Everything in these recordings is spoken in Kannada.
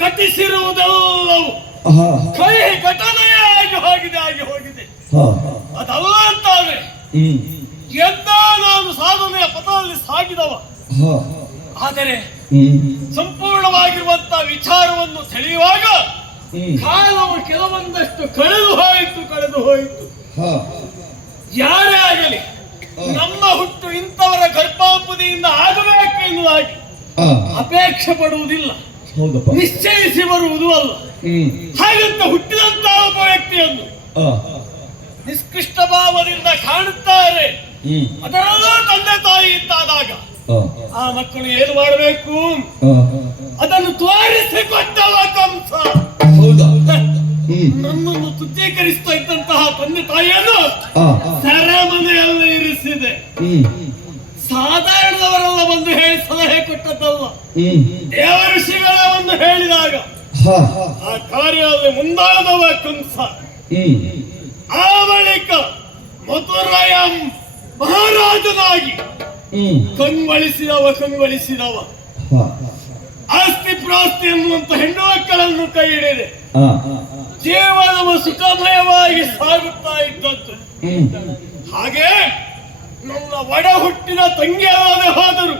ಘಟಿಸಿರುವುದೆಲ್ಲವೂ ಕೈ ಘಟನೆಯಾಗಿ ಹೋಗಿದೆ ಅದಲ್ಲ ಅಂತಾದ್ರೆ ಎಂದ ನಾನು ಸಾಧನೆಯ ಪಥದಲ್ಲಿ ಸಾಗಿದವ. ಆದರೆ ಸಂಪೂರ್ಣವಾಗಿರುವಂತಹ ವಿಚಾರವನ್ನು ತಿಳಿಯುವಾಗ ಕಾಲವು ಕೆಲವೊಂದಷ್ಟು ಕಳೆದು ಹೋಯಿತು. ಯಾರೇ ಆಗಲಿ ನಮ್ಮ ಹುಟ್ಟು ಇಂಥವರ ಗರ್ಭಾಪದಿಯಿಂದ ಆಗಬೇಕು ಎನ್ನುವುದಾಗಿ ಅಪೇಕ್ಷೆ ಪಡುವುದಿಲ್ಲ, ನಿಶ್ಚಯಿಸಿ ಬರುವುದು ಅಲ್ಲ. ಹಾಗಂತ ಹುಟ್ಟಿದಂತಹ ಒಬ್ಬ ವ್ಯಕ್ತಿಯನ್ನು ನಿಷ್ಕೃಷ್ಟ ಭಾವದಿಂದ ಕಾಣುತ್ತಾರೆ. ಅದರಲ್ಲೂ ತಂದೆ ತಾಯಿ ಇದ್ದಾದಾಗ ಆ ಮಕ್ಕಳು ಏನು ಮಾಡಬೇಕು ಅದನ್ನು ತೋರಿಸಿಕೊಟ್ಟವ ಕಂಸ. ನನ್ನನ್ನು ತುಚ್ಛೀಕರಿಸ್ತಾ ಇದ್ದಂತಹ ತಂದೆ ತಾಯಿಯನ್ನು ಸೆರೆಮನೆಯಲ್ಲಿ ಇರಿಸಿದೆ. ಸಾಧಾರಣದವರೆಲ್ಲ ಬಂದು ಹೇಳಿ ಸಲಹೆ ಕೊಟ್ಟದ್ದಲ್ಲ, ದೇವ ಋಷಿಗಳೇ ಒಂದು ಹೇಳಿದಾಗ ಆ ಕಾರ್ಯದಲ್ಲಿ ಮುಂದಾದವ ಕಂಸ. ಆ ಬಳಿಕ ಮಥುರಾಯ ಮಹಾರಾಜನಾಗಿ ಕಂಗೊಳಿಸಿದವ ಆಸ್ತಿ ಪ್ರಾಸ್ತಿ ಎನ್ನುವಂತ ಹೆಣ್ಣು ಮಕ್ಕಳನ್ನು ಕೈ ಹಿಡಿದೆ ಜೀವನವು ಸುಖಮಯವಾಗಿ ಸಾಗುತ್ತಾ ಇದ್ದದ್ದು. ಹಾಗೆ ನನ್ನ ಒಡ ಹುಟ್ಟಿದ ತಂಗಿಯಾದ ಹೋದರು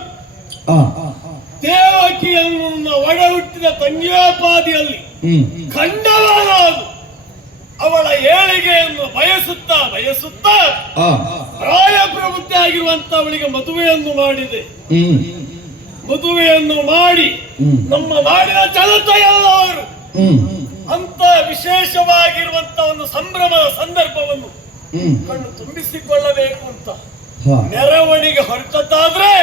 ದೇವಕಿಯನ್ನು ಒಡ ಹುಟ್ಟಿದ ತಂಗಿಯೋಪಾದಿಯಲ್ಲಿ ಖಂಡವಾದರು. ಅವಳ ಏಳಿಗೆಯನ್ನು ಬಯಸುತ್ತಾ ಪ್ರಾಯಪ್ರವೃತ್ತಿ ಆಗಿರುವಂತ ಅವಳಿಗೆ ಮದುವೆಯನ್ನು ಮಾಡಿದೆ. ಮದುವೆಯನ್ನು ಮಾಡಿ ನಮ್ಮ ನಾಡಿನ ಜನತೆ ಎಲ್ಲವರು ಅಂತ ವಿಶೇಷವಾಗಿರುವಂತ ಒಂದು ಸಂಭ್ರಮದ ಸಂದರ್ಭವನ್ನು ಕಣ್ಣು ತುಂಬಿಸಿಕೊಳ್ಳಬೇಕು ಅಂತ ಮೆರವಣಿಗೆ ಹೊರಟದ್ದಾದ್ರೆ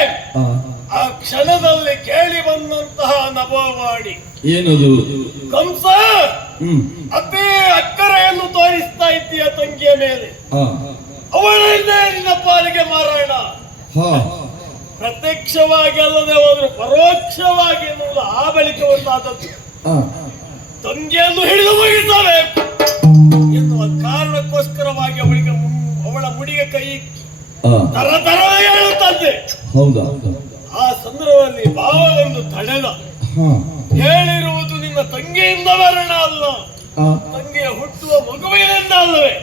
ಆ ಕ್ಷಣದಲ್ಲಿ ಕೇಳಿ ಬಂದಂತಹ ನಭವಾಣಿ ಏನದು? ಕಂಸ ಅದೇ ಅಕ್ಕರೆಯನ್ನು ತೋರಿಸ್ತಾ ಇದ್ದೀಯ ತಂಗಿಯ ಮೇಲೆ, ಅವಳನ್ನೇ ನಿನ್ನ ಪಾಲಿಗೆ ಮಾರಾಯಣ. ಪ್ರತ್ಯಕ್ಷವಾಗಿ ಅಲ್ಲದೆ ಹೋದ್ರು ಪರೋಕ್ಷವಾಗಿ ಎನ್ನುವುದು ಆ ಬಳಿಕ ಒಂದಾದದ್ದು. ತಂಗಿಯನ್ನು ಹಿಡಿದು ಮುಗಿಸಬೇಕು ಎನ್ನುವ ಕಾರಣಕ್ಕೋಸ್ಕರವಾಗಿ ಅವಳ ಮುಡಿಗೆ ಕೈ ತರ ಹೇಳುತ್ತದೆ. ಆ ಸಂದರ್ಭದಲ್ಲಿ ಭಾವವನ್ನು ತಡೆದ. ಹೇಳಿರುವುದು ನಿನ್ನ ತಂಗಿಯಿಂದ ಮರಣ ಅಲ್ಲ, ತಂಗಿಯ ಹುಟ್ಟುವ ಮಗುವಿನಿಂದ ಅಲ್ಲವೇ?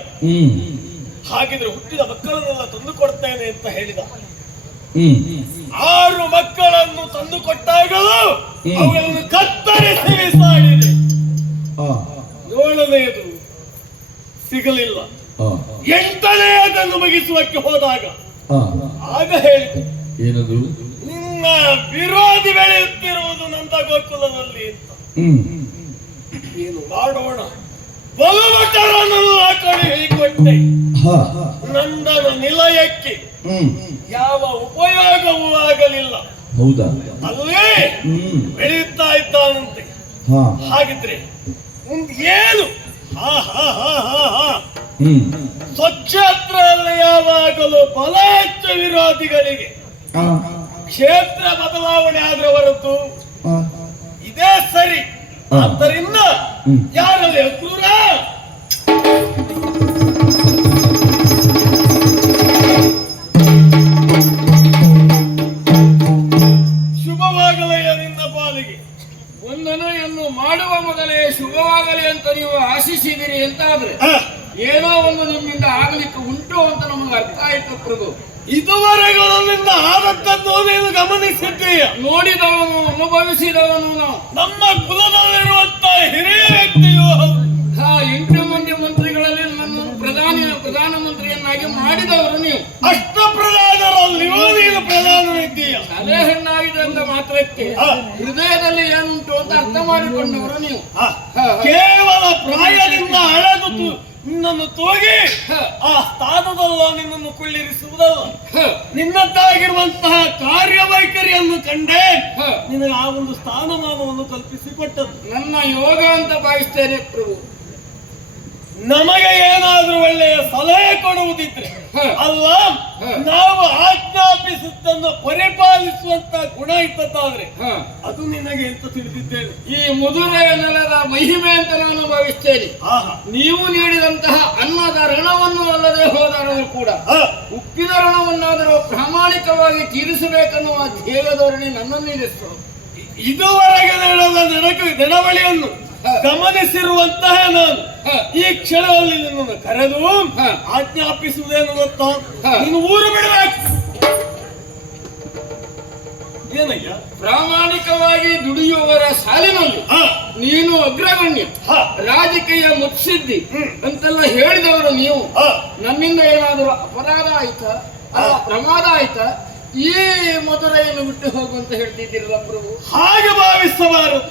ಹಾಗಿದ್ರೆ ಹುಟ್ಟಿದ ಮಕ್ಕಳನ್ನೆಲ್ಲ ತಂದು ಕೊಡ್ತೇನೆ ಅಂತ ಹೇಳಿದ. 6 ಮಕ್ಕಳನ್ನು ತಂದು ಕೊಟ್ಟಾಗಲೂ ಅವುಗಳನ್ನು ಕತ್ತರಿಸಿ ಬಿಸಾಡಿದೆ. 7ನೇದು ಸಿಗಲಿಲ್ಲ. 8ನೇದನ್ನು ಮುಗಿಸುವಕ್ಕೆ ಹೋದಾಗ ಆಗ ಹೇಳಿದೆ, ಏನದು? ನಿನ್ನ ವಿರೋಧಿ ಬೆಳೆಯುತ್ತಿರುವುದು ನಂದ ಗೋಕುಲದಲ್ಲಿ ಅಂತ. ಏನು ಮಾಡೋಣ? ಬಲುಮಠರನ್ನೆಲ್ಲ ಕಳುಹಿಕೊಟ್ಟೆ. ನಂದನ ನಿಲಯಕ್ಕೆ ಯಾವ ಉಪಯೋಗವೂ ಆಗಲಿಲ್ಲ. ಅಲ್ಲೇ ಬೆಳೆಯುತ್ತಾ ಇದ್ದಾನಂತೆ. ಹಾಗಿದ್ರೆ ಏನು? ಸ್ವಕ್ಷೇತ್ರದಲ್ಲಿ ಯಾವಾಗಲೂ ಬಲ ಹೆಚ್ಚು ವಿರೋಧಿಗಳಿಗೆ ಕ್ಷೇತ್ರ ಬದಲಾವಣೆ ಆದ್ರೆ ಹೊರತು ಇದೇ ಸರಿ. ಆದ್ದರಿಂದ ಯಾರದೇ ಕ್ರೂರ ಶುಭವಾಗಲೆಯ ನಿನ್ನ ಪಾಲಿಗೆ. ವಂದನೆಯನ್ನು ಮಾಡುವ ಮೊದಲೇ ಶುಭವಾಗಲಿ ಅಂತ ನೀವು ಆಶಿಸಿದಿರಿ ಅಂತಾದ್ರೆ ಏನೋ ಒಂದು ನಿಮ್ಮಿಂದ ಆಗಲಿಕ್ಕೆ ಉಂಟು ಅಂತ ನಮಗೆ ಅರ್ಥ ಆಯ್ತು ಪ್ರಭು. ಇದುವರೆಗಳಿಂದ ಆದದ್ದನ್ನು ನೀನು ಗಮನಿಸಿದ್ದೀಯ. ನೋಡಿದವನು ಅನುಭವಿಸಿದವನು ನಾವು. ನಮ್ಮ ಕುಲದಲ್ಲಿರುವಂತಹ ಹಿರಿಯ ವ್ಯಕ್ತಿಯು ಹೌದು. 8 ಮಂದಿ ಮಂತ್ರಿಗಳಲ್ಲಿ ನನ್ನನ್ನು ಪ್ರಧಾನಮಂತ್ರಿಯನ್ನಾಗಿ ಮಾಡಿದವರು ನೀವು. ಅಷ್ಟಪ್ರಧಾನರಲ್ಲಿಯೂ ನೀನು ಪ್ರಧಾನರಿದ್ದೀಯ. ತಲೆ ಹೆಣ್ಣಾಗಿದೆ ಅಂತ ಮಾತ್ರಕ್ಕೆ ಹೃದಯದಲ್ಲಿ ಏನುಂಟು ಅಂತ ಅರ್ಥ ಮಾಡಿಕೊಂಡವರು ನೀವು. ಕೇವಲ ಪ್ರಾಯದಿಂದ ಅಳೆದು ನಿನ್ನನ್ನು ತೂಗಿ ಆ ಸ್ಥಾನದಲ್ಲ ನಿನ್ನನ್ನು ಕುಳ್ಳಿರಿಸುವುದಲ್ಲ, ನಿನ್ನದ್ದಾಗಿರುವಂತಹ ಕಾರ್ಯವೈಖರಿಯನ್ನು ಕಂಡೇ ನಿನಗೆ ಆ ಒಂದು ಸ್ಥಾನಮಾನವನ್ನು ಕಲ್ಪಿಸಿಕೊಟ್ಟದ್ದು. ನನ್ನ ಯೋಗ ಅಂತ ಭಾವಿಸ್ತೇನೆ ಪ್ರಭು. ನಮಗೆ ಏನಾದ್ರೂ ಒಳ್ಳೆಯ ಸಲಹೆ ಕೊಡುವುದಿದ್ರೆ ಅಲ್ಲ, ನಾವು ಆಜ್ಞಾಪಿಸುತ್ತನ್ನು ಪರಿಪಾಲಿಸುವಂತ ಗುಣ ಇದ್ದದ್ದಾದ್ರೆ ಅದು ನಿನಗೆ ಅಂತ ತಿಳಿದಿದ್ದೇನೆ. ಈ ಮುದುರೆಯ ನೆಲದ ಮಹಿಮೆ ಅಂತ ನಾನು ಭಾವಿಸ್ತೇನೆ. ನೀವು ನೀಡಿದಂತಹ ಅನ್ನದ ಋಣವನ್ನು ಅಲ್ಲದೆ ಹೋದರೂ ಕೂಡ ಉಪ್ಪಿನ ಋಣವನ್ನಾದರೂ ಪ್ರಾಮಾಣಿಕವಾಗಿ ತೀರಿಸಬೇಕನ್ನುವ ಧ್ಯೇಯ ಧೋರಣೆ ನನ್ನನ್ನು ಇರಿಸ್ತದೆ. ಇದುವರೆಗೆ ನಡೆದ ದಿನವಳಿಯನ್ನು ಗಮನಿಸಿರುವಂತಹ ನಾನು ಈ ಕ್ಷಣದಲ್ಲಿ ನಿನ್ನನ್ನು ಕರೆದು ಆಜ್ಞಾಪಿಸುವುದೇನು ಗೊತ್ತಾ? ನೀನು ಊರು ಬಿಡಬೇಕು. ಏನಯ್ಯ? ಪ್ರಾಮಾಣಿಕವಾಗಿ ದುಡಿಯುವವರ ಸಾಲಿನಲ್ಲಿ ನೀನು ಅಗ್ರಗಣ್ಯ, ರಾಜಕೀಯ ಮುತ್ಸಿದ್ದಿ ಅಂತೆಲ್ಲ ಹೇಳಿದವರು ನೀವು. ನನ್ನಿಂದ ಏನಾದರೂ ಅಪರಾಧ ಆಯ್ತಾ, ಪ್ರಮಾದ ಆಯ್ತಾ? ಈ ಮಧುರೆಯನ್ನು ಬಿಟ್ಟು ಹೋಗುವಂತ ಹೇಳ್ತಿದ್ದೀರಲ್ಲ ಪ್ರಭು. ಹಾಗೆ ಭಾವಿಸಬಾರದು.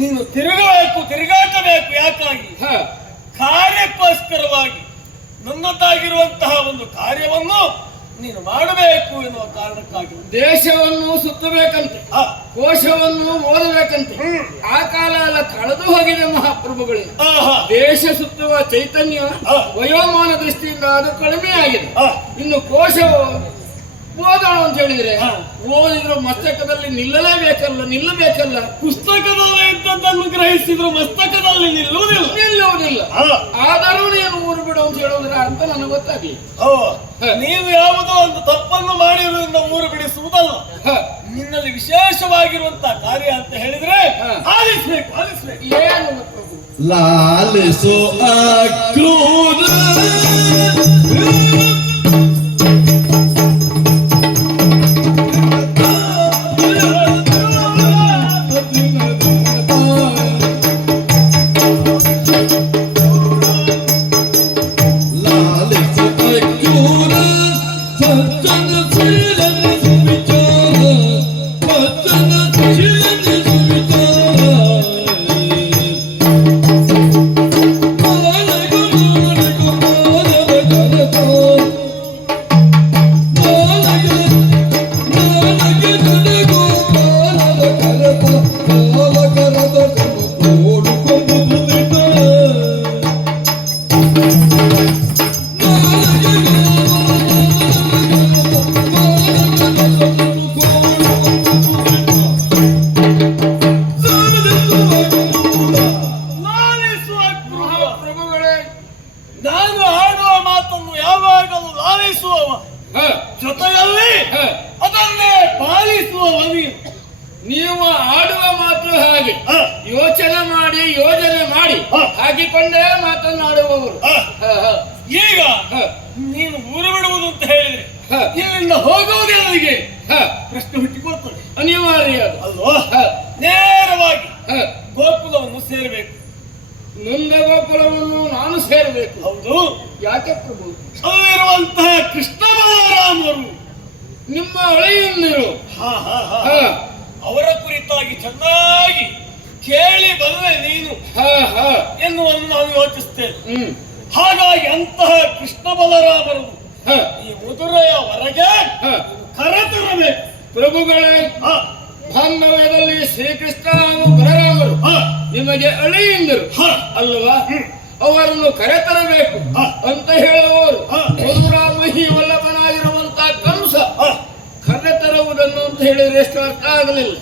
ನೀನು ತಿರುಗಾಟಬೇಕು. ಯಾಕಾಗಿ? ಕಾರ್ಯಕ್ಕೋಸ್ಕರವಾಗಿ ನನ್ನದಾಗಿರುವಂತಹ ಒಂದು ಕಾರ್ಯವನ್ನು ನೀನು ಮಾಡಬೇಕು ಎನ್ನುವ ಕಾರಣಕ್ಕಾಗಿ ದೇಶವನ್ನು ಸುತ್ತಬೇಕಂತೆ, ಕೋಶವನ್ನು ಓದಬೇಕಂತೆ. ಆ ಕಾಲ ಎಲ್ಲ ಕಳೆದು ಹೋಗಿದೆ ಮಹಾಪ್ರಭುಗಳೇ. ದೇಶ ಸುತ್ತುವ ಚೈತನ್ಯ ವಯೋಮಾನ ದೃಷ್ಟಿಯಿಂದ ಅದು ಕಡಿಮೆ ಆಗಿದೆ. ಇನ್ನು ಕೋಶ ಓದೋಣ ಅಂತ ಹೇಳಿದ್ರೆ ಓದಿದ್ರು ಮಸ್ತಕದಲ್ಲಿ ನಿಲ್ಲಬೇಕಲ್ಲ. ಪುಸ್ತಕದಲ್ಲಿ ಇದ್ದದ್ದನ್ನು ಗ್ರಹಿಸಿದ್ರು ಮಸ್ತಕದಲ್ಲಿ ನಿಲ್ಲುವುದಿಲ್ಲ. ಆದರೂ ನೀನು ಊರು ಬಿಡು ಅಂತ ಹೇಳೋದ್ರ ಅರ್ಥ ನನಗೆ ಗೊತ್ತಾಗ್ಲಿ. ನೀವು ಯಾವುದೋ ಒಂದು ತಪ್ಪನ್ನು ಮಾಡಿರುವುದರಿಂದ ಊರು ಬಿಡಿಸುವುದಲ್ಲ. ನಿನ್ನಲ್ಲಿ ವಿಶೇಷವಾಗಿರುವಂತಹ ಕಾರ್ಯ ಅಂತ ಹೇಳಿದ್ರೆ ಆಲಿಸ್ಬೇಕು. ಏನು ಲಾಲಿಸೋ ಅಕ್ರೂರ ಜೊತೆಯಲ್ಲಿ ಅದನ್ನೇ ಪಾಲಿಸುವ ನೀವು ಆಡುವ ಮಾತು ಹಾಗೆ ಯೋಚನೆ ಮಾಡಿ ಹಾಕಿಕೊಂಡೇ ಮಾತನ್ನಾಡುವವರು. ಈಗ ನೀನು ಊರು ಬಿಡುವುದು ಅಂತ ಹೇಳಿದ್ರೆ ಇಲ್ಲಿಂದ ಹೋಗುವುದೇ ನನಗೆ ಪ್ರಶ್ನೆ ಹುಟ್ಟಿಕೊಳ್ತದೆ. ಅನಿವಾರ್ಯ ಅಲ್ವಾ? ನೇರವಾಗಿ ಗೋಕುಲವನ್ನು ಸೇರಬೇಕು. ಮುಂದೆ ಗೋಕುಲವನ್ನು ನಾನು ಸೇರಬೇಕು. ಹೌದು. ಯಾಕೆ ಪ್ರಭು? ಅಲ್ಲಿರುವಂತಹ ಕೃಷ್ಣ ಬಲರಾಮರು ನಿಮ್ಮ ಹಳೆಯಂದಿರು. ಅವರ ಕುರಿತಾಗಿ ಚೆನ್ನಾಗಿ ಕೇಳಿ ಬಲ್ಲೆ ನೀನು ಎನ್ನುವನ್ನು ನಾನು ಯೋಚಿಸ್ತೇನೆ. ಹಾಗಾಗಿ ಅಂತಹ ಕೃಷ್ಣ ಬಲರಾಮರು ಈ ಮಧುರೆಯವರೆಗೆ ಕರೆತರಬೇಕು. ಪ್ರಭುಗಳೇ, ಬಾಂಧವ್ಯದಲ್ಲಿ ಶ್ರೀಕೃಷ್ಣ ಹಾಗೂ ಬಲರಾಮರು ನಿಮಗೆ ಅಳಿಯಿಂದರು ಅಲ್ವಾ? ಅವರನ್ನು ಕರೆತರಬೇಕು ಅಂತ ಹೇಳುವವರು ಮಧುರಾಮಹಿ ವಲ್ಲಭನಾಗಿರುವಂತಹ ಕಂಸ ಕರೆತರುವುದನ್ನು ಅಂತ ಹೇಳಿದ್ರೆ ಎಷ್ಟು ಅರ್ಥ ಆಗಲಿಲ್ಲ.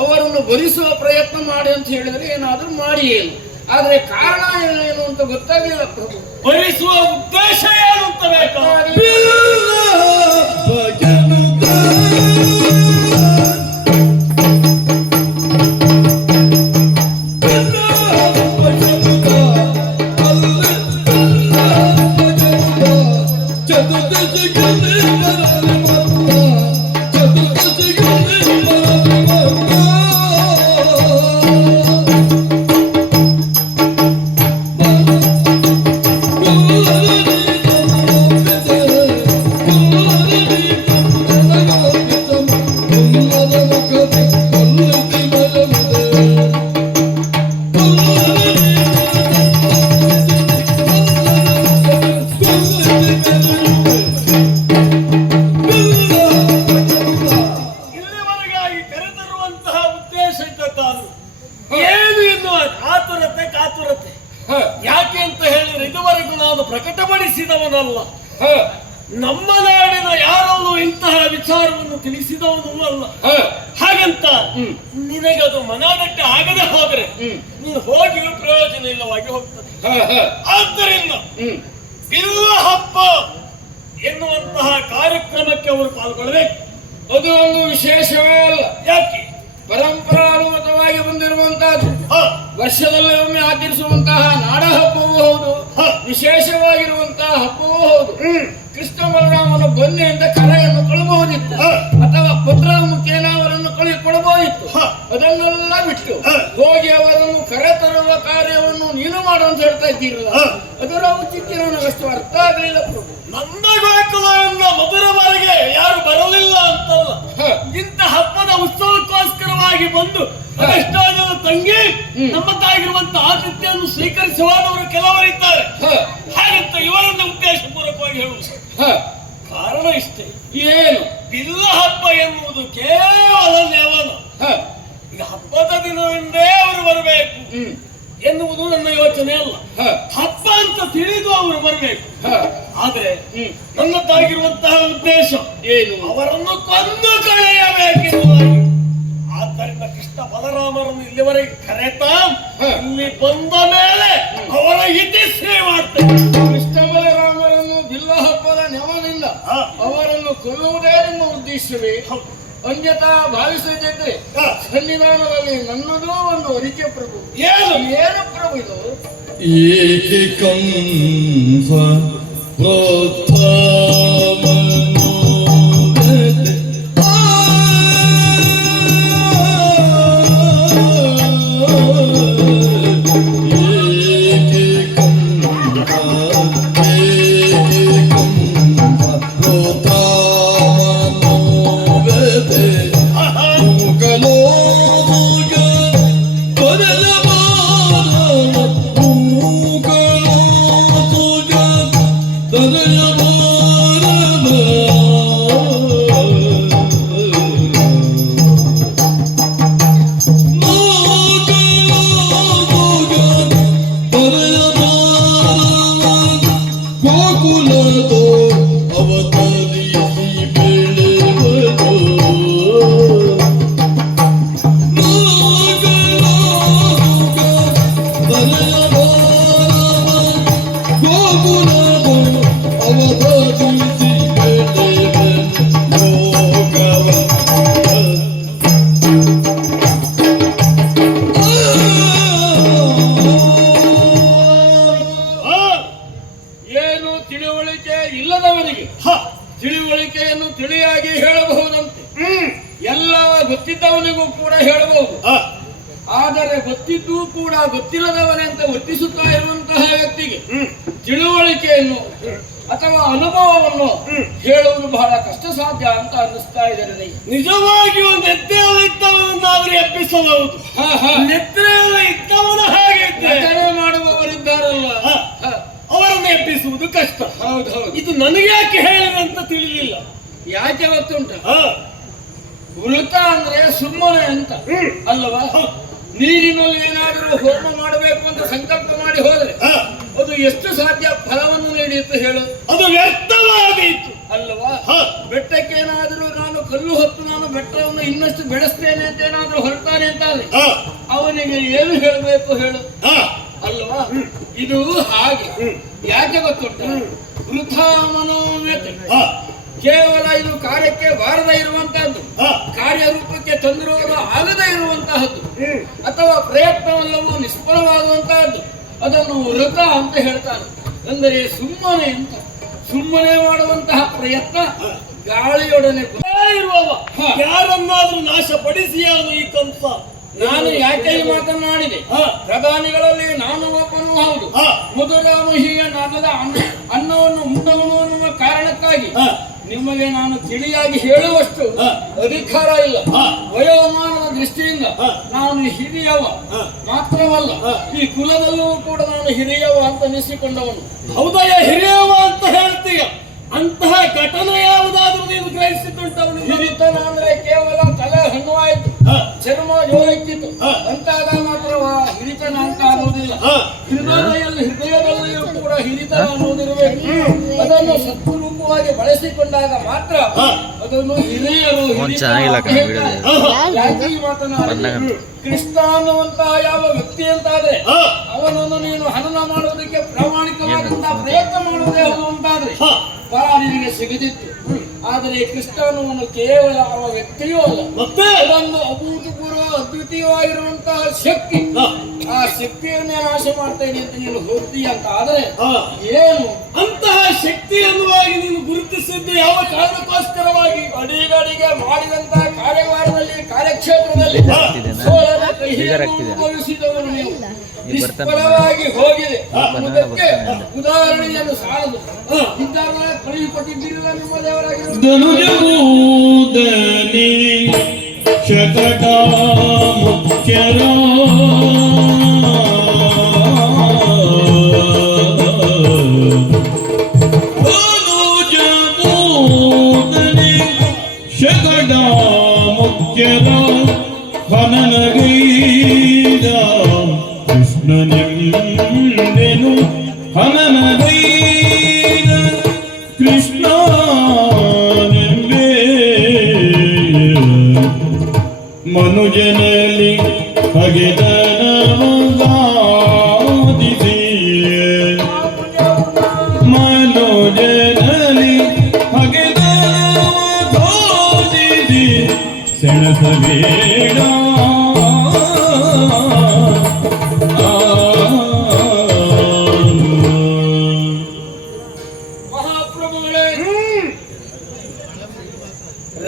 ಅವರನ್ನು ಭರಿಸುವ ಪ್ರಯತ್ನ ಮಾಡಿ ಅಂತ ಹೇಳಿದ್ರೆ ಏನಾದ್ರೂ ಮಾಡಿ ಏನು, ಆದ್ರೆ ಕಾರಣ ಏನು ಅಂತ ಗೊತ್ತಾಗಲಿಲ್ಲ. ಪ್ರಭು, ಭರಿಸುವ ಉದ್ದೇಶ ಏನು ಅಂತ ಬೇಕಾಗಲಿ. ಚತುರ್ದಶ ಹೋಗಬೇಕಾದ್ರು ಏನು ಎನ್ನುವ ಕಾತುರತೆ ಯಾಕೆ ಅಂತ ಹೇಳಿದ್ರೆ ಇದುವರೆಗೂ ನಾನು ಪ್ರಕಟಪಡಿಸಿದವನಲ್ಲ. ನಮ್ಮ ನಾಡಿನ ಯಾರಲ್ಲೂ ಇಂತಹ ವಿಚಾರವನ್ನು ತಿಳಿಸಿದವನು ಅಲ್ಲ. ಹಾಗಂತ ನಿನಗದು ಮನಗಟ್ಟೆ ಆಗದೆ ಹೋದ್ರೆ ನೀನು ಹೋಗಿಯೂ ಪ್ರಯೋಜನ ಇಲ್ಲವಾಗಿ ಹೋಗ್ತದೆ. ಆದ್ದರಿಂದ ಬಿಲ್ಲ ಹಬ್ಬ ಎನ್ನುವಂತಹ ಕಾರ್ಯಕ್ರಮಕ್ಕೆ ಅವರು ಪಾಲ್ಗೊಳ್ಳಬೇಕು. ಅದು ಒಂದು ವಿಶೇಷವೇ ಅಲ್ಲ. ಯಾಕೆ? ಪರಂಪರಾನುಗತವಾಗಿ ಬಂದಿರುವಂತಹದ್ದು. ವರ್ಷದಲ್ಲಿ ಒಮ್ಮೆ ಆಚರಿಸುವಂತಹ ನಾಡ ಹಬ್ಬವೂ ಹೌದು, ವಿಶೇಷವಾಗಿರುವಂತಹ ಹಬ್ಬವೂ ಹೌದು. ಕೃಷ್ಣ ಬಲರಾಮನ ಬನ್ನಿ ಅಂತ ಕರೆಯನ್ನು ಕೊಡಬಹುದಿತ್ತು, ಅಥವಾ ಪತ್ರ ಮುಖೇನ ಅವರನ್ನು ಕೊಡಬಹುದಿತ್ತು. ಅದನ್ನೆಲ್ಲ ಬಿಟ್ಟು ಹೋಗಿ ಅವರನ್ನು ಕರೆತರುವ ಕಾರ್ಯವನ್ನು ನೀನು ಮಾಡು ಅಂತ ಹೇಳ್ತಾ ಇದ್ದೀರಲ್ಲ, ಅದರ ಔಚಿತ್ಯ ನನಗಷ್ಟು ಅರ್ಥ ಆಗಲಿಲ್ಲ. ನನ್ನ ಗೋಕುಲದಿಂದ ಮಧುರವರೆಗೆ ಯಾರು ಬರಲಿಲ್ಲ ಅಂತಲ್ಲ, ಇಂಥ ಹಬ್ಬದ ಉತ್ಸವಕ್ಕೋಸ್ಕರವಾಗಿ ಬಂದು ಅದೆಷ್ಟೋ ಜನ ತಂಗಿ ನಮ್ಮದಾಗಿರುವಂತಹ ಆತಿಥ್ಯವನ್ನು ಸ್ವೀಕರಿಸುವವರು ಕೆಲವರಿದ್ದಾರೆ. ಹಾಗಂತ ಇವರನ್ನ ಉದ್ದೇಶಪೂರ್ವಕವಾಗಿ ಹೇಳುವುದು ಕಾರಣ ಇಷ್ಟೇ. ಏನು? ಬಿಲ್ಲ ಹಬ್ಬ ಎನ್ನುವುದು ಕೇವಲ ನೆವನ. ಈಗ ಹಬ್ಬದ ದಿನವೆಂದೇ ಅವರು ಬರಬೇಕು ಎನ್ನುವುದು ನನ್ನ ಯೋಚನೆ ಅಲ್ಲ. ಹಬ್ಬ ಅಂತ ತಿಳಿದು ಅವರು ಬರಬೇಕು. ಆದ್ರೆ ನನ್ನದಾಗಿರುವಂತಹ ಉದ್ದೇಶ ಏನು? ಅವರನ್ನು ಕೊಂದು ಕಳೆಯಬೇಕೆನ್ನುವ. ಆದ್ದರಿಂದ ಕೃಷ್ಣ ಬಲರಾಮರನ್ನು ಇಲ್ಲಿವರೆಗೆ ಕರೆತಾ ಇಲ್ಲಿ ಬಂದ ಮೇಲೆ ಅವರ ಇತಿಶ್ರೀ ಮಾಡ್ತೇನೆ. ಕೃಷ್ಣ ಬಲರಾಮರನ್ನು ಬಿಲ್ಲ ಹಬ್ಬದ ನೆವದಿಂದ ಅವರನ್ನು ಕೊಲ್ಲುವುದೇ ನಿಮ್ಮ ಉದ್ದೇಶವೇ? ಅನ್ಯತಾ ಭಾವಿಸದಿದ್ರೆ ಸನ್ನಿಧಾನದಲ್ಲಿ ನನ್ನದೂ ಒಂದು ಅರಿಕೆ ಪ್ರಭು. ಏನು ಪ್ರಭು ಇದು? ಏಕೆ ಕಂಸ ತಿಳಿವಳಿಕೆಯನ್ನು ತಿಳಿಯಾಗಿ ಹೇಳಬಹುದಂತೆ. ಎಲ್ಲ ಗೊತ್ತಿದ್ದವನಿಗೂ ಕೂಡ ಹೇಳಬಹುದು. ಆದರೆ ಗೊತ್ತಿದ್ದೂ ಕೂಡ ಗೊತ್ತಿಲ್ಲದವನೆಂತ ವರ್ತಿಸುತ್ತಾ ಇರುವಂತಹ ವ್ಯಕ್ತಿಗೆ ತಿಳುವಳಿಕೆಯನ್ನು ಅಥವಾ ಅನುಭವವನ್ನು ಹೇಳುವುದು ಬಹಳ ಕಷ್ಟ ಸಾಧ್ಯ ಅಂತ ಅನ್ನಿಸ್ತಾ ಇದೆ ನನಗೆ. ನಿಜವಾಗಿಯೂ ನೆತ್ರೆಯಲ್ಲಿ ಇದ್ದವನನ್ನು ಅವರು ಎಬ್ಬಿಸಬಹುದು. ನೆತ್ರೆಯಲ್ಲಿ ಇದ್ದವನ ಹಾಗೆ ರಚನೆ ಮಾಡುವವರಿದ್ದಾರಲ್ಲ, ಅವರನ್ನು ಎಬ್ಬಿಸುವುದು ಕಷ್ಟ. ಹೌದೌದು. ಇದು ನನಗೆ ಯಾಕೆ ಹೇಳಿದೆ ಅಂತ ತಿಳಿಲಿಲ್ಲ. ಯಾಕೆ ಗೊತ್ತುಂಟ? ವೃತ ಅಂದ್ರೆ ಸುಮ್ಮನೆ ಅಂತ ಅಲ್ಲವಾ? ನೀರಿನಲ್ಲಿ ಏನಾದರೂ ಹೋಮ ಮಾಡಬೇಕು ಅಂತ ಸಂಕಲ್ಪ ಮಾಡಿ ಹೋದ್ರೆ ಅದು ಎಷ್ಟು ಸಾಧ್ಯ ಫಲವನ್ನು ನೀಡಿತ್ತು ಹೇಳು? ಅದು ವ್ಯರ್ಥವಾದೀತು ಅಲ್ಲವಾ? ಬೆಟ್ಟಕ್ಕೆ ಏನಾದರೂ ನಾನು ಕಲ್ಲು ಹೊತ್ತು ನಾನು ಬೆಟ್ಟವನ್ನು ಇನ್ನಷ್ಟು ಬೆಳೆಸ್ತೇನೆ ಅಂತ ಏನಾದರೂ ಹೊರಟಾನೆ ಅಂತ ಅವನಿಗೆ ಏನು ಹೇಳಬೇಕು ಹೇಳು? ಅಲ್ವಾ? ಇದು ಹಾಗೆ. ಯಾಕೆ ಗೊತ್ತುಂಟ? ವೃಥಾ ಮನೋವ್ಯತೆ. ಕೇವಲ ಇದು ಕಾರ್ಯಕ್ಕೆ ಬಾರದೇ ಇರುವಂತಹದ್ದು, ಕಾರ್ಯರೂಪಕ್ಕೆ ತಂದಿರುವುದು ಆಗದೇ ಇರುವಂತಹದ್ದು, ಅಥವಾ ಪ್ರಯತ್ನವೆಲ್ಲವೂ ನಿಷ್ಫಲವಾಗುವಂತಹದ್ದು, ಅದನ್ನು ವೃತ ಅಂತ ಹೇಳ್ತಾರೆ. ಅಂದರೆ ಸುಮ್ಮನೆ ಅಂತ. ಸುಮ್ಮನೆ ಮಾಡುವಂತಹ ಪ್ರಯತ್ನ ಗಾಳಿಯೊಡನೆ ಇರುವವ ಯಾರನ್ನಾದ್ರೂ ನಾಶಪಡಿಸಿ ಅವನು ಈ ಕಂಸ. ನಾನು ಯಾಕೆ ಈ ಮಾತನಾಡಿದೆ? ಪ್ರಧಾನಿಗಳಲ್ಲಿ ನಾನು ಒಬ್ಬನು ಹೌದು. ಮಧುರಾಮಹಿಯ ನಾದದ ಅನ್ನವನ್ನು ಉಂಡವನು ಅನ್ನುವ ಕಾರಣಕ್ಕಾಗಿ ನಿಮಗೆ ನಾನು ತಿಳಿಯಾಗಿ ಹೇಳುವಷ್ಟು ಅಧಿಕಾರ ಇಲ್ಲ. ವಯೋಮಾನದ ದೃಷ್ಟಿಯಿಂದ ನಾನು ಹಿರಿಯವ ಮಾತ್ರವಲ್ಲ, ಈ ಕುಲದಲ್ಲೂ ಕೂಡ ನಾನು ಹಿರಿಯವ ಅಂತ ಅನಿಸಿಕೊಂಡವನು. ಹೌದಯ್ಯ, ಹಿರಿಯವ ಅಂತ ಹೇಳ್ತೀಯ. ಅಂತಹ ಘಟನೆ ಯಾವುದಾದ್ರೂ ನೀನು ಗ್ರಹಿಸಿದ್ದುಂಟ ಅವನಿಗೆ? ಹಿರಿತನ ಅಂದ್ರೆ ಕೇವಲ ತಲೆ ಹಣ್ಣುವಾಯ್ತು, ಚರ್ಮ ಜೋಳಿಕ್ಕಿತ್ತು ಅಂತಾದ ಮಾತ್ರ ಹಿರಿತನ ಅಂತ ಅನ್ನೋದಿಲ್ಲ. ಹೃದಯದಲ್ಲಿಯೂ ಕೂಡ ಹಿರಿತನ ಅನ್ನೋದಿರಬೇಕು. ಅದನ್ನು ಸತ್ವರೂಪವಾಗಿ ಬಳಸಿಕೊಂಡಾಗ ಮಾತ್ರ ಅದನ್ನು ಹಿರಿಯರು ಯಾಕೆ ಈ ಮಾತನಾಡಿ ಕೃಷ್ಣ ಅನ್ನುವಂತಹ ಯಾವ ವ್ಯಕ್ತಿ ಅಂತಾದ್ರೆ ಅವನನ್ನು ನೀನು ಹನನ ಮಾಡುವುದಕ್ಕೆ ಪ್ರಾಮಾಣಿಕವಾದಂತಹ ಪ್ರಯತ್ನ ಮಾಡುವುದೇ ಅವನು ಅಂತಾದ್ರೆ ನಿನಗೆ ಸಿಗದಿತ್ತು. ಆದರೆ ಕೃಷ್ಣ ಅನ್ನುವನು ಕೇವಲ ಅವ ವ್ಯಕ್ತಿಯೂ ಅಲ್ಲ, ಮತ್ತೆ ಅದನ್ನು ಅಭೂತಪೂರ್ವ ಅದ್ವಿತೀಯವಾಗಿರುವಂತಹ ಶಕ್ತಿ. ಆ ಶಕ್ತಿಯನ್ನೇ ನಾಶ ಮಾಡ್ತೇನೆ ಅಂತ ನೀನು ಹೋಗ್ತೀಯ ಅಂತ ಆದ್ರೆ ಏನು ಅಂತಹ ಶಕ್ತಿ ಅನ್ನುವಾಗಿ ನೀನು ಗುರುತಿಸಿದ್ದು ಯಾವ ಕಾರಣಕ್ಕೋಸ್ಕರವಾಗಿ? ಅಡಿಗಡಿಗೆ ಮಾಡಿದಂತಹ ಕಾರ್ಯವಾರದಲ್ಲಿ ಕಾರ್ಯಕ್ಷೇತ್ರದಲ್ಲಿ ಸೋಲನ ಕಹಿಯನ್ನು ಅನುಭವಿಸಿದವರು ನೀವು ನಿಷ್ಫಲವಾಗಿ ಹೋಗಿದೆ ಅನ್ನುವುದಕ್ಕೆ ಉದಾಹರಣೆಯನ್ನು ಸಾಲದು. ಇದ್ದಾಗಲೇ ಕಳುಹಿಕೊಟ್ಟಿದ್ದೀರಲ್ಲ ನಿಮ್ಮ ದೇವರಾಗಿರುವ ಧನುಜಭೂತನಿ ಶಕಟ ಮುಖ್ಯರ ಧನುಜಭೂತನಿ ಶಕಟ ಮುಖ್ಯರ ಹನನಗೈದ ಕೃಷ್ಣನೆಂದೆನು ಹನನಗೈದ ಕೃಷ್ಣನೆಂಬೆ ಮನುಜನಲ್ಲಿ ಹಗೆದನವಾದಿಸಿ ಮನುಜನಲ್ಲಿ ಹಗೆದನವಾದಿಸಿ ಸೆಣಸಬೇಡ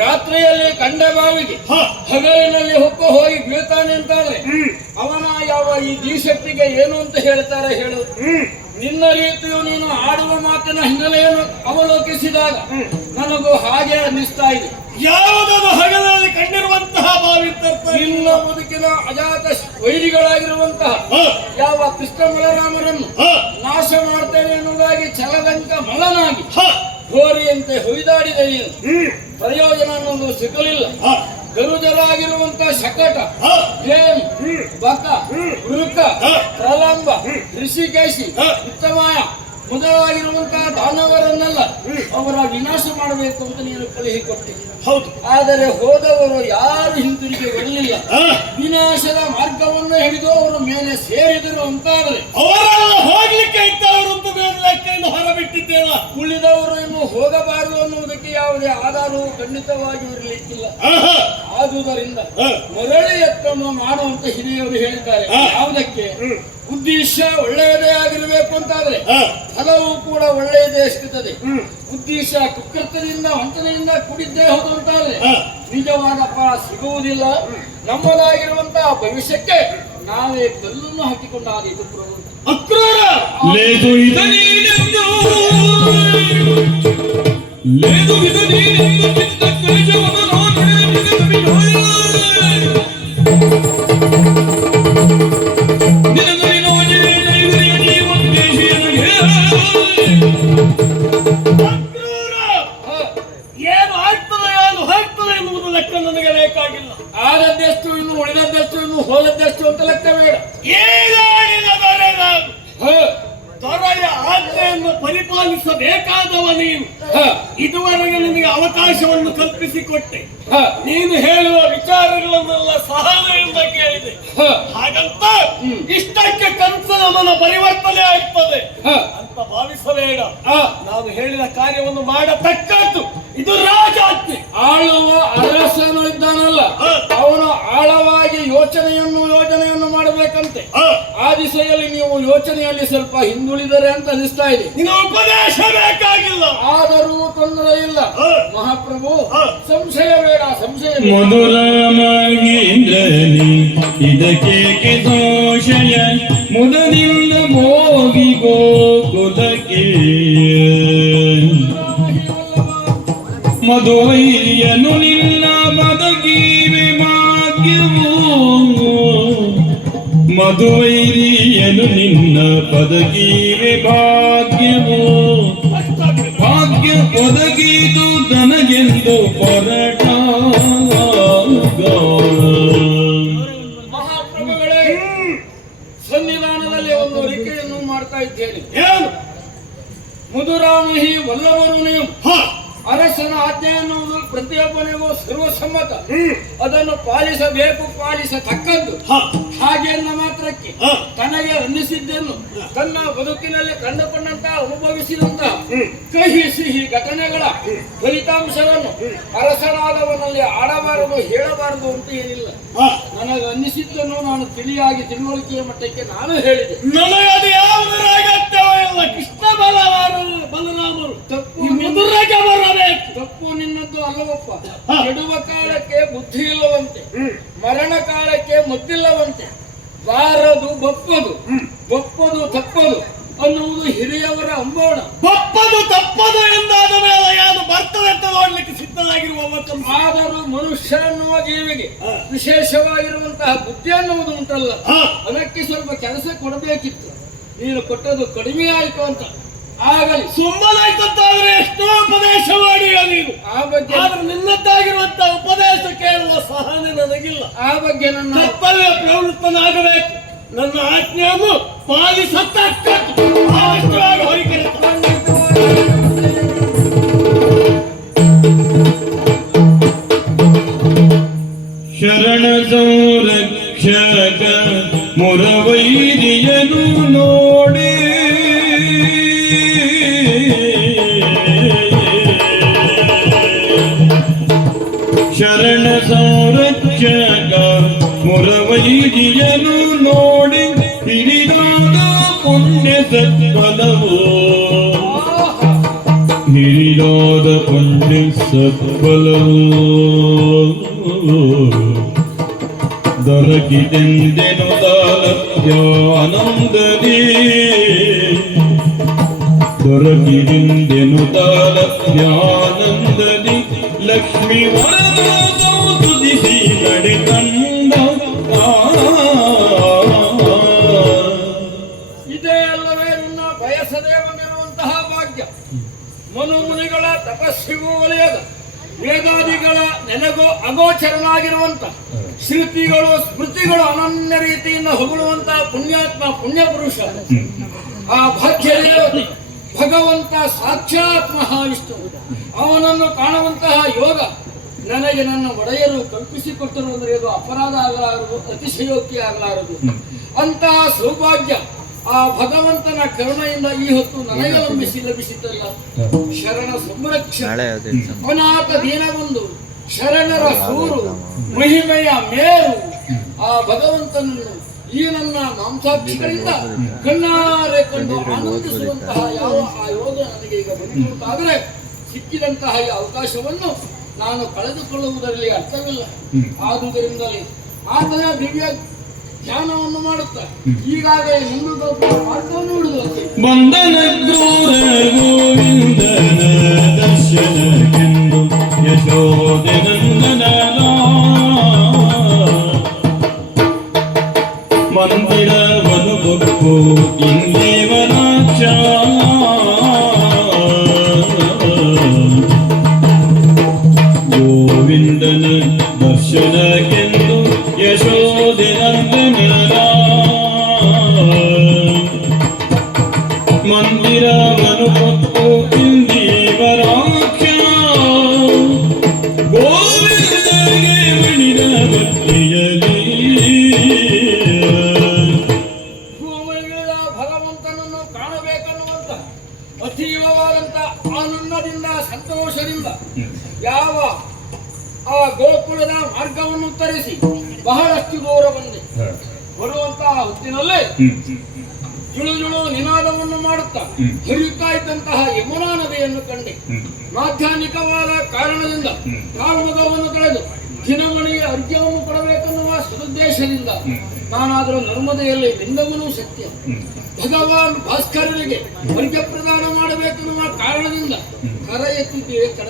ರಾತ್ರಿಯಲ್ಲಿ ಕಂಡ ಬಾವಿಗೆ ಹಗಲಿನಲ್ಲಿ ಹೊಕ್ಕು ಹೋಗಿ ಬೀಳ್ತಾನೆ ಅಂತಾದ್ರೆ ಅವನ ಯಾವ ಈ ದಿಶಕ್ತಿಗೆ ಏನು ಅಂತ ಹೇಳ್ತಾರೆ ಹೇಳು? ನಿನ್ನ ರೀತಿಯು ನೀನು ಆಡುವ ಮಾತಿನ ಹಿನ್ನೆಲೆಯನ್ನು ಅವಲೋಕಿಸಿದಾಗ ನನಗೂ ಹಾಗೆ ಅನ್ನಿಸ್ತಾ ಇದೆ. ಯಾವುದಾದ್ರು ಹಗಲಲ್ಲಿ ಕಂಡಿರುವಂತಹ ಬಾವಿ ನಿನ್ನ ಬದುಕಿನ ಅಜಾತ ವೈರಿಗಳಾಗಿರುವಂತಹ ಯಾವ ಕೃಷ್ಣ ಬಲರಾಮರನ್ನು ನಾಶ ಮಾಡ್ತೇನೆ ಎನ್ನುವುದಾಗಿ ಛಲದಂಕ ಮಲನಾಗಿ ಘೋರಿಯಂತೆ ಹೊಯ್ದಾಡಿದ ನೀನು ಪ್ರಯೋಜನ ಅನ್ನೋದು ಸಿಗಲಿಲ್ಲ. ಗರುಜರಾಗಿರುವಂತಹ ಶಕಟ, ಹೇಮ್, ಬಕ, ವೃಕ, ಪ್ರಲಂಬ, ಋಷಿಕೇಶಿ, ಉತ್ತಮಾಯ ಮೊದಲಾಗಿರುವಂತಹ ದಾನವರನ್ನೆಲ್ಲ ಅವರ ವಿನಾಶ ಮಾಡಬೇಕು ಅಂತ ನೀನು ಕಳುಹಿಕೊಟ್ಟೆ. ಹೌದು. ಆದರೆ ಹೋದವರು ಯಾರು ಹಿಂತಿರುಗಿ ಬರಲಿಲ್ಲ. ವಿನಾಶದ ಮಾರ್ಗವನ್ನು ಹಿಡಿದು ಅವರು ಮೇಲೆ ಸೇರಿದರು ಅಂತಾದ್ರೆ ಅವರೆಲ್ಲ ಹೋಗ್ಲಿಕ್ಕೆ ಇದ್ದವರು ಅಂತ ಲೆಕ್ಕೆಯನ್ನು ಹೊರಬಿಟ್ಟಿದ್ದೇವ. ಉಳಿದವರು ಇನ್ನು ಹೋಗಬಾರದು ಅನ್ನುವುದಕ್ಕೆ ಯಾವುದೇ ಆಧಾರವು ಖಂಡಿತವಾಗಿ ಇರಲಿಕ್ಕಿಲ್ಲ. ಆದುದರಿಂದ ಮರಳಿ ಯತ್ನ ಮಾಡುವಂತ ಹಿರಿಯವರು ಹೇಳಿದ್ದಾರೆ. ಯಾವುದಕ್ಕೆ? ಉದ್ದೇಶ ಒಳ್ಳೆಯದೇ ಆಗಿರಬೇಕು ಅಂತಾದ್ರೆ ಫಲವೂ ಕೂಡ ಒಳ್ಳೆಯದೇ ಸಿಗುತ್ತದೆ. ಉದ್ದೇಶ ಕುಕೃತದಿಂದ ವಂಚನೆಯಿಂದ ಕೂಡಿದ್ದೇ ಹೋದ ಅಂತಾದ್ರೆ ನಿಜವಾದ ಫಲ ಸಿಗುವುದಿಲ್ಲ. ನಮ್ಮದಾಗಿರುವಂತಹ ಭವಿಷ್ಯಕ್ಕೆ ನಾವೇ ಕಲ್ಲನ್ನು ಹಾಕಿಕೊಂಡಾದೀತು. ಅಕ್ರೂರ లేదు ఇదనీనెందు లేదు ఇదనీనెందు చిత్త కృషవనో నినగరినో జయని వందేశియనగే ಅಕ್ರೂರ ಏನು ಆಗ್ತದೆ ಏನು ಹೋಗ್ತದೆ ಎನ್ನುವುದು ಲೆಕ್ಕ ನನಗೆ ಬೇಕಾಗಿಲ್ಲ. ಆದದ್ದೆಷ್ಟು ಇನ್ನು ಉಳಿದದ್ದೆಷ್ಟು ಇನ್ನು ಹೋದದ್ದೆಷ್ಟು ಅಂತ ಲೆಕ್ಕ ಬೇಡ. ಏನಾಡಿದ ದೊರೆಯ ಆಜ್ಞೆಯನ್ನು ಪರಿಪಾಲಿಸಬೇಕಾದವ ನೀನು. ಇದುವರೆಗೆ ನಿನಗೆ ಅವಕಾಶವನ್ನು ಕಲ್ಪಿಸಿಕೊಟ್ಟೆ. ನೀನು ಹೇಳುವ ವಿಚಾರಗಳನ್ನೆಲ್ಲ ಸಹನೆಯಿಂದ ಕೇಳಿದೆ. ಹಾಗಂತ ಇಷ್ಟಕ್ಕೆ ಕಂಸನ ಪರಿವರ್ತನೆ ಆಗ್ತದೆ ಅಂತ ಭಾವಿಸಬೇಡ. ನಾನು ಹೇಳಿದ ಕಾರ್ಯವನ್ನು ಮಾಡತಕ್ಕದ್ದು ಇದು ರಾಜಾಜ್ಞೆ. ಆಳುವ ಅರಸನು ಇದ್ದಾನಲ್ಲ, ಅವನು ಆಳವಾಗಿ ಯೋಜನೆಯನ್ನು ಮಾಡಬೇಕಂತೆ. ಆ ದಿಸೆಯಲ್ಲಿ ನೀವು ಯೋಚನೆಯಲ್ಲಿ ಸ್ವಲ್ಪ ಹಿಂದುಳಿದರೆ ಅಂತ ಅನಿಸ್ತಾ ಇದೆ. ನಿನ್ನ ಉಪದೇಶ ಬೇಕಾಗಿಲ್ಲ. ಆದರೂ ತೊಂದರೆ ಇಲ್ಲ ಮಹಾಪ್ರಭು, ಸಂಶಯ ಬೇಡ, ಸಂಶಯ ಮೊದಲ ಮಗೇಂದ್ರನಿ ಇದಕ್ಕೆ ದೋಷಯ ಮುದದಿಂದ ಹೋಗಿ ಗೋಕುಲಕ್ಕೆ ಮಧುವೈರ್ಯನು ನಿನ್ನ ಬದಗಿವೆ ಭಾಗ್ಯವು ಮಧುವೈರ್ಯನು ನಿನ್ನ ಬದಗಿವೆ ಭಾಗ್ಯವು ಭಾಗ್ಯವೋ ಒದಗಿದು ತನಗೆಂದು ಹೊರಟ ಮಹಾಪ್ರಭುಗಳೇ, ಸನ್ನಿಧಾನದಲ್ಲಿ ಒಂದು ಅರಿಕೆಯನ್ನು ಮಾಡ್ತಾ ಇದ್ದೇನೆ. ಏನು? ಮುದುರಾಮಹಿ ವಲ್ಲಭರು ನೀವು ಅರಸನ ಆಜ್ಞೆ ಎನ್ನುವುದು ಪ್ರತಿಯೊಬ್ಬನಿಗೂ ಸರ್ವಸಮ್ಮತ. ಅದನ್ನು ಪಾಲಿಸಬೇಕು, ಪಾಲಿಸತಕ್ಕದ್ದು. ಹಾಗೆನ್ನ ಮಾತ್ರಕ್ಕೆ ತನಗೆ ಅನ್ನಿಸಿದ್ದನ್ನು ತನ್ನ ಬದುಕಿನಲ್ಲಿ ಕಂಡುಕೊಂಡಂತಹ ಅನುಭವಿಸಿದಂತಹ ಕಹಿ ಸಿಹಿ ಘಟನೆಗಳ ಫಲಿತಾಂಶವನ್ನು ಅರಸನಾದವನಲ್ಲಿ ಆಡಬಾರದು, ಹೇಳಬಾರದು ಅಂತ ಏನಿಲ್ಲ. ನನಗೆ ಅನ್ನಿಸಿದ್ದನ್ನು ನಾನು ತಿಳಿಯಾಗಿ ತಿಳುವಳಿಕೆಯ ಮಟ್ಟಕ್ಕೆ ನಾನು ಹೇಳಿದೆ. ನನಗೆ ಅದು ಯಾವುದರ ಅಗತ್ಯವಲ್ಲ. ಕೃಷ್ಣ ಬಲರಾಮರು ತಪ್ಪು ಮುದುರಗೆ ಬರಬೇಕು. ತಪ್ಪು ನಿನ್ನದ್ದು ಅಲ್ಲವಪ್ಪ. ಕೆಡುವ ಕಾಲಕ್ಕೆ ಬುದ್ಧಿ ಇಲ್ಲವಂತೆ, ಮರಣ ಕಾಲಕ್ಕೆ ಮದ್ದಿಲ್ಲವಂತೆ. ಬಾರದು ಬಪ್ಪದು, ಬಪ್ಪದು ತಪ್ಪದು ಅನ್ನುವುದು ಹಿರಿಯವರ ಅಂಬೋಣ. ಬಪ್ಪದು ತಪ್ಪದು ಎಂದಾದ ಮೇಲೆ ಯಾವುದು ಬರ್ತದೆ ಅಂತ ನೋಡ್ಲಿಕ್ಕೆ ಸಿದ್ಧರಾಗಿರುವ. ಆದರೂ ಮನುಷ್ಯ ಅನ್ನುವ ಜೀವಿಗೆ ವಿಶೇಷವಾಗಿರುವಂತಹ ಬುದ್ಧಿ ಅನ್ನುವುದು ಉಂಟಲ್ಲ, ಅದಕ್ಕೆ ಸ್ವಲ್ಪ ಕೆಲಸ ಕೊಡಬೇಕಿತ್ತು. ನೀನು ಕೊಟ್ಟದ್ದು ಕಡಿಮೆ ಆಯಿತು ಅಂತ ಆಗಲಿ, ಸುಮ್ಮನಾಯ್ತಂತಾದ್ರೆ ಎಷ್ಟೋ ಉಪದೇಶ ಮಾಡಿಯ ನೀನು. ಆ ಬಗ್ಗೆ ಆದ್ರೆ ನಿನ್ನದ್ದಾಗಿರುವಂತಹ ಉಪದೇಶ ಕೇಳುವ ಸಹನೆ ನನಗಿಲ್ಲ. ಆ ಬಗ್ಗೆ ನನ್ನ ಕರ್ತವ್ಯ ಪ್ರವೃತ್ತನಾಗಬೇಕು. ನನ್ನ ಆಜ್ಞೆಯನ್ನು ಪಾಲಿಸತಕ್ಕದ್ದು. ಅವಶ್ಯವಾಗಿ ಹೊರಗೆ ಶರಣ ಸಂರಕ್ಷಕ ಮುರವೈರಿಯನು ನೋಡಿ ಶರಣ ಸಂರಕ್ಷಕ ಮುರವೈರಿಯನು ನೋಡಿ ಹಿರಿದಾದ ಪುಣ್ಯ ಸತ್ಫಲವು ಹಿರಿದಾದ ಪುಣ್ಯ ಸತ್ಫಲವು ದೊರಕಿದೆಂದೆನು ಲಭ್ಯಾನಂದದಿ ದೊರಕಿದೆಂದೆನು ಲಭ್ಯಾನಂದದಿ ಲಕ್ಷ್ಮೀ ವರದಾದ ತುದಿಸಿ ನಡೆದಂದ ಇದೇ ಅಲ್ಲವೇ ನನ್ನ ಬಯಸದೇ ಬಂದಿರುವಂತಹ ಭಾಗ್ಯ. ಮನುಮುನಿಗಳ ತಪಸ್ಸಿಗೂ ಒಲೆಯದ, ವೇದಾದಿಗಳ ನೆಲೆಗೂ ಅಗೋಚರನಾಗಿರುವಂತ, ಶ್ರುತಿಗಳು ಸ್ಮೃತಿಗಳು ಅನನ್ಯ ರೀತಿಯಿಂದ ಹೊಗಳುವಂತಹ ಪುಣ್ಯಾತ್ಮ ಪುಣ್ಯ ಪುರುಷ. ಆ ಭಾಗ್ಯ ಭಗವಂತ ಸಾಕ್ಷಾತ್ ಮಹಾವಿಷ್ಣು. ಅವನನ್ನು ಕಾಣುವಂತಹ ಯೋಗ ನನಗೆ ನನ್ನ ಒಡೆಯರು ಕಲ್ಪಿಸಿಕೊಟ್ಟರು ಅಂದರೆ ಅದು ಅಪರಾಧ ಆಗಲಾರದು, ಅತಿಶಯೋಕ್ತಿ ಆಗಲಾರದು. ಅಂತಹ ಸೌಭಾಗ್ಯ ಆ ಭಗವಂತನ ಕರುಣೆಯಿಂದ ಈ ಹೊತ್ತು ನನಗೆ ಲಭಿಸಿದ್ದಲ್ಲ. ಶರಣ ಸಂರಕ್ಷಣೆ ಅನಾಥ ದೀನಬಂಧು, ಶರಣರ ಸೂರು, ಮಹಿಮೆಯ ಮೇರು ಆ ಭಗವಂತನನ್ನು ಈ ನನ್ನ ಮಾಂಸಾಕ್ಷಿಗಳಿಂದ ಕಣ್ಣಾರೆ ಕಂಡು ಆನಂದಿಸುವಂತಹ ಯಾವ ಆ ಯೋಗ ನನಗೆ ಈಗ ಬಂದಿರುತ್ತಾದರೆ ಸಿಕ್ಕಿದಂತಹ ಈ ಅವಕಾಶವನ್ನು ನಾನು ಕಳೆದುಕೊಳ್ಳುವುದರಲ್ಲಿ ಅರ್ಥವಿಲ್ಲ. ಆದುದರಿಂದಲೇ ಆತನ ದಿವ್ಯ ಧ್ಯಾನವನ್ನು ಮಾಡುತ್ತಾ ಈಗಾಗಲೇ ನಿಮ್ಮದು ಮಾರ್ಗವನ್ನು ಹಿಡಿದು ಬಂದನ ಗೋವಿಂದನ ದರ್ಶನಕ್ಕೆಂದು ಯಶೋಧನಂದನ ಮಂದಿರವನು ಬೊಕ್ಕು ಇಂದೇವರಾಕ್ಷ ಗೋವಿಂದನ ದರ್ಶನಕ್ಕೆಂದು ಯಶೋಧನಂದನ ಮಂದಿರವನು ಬೊಕ್ಕು ಇಂದೇವರಾಕ್ಷ ಗೋವಿಂದನಿಗೆ ಮಣಿದ ಭಕ್ತಿಯಲಿ ಭಗವಂತನನ್ನು ಕಾಣಬೇಕನ್ನುವಂತ ಅತೀವವಾದಂತ ಆನಂದದಿಂದ ಸಂತೋಷದಿಂದ ಯಾವ ಆ ಗೋಕುಲದ ಮಾರ್ಗವನ್ನು ತರಿಸಿ ಬಹಳಷ್ಟು ದೂರ ಬಂದೆ. ಬರುವಂತಹ ಹೊತ್ತಿನಲ್ಲೇ ಜುಳು ಜುಳು ನಿನಾದವನ್ನು ಮಾಡುತ್ತಾ ಹರಿಯುತ್ತಾ ಇದ್ದಂತಹ ಯಮುನಾ ನದಿಯನ್ನು ಕಂಡೆ. ಮಾಧ್ಯಾಹ್ನಿಕವಾದ ಕಾರಣದಿಂದ ಕಾಲ್ಮುಖವನ್ನು ಕಳೆದು ದಿನಮಣಿಗೆ ಅರ್ಘ್ಯವನ್ನು ಕೊಡಬೇಕೆನ್ನುವ ಸದುದ್ದೇಶದಿಂದ ನಾನಾದರೂ ನರ್ಮದೆಯಲ್ಲಿ ನಿಂದವನು ಸತ್ಯ. ಭಗವಾನ್ ಭಾಸ್ಕರನಿಗೆ ಅರ್ಘ್ಯ ಪ್ರದಾನ ಮಾಡಬೇಕೆನ್ನುವ ಕಾರಣದಿಂದ ಕರ ಎತ್ತಿದ್ದೇವೆ ಕಡ.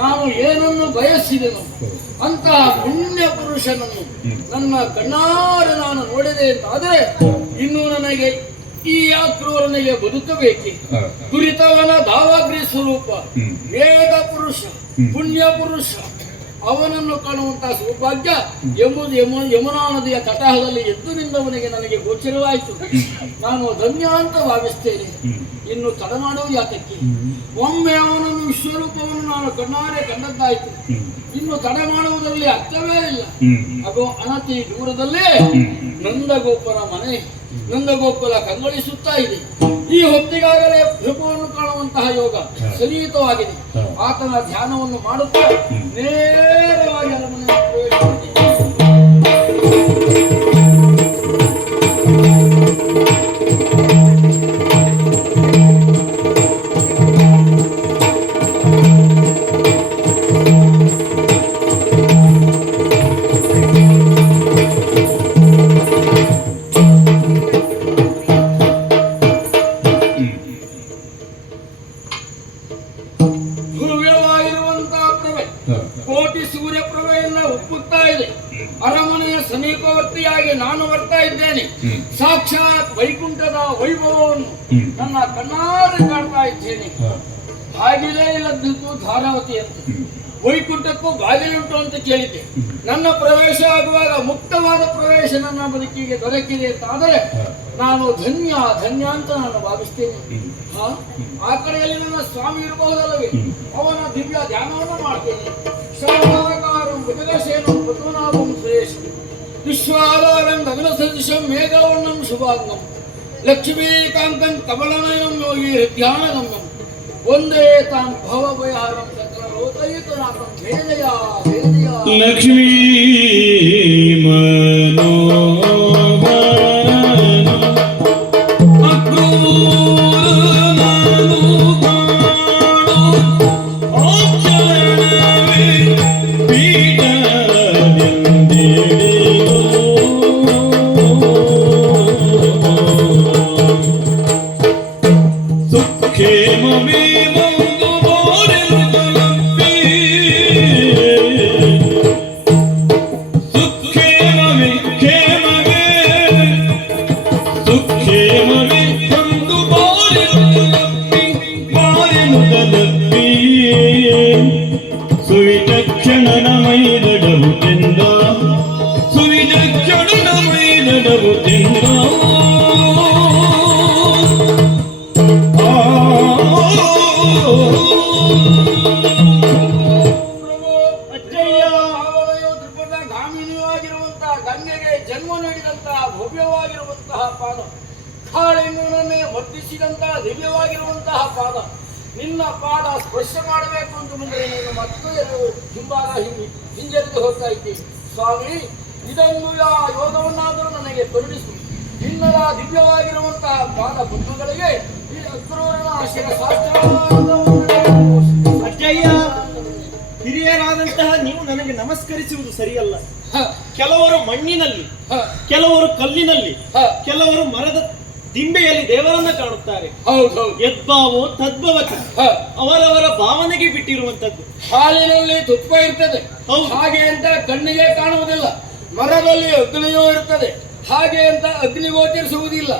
ನಾನು ಏನನ್ನು ಬಯಸಿದೆನು ಅಂತಹ ಪುಣ್ಯ ಪುರುಷನನ್ನು ನನ್ನ ಕಣ್ಣಾರೆ ನಾನು ನೋಡಿದೆ ಅಂತಾದರೆ ಇನ್ನು ನನಗೆ ಈ ಆಕ್ರೂರನಿಗೆ ಬದುಕಬೇಕೆ? ಕುರಿತವನ ದಾವಾಗ್ರಿ ಸ್ವರೂಪ, ವೇದ ಪುರುಷ, ಪುಣ್ಯ ಪುರುಷ, ಅವನನ್ನು ಕಾಣುವಂತಹ ಸೌಭಾಗ್ಯ ಎಂಬುದು ಯಮುನಾ ನದಿಯ ತಟಹದಲ್ಲಿ ಎದ್ದು ನಿಂದವನಿಗೆ ನನಗೆ ಗೋಚರವಾಯಿತು. ನಾನು ಧನ್ಯ ಅಂತ ಭಾವಿಸ್ತೇನೆ. ಇನ್ನು ತಡ ಮಾಡುವುದು ಯಾತಕ್ಕೆ? ಒಮ್ಮೆ ಅವನನ್ನು ವಿಶ್ವರೂಪವನ್ನು ನಾನು ಕಣ್ಣಾರೆ ಕಂಡದ್ದಾಯಿತು. ಇನ್ನು ತಡ ಮಾಡುವುದರಲ್ಲಿ ಅರ್ಥವೇ ಇಲ್ಲ. ಅದು ಅನತಿ ದೂರದಲ್ಲೇ ನಂದಗೋಪನ ಮನೆ, ನಂದಗೋಪುರ ಕಂಗೊಳಿಸುತ್ತಾ ಇದೆ. ಈ ಹೊತ್ತಿಗಾಗಲೇ ಪ್ರಭುವನ್ನು ಕಾಣುವಂತಹ ಯೋಗ ಸನ್ನಿಹಿತವಾಗಿದೆ. ಆತನ ಧ್ಯಾನವನ್ನು ಮಾಡುತ್ತಾ ನೇರವಾಗಿ ಅರಮನೆ ಪ್ರವೇಶ ಕೋಟಿ ಸೂರ್ಯ ಪ್ರಭೆಯಿಂದ ಉಪ್ಪುತ್ತಾ ಇದೆ. ಅರಮನೆಯ ಸಮೀಪವರ್ತಿಯಾಗಿ ನಾನು ಬರ್ತಾ ಇದ್ದೇನೆ. ಸಾಕ್ಷಾತ್ ವೈಕುಂಠದ ವೈಭವವನ್ನು ನನ್ನ ಕಣ್ಣಾರೆ ಕಾಣ್ತಾ ಇದ್ದೇನೆ. ಬಾಗಿಲೇ ಇಲ್ಲದ್ದು ಧಾರಾವತಿ ಅಂತ, ವೈಕುಂಠಕ್ಕೂ ಬಾಗಿಲುಂಟು ಅಂತ ಕೇಳಿದ್ದೆ. ನನ್ನ ಪ್ರವೇಶ ಆಗುವಾಗ ಮುಕ್ತವಾದ ಪ್ರವೇಶ ನನ್ನ ಬದುಕಿಗೆ ದೊರಕಿದೆ ಅಂತಾದರೆ ನಾನು ಧನ್ಯ ಧನ್ಯ ಅಂತ ನಾನು ಭಾವಿಸ್ತೇನೆ. ಆ ಕಡೆಯಲ್ಲಿ ನನ್ನ ಸ್ವಾಮಿ ಇರಬಹುದಲ್ಲವೇ? ಅವನ ದಿವ್ಯ ಧ್ಯಾನವನ್ನು ಮಾಡ್ತೇನೆ. ಶಾಂತಾಕಾರಂ ಭುಜಗಶೇನಂ ಪದ್ಮನಾಭಂ ಸುರೇಶಂ ವಿಶ್ವಾಧಾರಂ ಗಗನ ಸದೃಶಂ ಮೇಘವರ್ಣಂ ಶುಭಾಂಗಂ ಲಕ್ಷ್ಮೀಕಾಂತಂ ಕಮಲನಯನಂ ಯೋಗಿ ಹೃದ್ಯಾನಗಮ್ಯಂ ಒಂದೇ ತಾಂ ಭವಭಯಹಾರಂ ಸಕಲ ಲೋಕೈಕನಾಥಂ ವೇದಯ ವೇದಯ ಲಕ್ಷ್ಮೀ ಗಂಗೆಗೆ ಜನ್ಮ ನೀಡಿದಂತಹ ಭವ್ಯವಾಗಿರುವಂತಹ ಪಾದ, ಕಾಳಿಂಗನನ್ನೇ ಮರ್ದಿಸಿದಂತಹ ದಿವ್ಯವಾಗಿರುವಂತಹ ಪಾದ, ನಿನ್ನ ಪಾದ ಸ್ಪರ್ಶ ಮಾಡಬೇಕು ಅಂತ ಮುಂದೆ ನೀನು ಮತ್ತೆ ಹಿಂಬಾಲ ಹಿಂಜರಿದು ಹೋಗ್ತಾ ಇದ್ದೀನಿ. ಸ್ವಾಮಿ, ಇದನ್ನು ಯೋಗವನ್ನಾದರೂ ನನಗೆ ತೋರಿಸು. ನಿನ್ನದ ದಿವ್ಯವಾಗಿರುವಂತಹ ಪಾದ ಪುತ್ರಗಳಿಗೆ ಈ ಅಕ್ರೂರನ ಅಜ್ಜಯ್ಯ, ಹಿರಿಯರಾದಂತಹ ನೀವು ನನಗೆ ನಮಸ್ಕರಿಸುವುದು ಸರಿಯಲ್ಲ. ಕೆಲವರು ಮಣ್ಣಿನಲ್ಲಿ, ಕೆಲವರು ಕಲ್ಲಿನಲ್ಲಿ, ಕೆಲವರು ಮರದ ದಿಂಬೆಯಲ್ಲಿ ದೇವರನ್ನ ಕಾಣುತ್ತಾರೆ. ಯದ್ಭಾವೋ ತದ್ಭವತಿ, ಅವರವರ ಭಾವನೆಗೆ ಬಿಟ್ಟಿರುವಂತದ್ದು. ಹಾಲಿನಲ್ಲಿ ತುಪ್ಪ ಇರ್ತದೆ ಹಾಗೆ ಅಂತ ಕಣ್ಣಿಗೆ ಕಾಣುವುದಿಲ್ಲ. ಮರದಲ್ಲಿ ಅಗ್ನಿಯೂ ಇರ್ತದೆ ಹಾಗೆ ಅಂತ ಅಗ್ನಿ ಗೋಚರಿಸುವುದಿಲ್ಲ.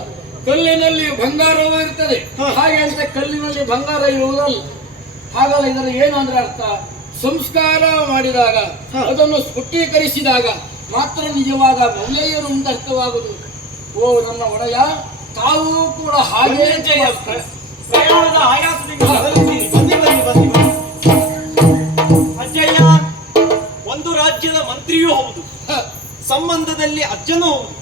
ಕಲ್ಲಿನಲ್ಲಿ ಬಂಗಾರವೂ ಇರ್ತದೆ ಹಾಗೆ ಅಂತ ಕಲ್ಲಿನಲ್ಲಿ ಬಂಗಾರ ಇರುವುದಲ್ಲ. ಹಾಗಲ್ಲ, ಇದರ ಏನಂದ್ರೆ ಅರ್ಥ, ಸಂಸ್ಕಾರ ಮಾಡಿದಾಗ ಅದನ್ನು ಸ್ಫುಟೀಕರಿಸಿದಾಗ ಮಾತ್ರ ನಿಜವಾದ ಮೌಲ್ಯರು ಅಂತ ಅರ್ಥವಾಗುವುದು. ಓ ನನ್ನ ಒಡೆಯ, ತಾವು ಕೂಡ ಹಾಗೆ ಪ್ರಯಾಣದ ಆಯಾಸದಿಂದ ಬದಲಿದ್ದೀರಿ. ಬನ್ನಿ ಬನ್ನಿ ಬನ್ನಿ. ಅಜ್ಜಯ್ಯ ಒಂದು ರಾಜ್ಯದ ಮಂತ್ರಿಯೂ ಹೌದು, ಸಂಬಂಧದಲ್ಲಿ ಅಜ್ಜನೂ ಹೌದು.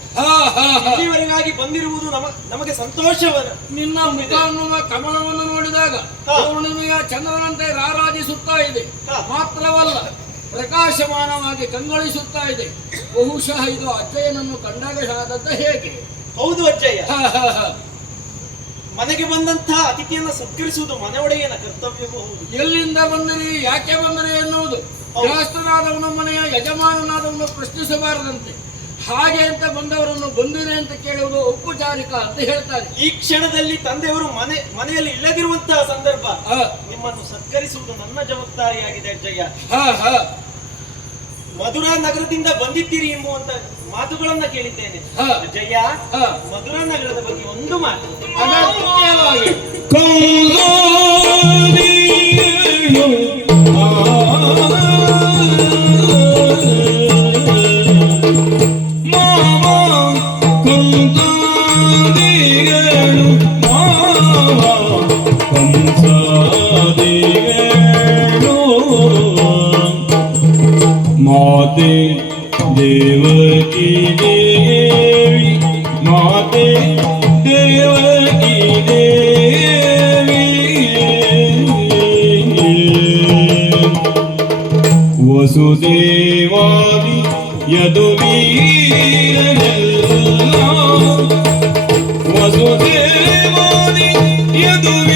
ಇಲ್ಲಿವರೆಗಾಗಿ ಬಂದಿರುವುದು ನಮಗೆ ಸಂತೋಷವನ್ನ. ನಿನ್ನ ಮುಖವನ್ನು ಕಮಲವನ್ನು ನೋಡಿದಾಗ ಪೌರ್ಣಿಮೆಯ ಚಂದ್ರನಂತೆ ರಾರಾಜಿಸುತ್ತಾ ಇದೆ. ಮಾತ್ರವಲ್ಲ, ಪ್ರಕಾಶಮಾನವಾಗಿ ಕಂಗೊಳಿಸುತ್ತಾ ಇದೆ. ಬಹುಶಃ ಇದು ಅಜ್ಜಯ್ಯನನ್ನು ಕಂಡಾಗ ಆದದ್ದ ಹೇಗೆ? ಹೌದು ಅಜ್ಜಯ್ಯ, ಮನೆಗೆ ಬಂದಂತಹ ಅತಿಥಿಯನ್ನು ಸತ್ಕರಿಸುವುದು ಮನೆಯೊಡೆಯನ ಕರ್ತವ್ಯವೂ ಹೌದು. ಎಲ್ಲಿಂದ ಬಂದರಿ, ಯಾಕೆ ಬಂದರಿ ಎನ್ನುವುದು ಗೃಹಸ್ಥನಾದವನ ಮನೆಯ ಯಜಮಾನನಾದವನು ಪ್ರಶ್ನಿಸಬಾರದಂತೆ. ಹಾಗೆ ಅಂತ ಬಂದವರನ್ನು ಬಂದಿದೆ ಅಂತ ಕೇಳುವುದು ಔಪಚಾರಿಕ ಅಂತ ಹೇಳ್ತಾರೆ. ಈ ಕ್ಷಣದಲ್ಲಿ ತಂದೆಯವರು ಮನೆಯಲ್ಲಿ ಇಲ್ಲದಿರುವಂತಹ ಸಂದರ್ಭ, ನಿಮ್ಮನ್ನು ಸತ್ಕರಿಸುವುದು ನನ್ನ ಜವಾಬ್ದಾರಿಯಾಗಿದೆ ಅಜ್ಜಯ್ಯ. ಮಧುರಾ ನಗರದಿಂದ ಬಂದಿದ್ದೀರಿ ಎಂಬುವಂತ ಮಾತುಗಳನ್ನ ಕೇಳಿದ್ದೇನೆ. ಹ. ಅಜ್ಜಯ್ಯ, ಹ. ಮಧುರಾ ನಗರದ ಬಗ್ಗೆ ಒಂದು ಮಾತು. ಅಗತ್ಯವಾಗಿ ಕೌಲಾದಿಯೇಳು ಮಾವ ಕಂಸಾದಿಯೇಳು ಮಾವ ಕಂಸಾದಿಯೇಳು ಮಾತೆ ದೇವಕಿ ದೇವಿ ಮಾತೆ ದೇವಕಿ ದೇವಿ ವಸುದೇವಾದಿ ಯದುವೀರನೆಲ್ಲ ವಸುದೇವಾದಿ ಯದುವೀರನೆಲ್ಲ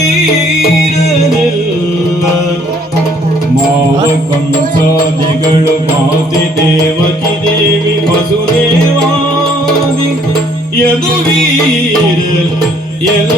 ಮಾವ ಕಂಸಾದಿಗಳು ಮಾತೆ ದೇವಕಿ ದೇವಿ ವಸುದೇವಾದಿ ಯದುವೀರ ಎಲ್ಲ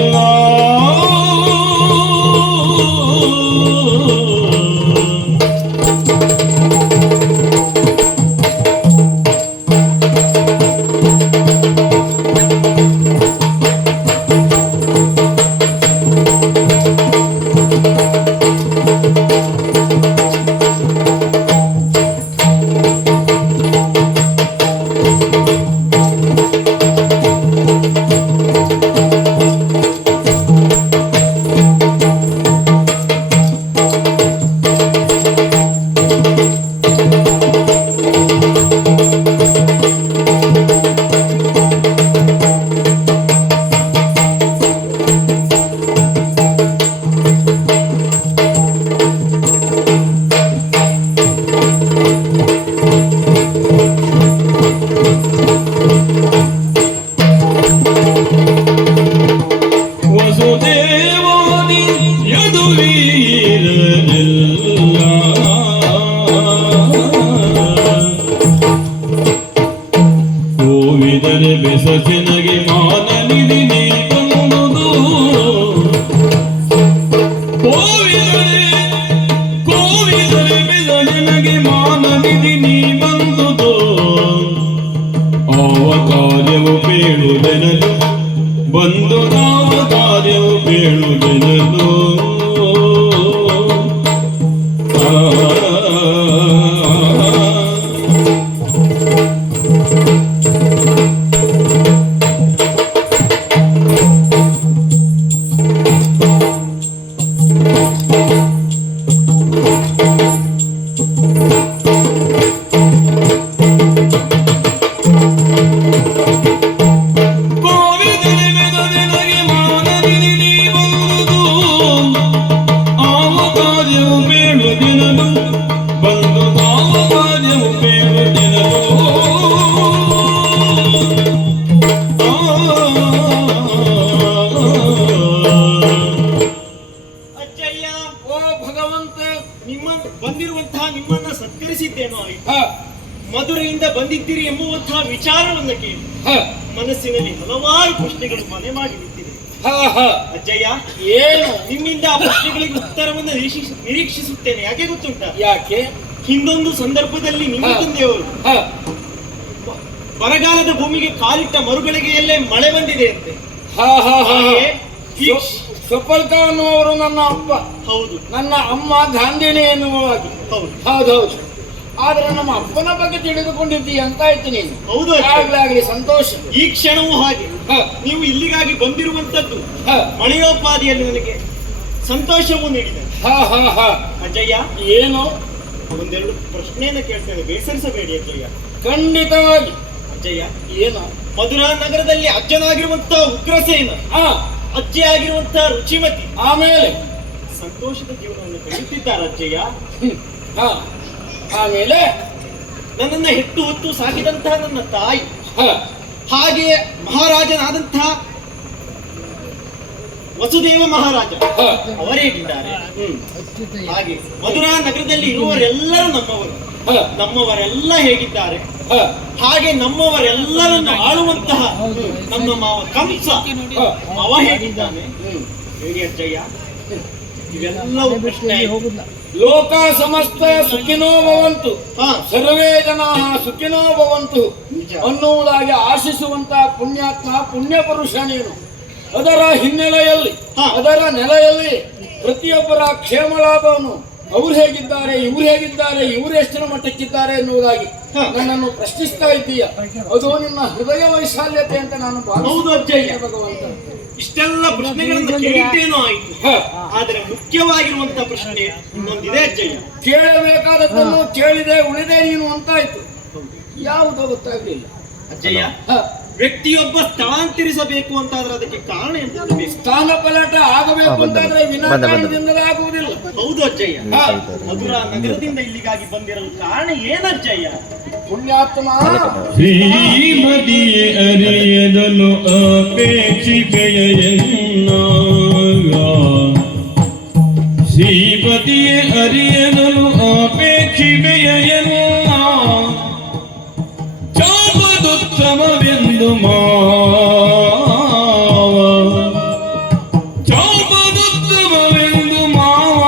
ವಸುದೇವಾದಿ ಯದುವೀರನೆಲ್ಲ ಕೋವಿದರೆ ಬೆಸಸಿನಗೆ ಮಾನನಿಧಿ ನೀ ಬಂದುದು ಕೋವಿದರೆ ಬೆಸಸಿನಗೆ ಮಾನನಿಧಿ ನೀ ಬಂದುದು ಆವ ಕಾರ್ಯವು ಬೇಳುವೆನಲು ಬಂದು ನಾವ ಕಾರ್ಯವು ಬೇಳುವೆನಲು ಕೋವಿದರೆ ಬೆಸಸಿನಗೆ ಮಾನನಿಧಿ ನೀ ಬಂದುದು ಆವ ಕಾರ್ಯವು ಬೇಳುವೆನಲು ಬಂದು ನಾವ ಕಾರ್ಯವು ಬೇಳುವೆನಲು ಅಜ್ಜಯ್ಯ, ಓ ಭಗವಂತ ಬಂದಿರುವಂತಹ ನಿಮ್ಮನ್ನ ಸತ್ಕರಿಸಿದ್ದೇನೋ ಆಯ್ತು. ಹ ಮಧುರೆಯಿಂದ ಬಂದಿದ್ದೀರಿ ಎಂಬುವಂತಹ ವಿಚಾರವನ್ನ ಕೇಳಿ ಹ ಮನಸ್ಸಿನಲ್ಲಿ ಹಲವಾರು ಪ್ರಶ್ನೆಗಳು ಮನೆ ಮಾಡಿ ನಿಂತಿದೆ. ಹ ಹ ಅಜ್ಜಯ್ಯ, ಏನು ನಿಮ್ಮಿಂದ ಆ ಪ್ರಶ್ನೆಗಳಿಗೆ ಉತ್ತರವನ್ನು ನಿರೀಕ್ಷಿಸುತ್ತೇನೆ. ಯಾಕೆ ಗೊತ್ತುಂಟ? ಯಾಕೆ ಹಿಂದೊಂದು ಸಂದರ್ಭದಲ್ಲಿ ನಿಮ್ಮ ಹ. ತಂದೆಯವರು ಹ ಬರಗಾಲದ ಭೂಮಿಗೆ ಕಾಲಿಟ್ಟ ಮರುಗಳಿಗೆಯಲ್ಲೇ ಮಳೆ ಬಂದಿದೆ ಅಂತೆ. ಹ ಹ ಹ ಹಾಗೆ ಈ ಸುಪಲ್ಕ ಅನ್ನುವರು ನನ್ನ ಅಪ್ಪ, ಹೌದು ನನ್ನ ಅಮ್ಮ ಗಾಂಧಿಣಿ ಎನ್ನುವಾಗಿ. ಹೌದು ಹೌದೌದು. ಆದ್ರೆ ನಮ್ಮ ಅಪ್ಪನ ಬಗ್ಗೆ ತಿಳಿದುಕೊಂಡಿದ್ದೀಯ ಅಂತ ಆಯ್ತು ನೀನು. ಹೌದು ಅಜ್ಜ. ಆಗ್ಲಾಗ್ಲಿ ಸಂತೋಷ. ಈ ಕ್ಷಣವೂ ಹಾಗೆ ಹ ನೀವು ಇಲ್ಲಿಗಾಗಿ ಬಂದಿರುವಂತದ್ದು ಹ ಮಳೆಯೋಪಾದಿಯಲ್ಲಿ ನನಗೆ ಸಂತೋಷವೂ ನೀಡಿದೆ. ಹ ಹ ಹ ಅಜ್ಜಯ್ಯ, ಏನು ಒಂದೆರಡು ಪ್ರಶ್ನೆಯನ್ನ ಕೇಳ್ತೇನೆ, ಬೇಸರಿಸಬೇಡಿ ಅಜ್ಜಯ್ಯ. ಖಂಡಿತವಾಗಿ. ಅಜ್ಜಯ್ಯ, ಏನು ಮಧುರಾ ನಗರದಲ್ಲಿ ಅಜ್ಜನಾಗಿರುವಂತಹ ಉಗ್ರಸೇನ, ಹ ಅಜ್ಜಿ ಆಗಿರುವಂತಹ ರುಚಿಮತಿ ಆಮೇಲೆ ಸಂತೋಷದ ಜೀವನವನ್ನು ಕಳೆಯುತ್ತಿದ್ದಾರೆ ಅಜ್ಜಯ್ಯ. ಹ ಆಮೇಲೆ ನನ್ನನ್ನ ಹೆತ್ತು ಹೊತ್ತು ಸಾಕಿದಂತಹ ನನ್ನ ತಾಯಿ, ಹ ಹಾಗೆಯೇ ಮಹಾರಾಜನಾದಂತಹ ವಸುದೇವ ಮಹಾರಾಜ ಹ ಅವರೇಗಿದ್ದಾರೆ. ಹಾಗೆ ಮಧುರಾ ನಗರದಲ್ಲಿ ಇರುವವರೆಲ್ಲರೂ ನಮ್ಮವರು. ಹ ನಮ್ಮವರೆಲ್ಲ ಹೇಗಿದ್ದಾರೆ, ಹ ಹಾಗೆ ನಮ್ಮವರೆಲ್ಲರನ್ನು ಆಳುವಂತಹ ನಮ್ಮ ಮಾವ ಕಂಸ ಹ ಅವ ಹೇಗಿದ್ದಾನೆ ಹ್ಮ್ ಹೇಳಿ ಅಜ್ಜಯ್ಯ. ಇವೆಲ್ಲವೂ ಪ್ರಶ್ನೆ ಆಯ್ತು. ಲೋಕ ಸಮಸ್ತ ಸುಖಿನೋ ಭವಂತು, ಹಾ. ಸರ್ವೇ ಜನ ಸುಖಿನೋ ಭವಂತು ನಿಜ. ಅನ್ನುವುದಾಗಿ ಆಶಿಸುವಂತ ಪುಣ್ಯಾತ್ಮ ಪುಣ್ಯ ಪುರುಷ ನೀನು. ಅದರ ಹಿನ್ನೆಲೆಯಲ್ಲಿ ಹಾ. ಅದರ ನೆಲೆಯಲ್ಲಿ ಪ್ರತಿಯೊಬ್ಬರ ಕ್ಷೇಮ ಲಾಭವನ್ನು ಅವ್ರು ಹೇಗಿದ್ದಾರೆ, ಇವ್ರು ಹೇಗಿದ್ದಾರೆ, ಇವರು ಎಷ್ಟರ ಮಟ್ಟಕ್ಕಿದ್ದಾರೆ ಎನ್ನುವುದಾಗಿ ಹಾ. ನನ್ನನ್ನು ಪ್ರಶ್ನಿಸ್ತಾ ಇದ್ದೀಯ. ಅದು ನಿನ್ನ ಹೃದಯ ವೈಶಾಲ್ಯತೆ ಅಂತ ನಾನು ಹೌದು ಅಜ್ಜಯ್ಯ. ಭಗವಂತ. ಇಷ್ಟೆಲ್ಲ ಪ್ರಶ್ನೆಗಳನ್ನು ಕೇಳಿದ್ದೇನೋ ಆಯ್ತು, ಹ. ಆದ್ರೆ ಮುಖ್ಯವಾಗಿರುವಂತ ಪ್ರಶ್ನೆ ಇನ್ನೊಂದಿದೆ ಅಜ್ಜಯ್ಯ. ಕೇಳಬೇಕಾದದ್ದನ್ನು ಕೇಳಿದೆ ಉಳಿದೆ ನೀನು ಅಂತಾಯ್ತು. ಯಾವುದೋ ಗೊತ್ತಾಗ್ಲಿಲ್ಲ ಅಜ್ಜಯ್ಯ, ಹ. ವ್ಯಕ್ತಿಯೊಬ್ಬ ಸ್ಥಳಾಂತರಿಸಬೇಕು ಅಂತಾದ್ರೆ ಅದಕ್ಕೆ ಕಾರಣ ಎಂತ ಬೇಕು? ಸ್ಥಾನ ಪಲಾಟ ಆಗಬೇಕು ಅಂತಾದ್ರೆ ವಿನಾಕಾರಣದಿಂದಲೇ ಆಗುವುದಿಲ್ಲ. ಹೌದು ಅಜ್ಜಯ್ಯ. ಹ. ಮಧುರಾ ನಗರದಿಂದ ಇಲ್ಲಿಗಾಗಿ ಬಂದಿರಲು ಕಾರಣ ಏನಜ್ಜಯ್ಯ? ಪುಣ್ಯಾತ್ಮ ಶ್ರೀಮತಿಯೇ ಅರಿಯದಲು ಅಪೇಕ್ಷಿಪೆಯನ್ನ, ಶ್ರೀಪತಿಯೇ ಅರಿಯದಲು ಅಪೇಕ್ಷಿಪೆಯನ್ನ, ಚಾಪದುತ್ತಮವೆಂದು ಮಾವ, ಚಾಪದುತ್ತಮವೆಂದು ಮಾವ,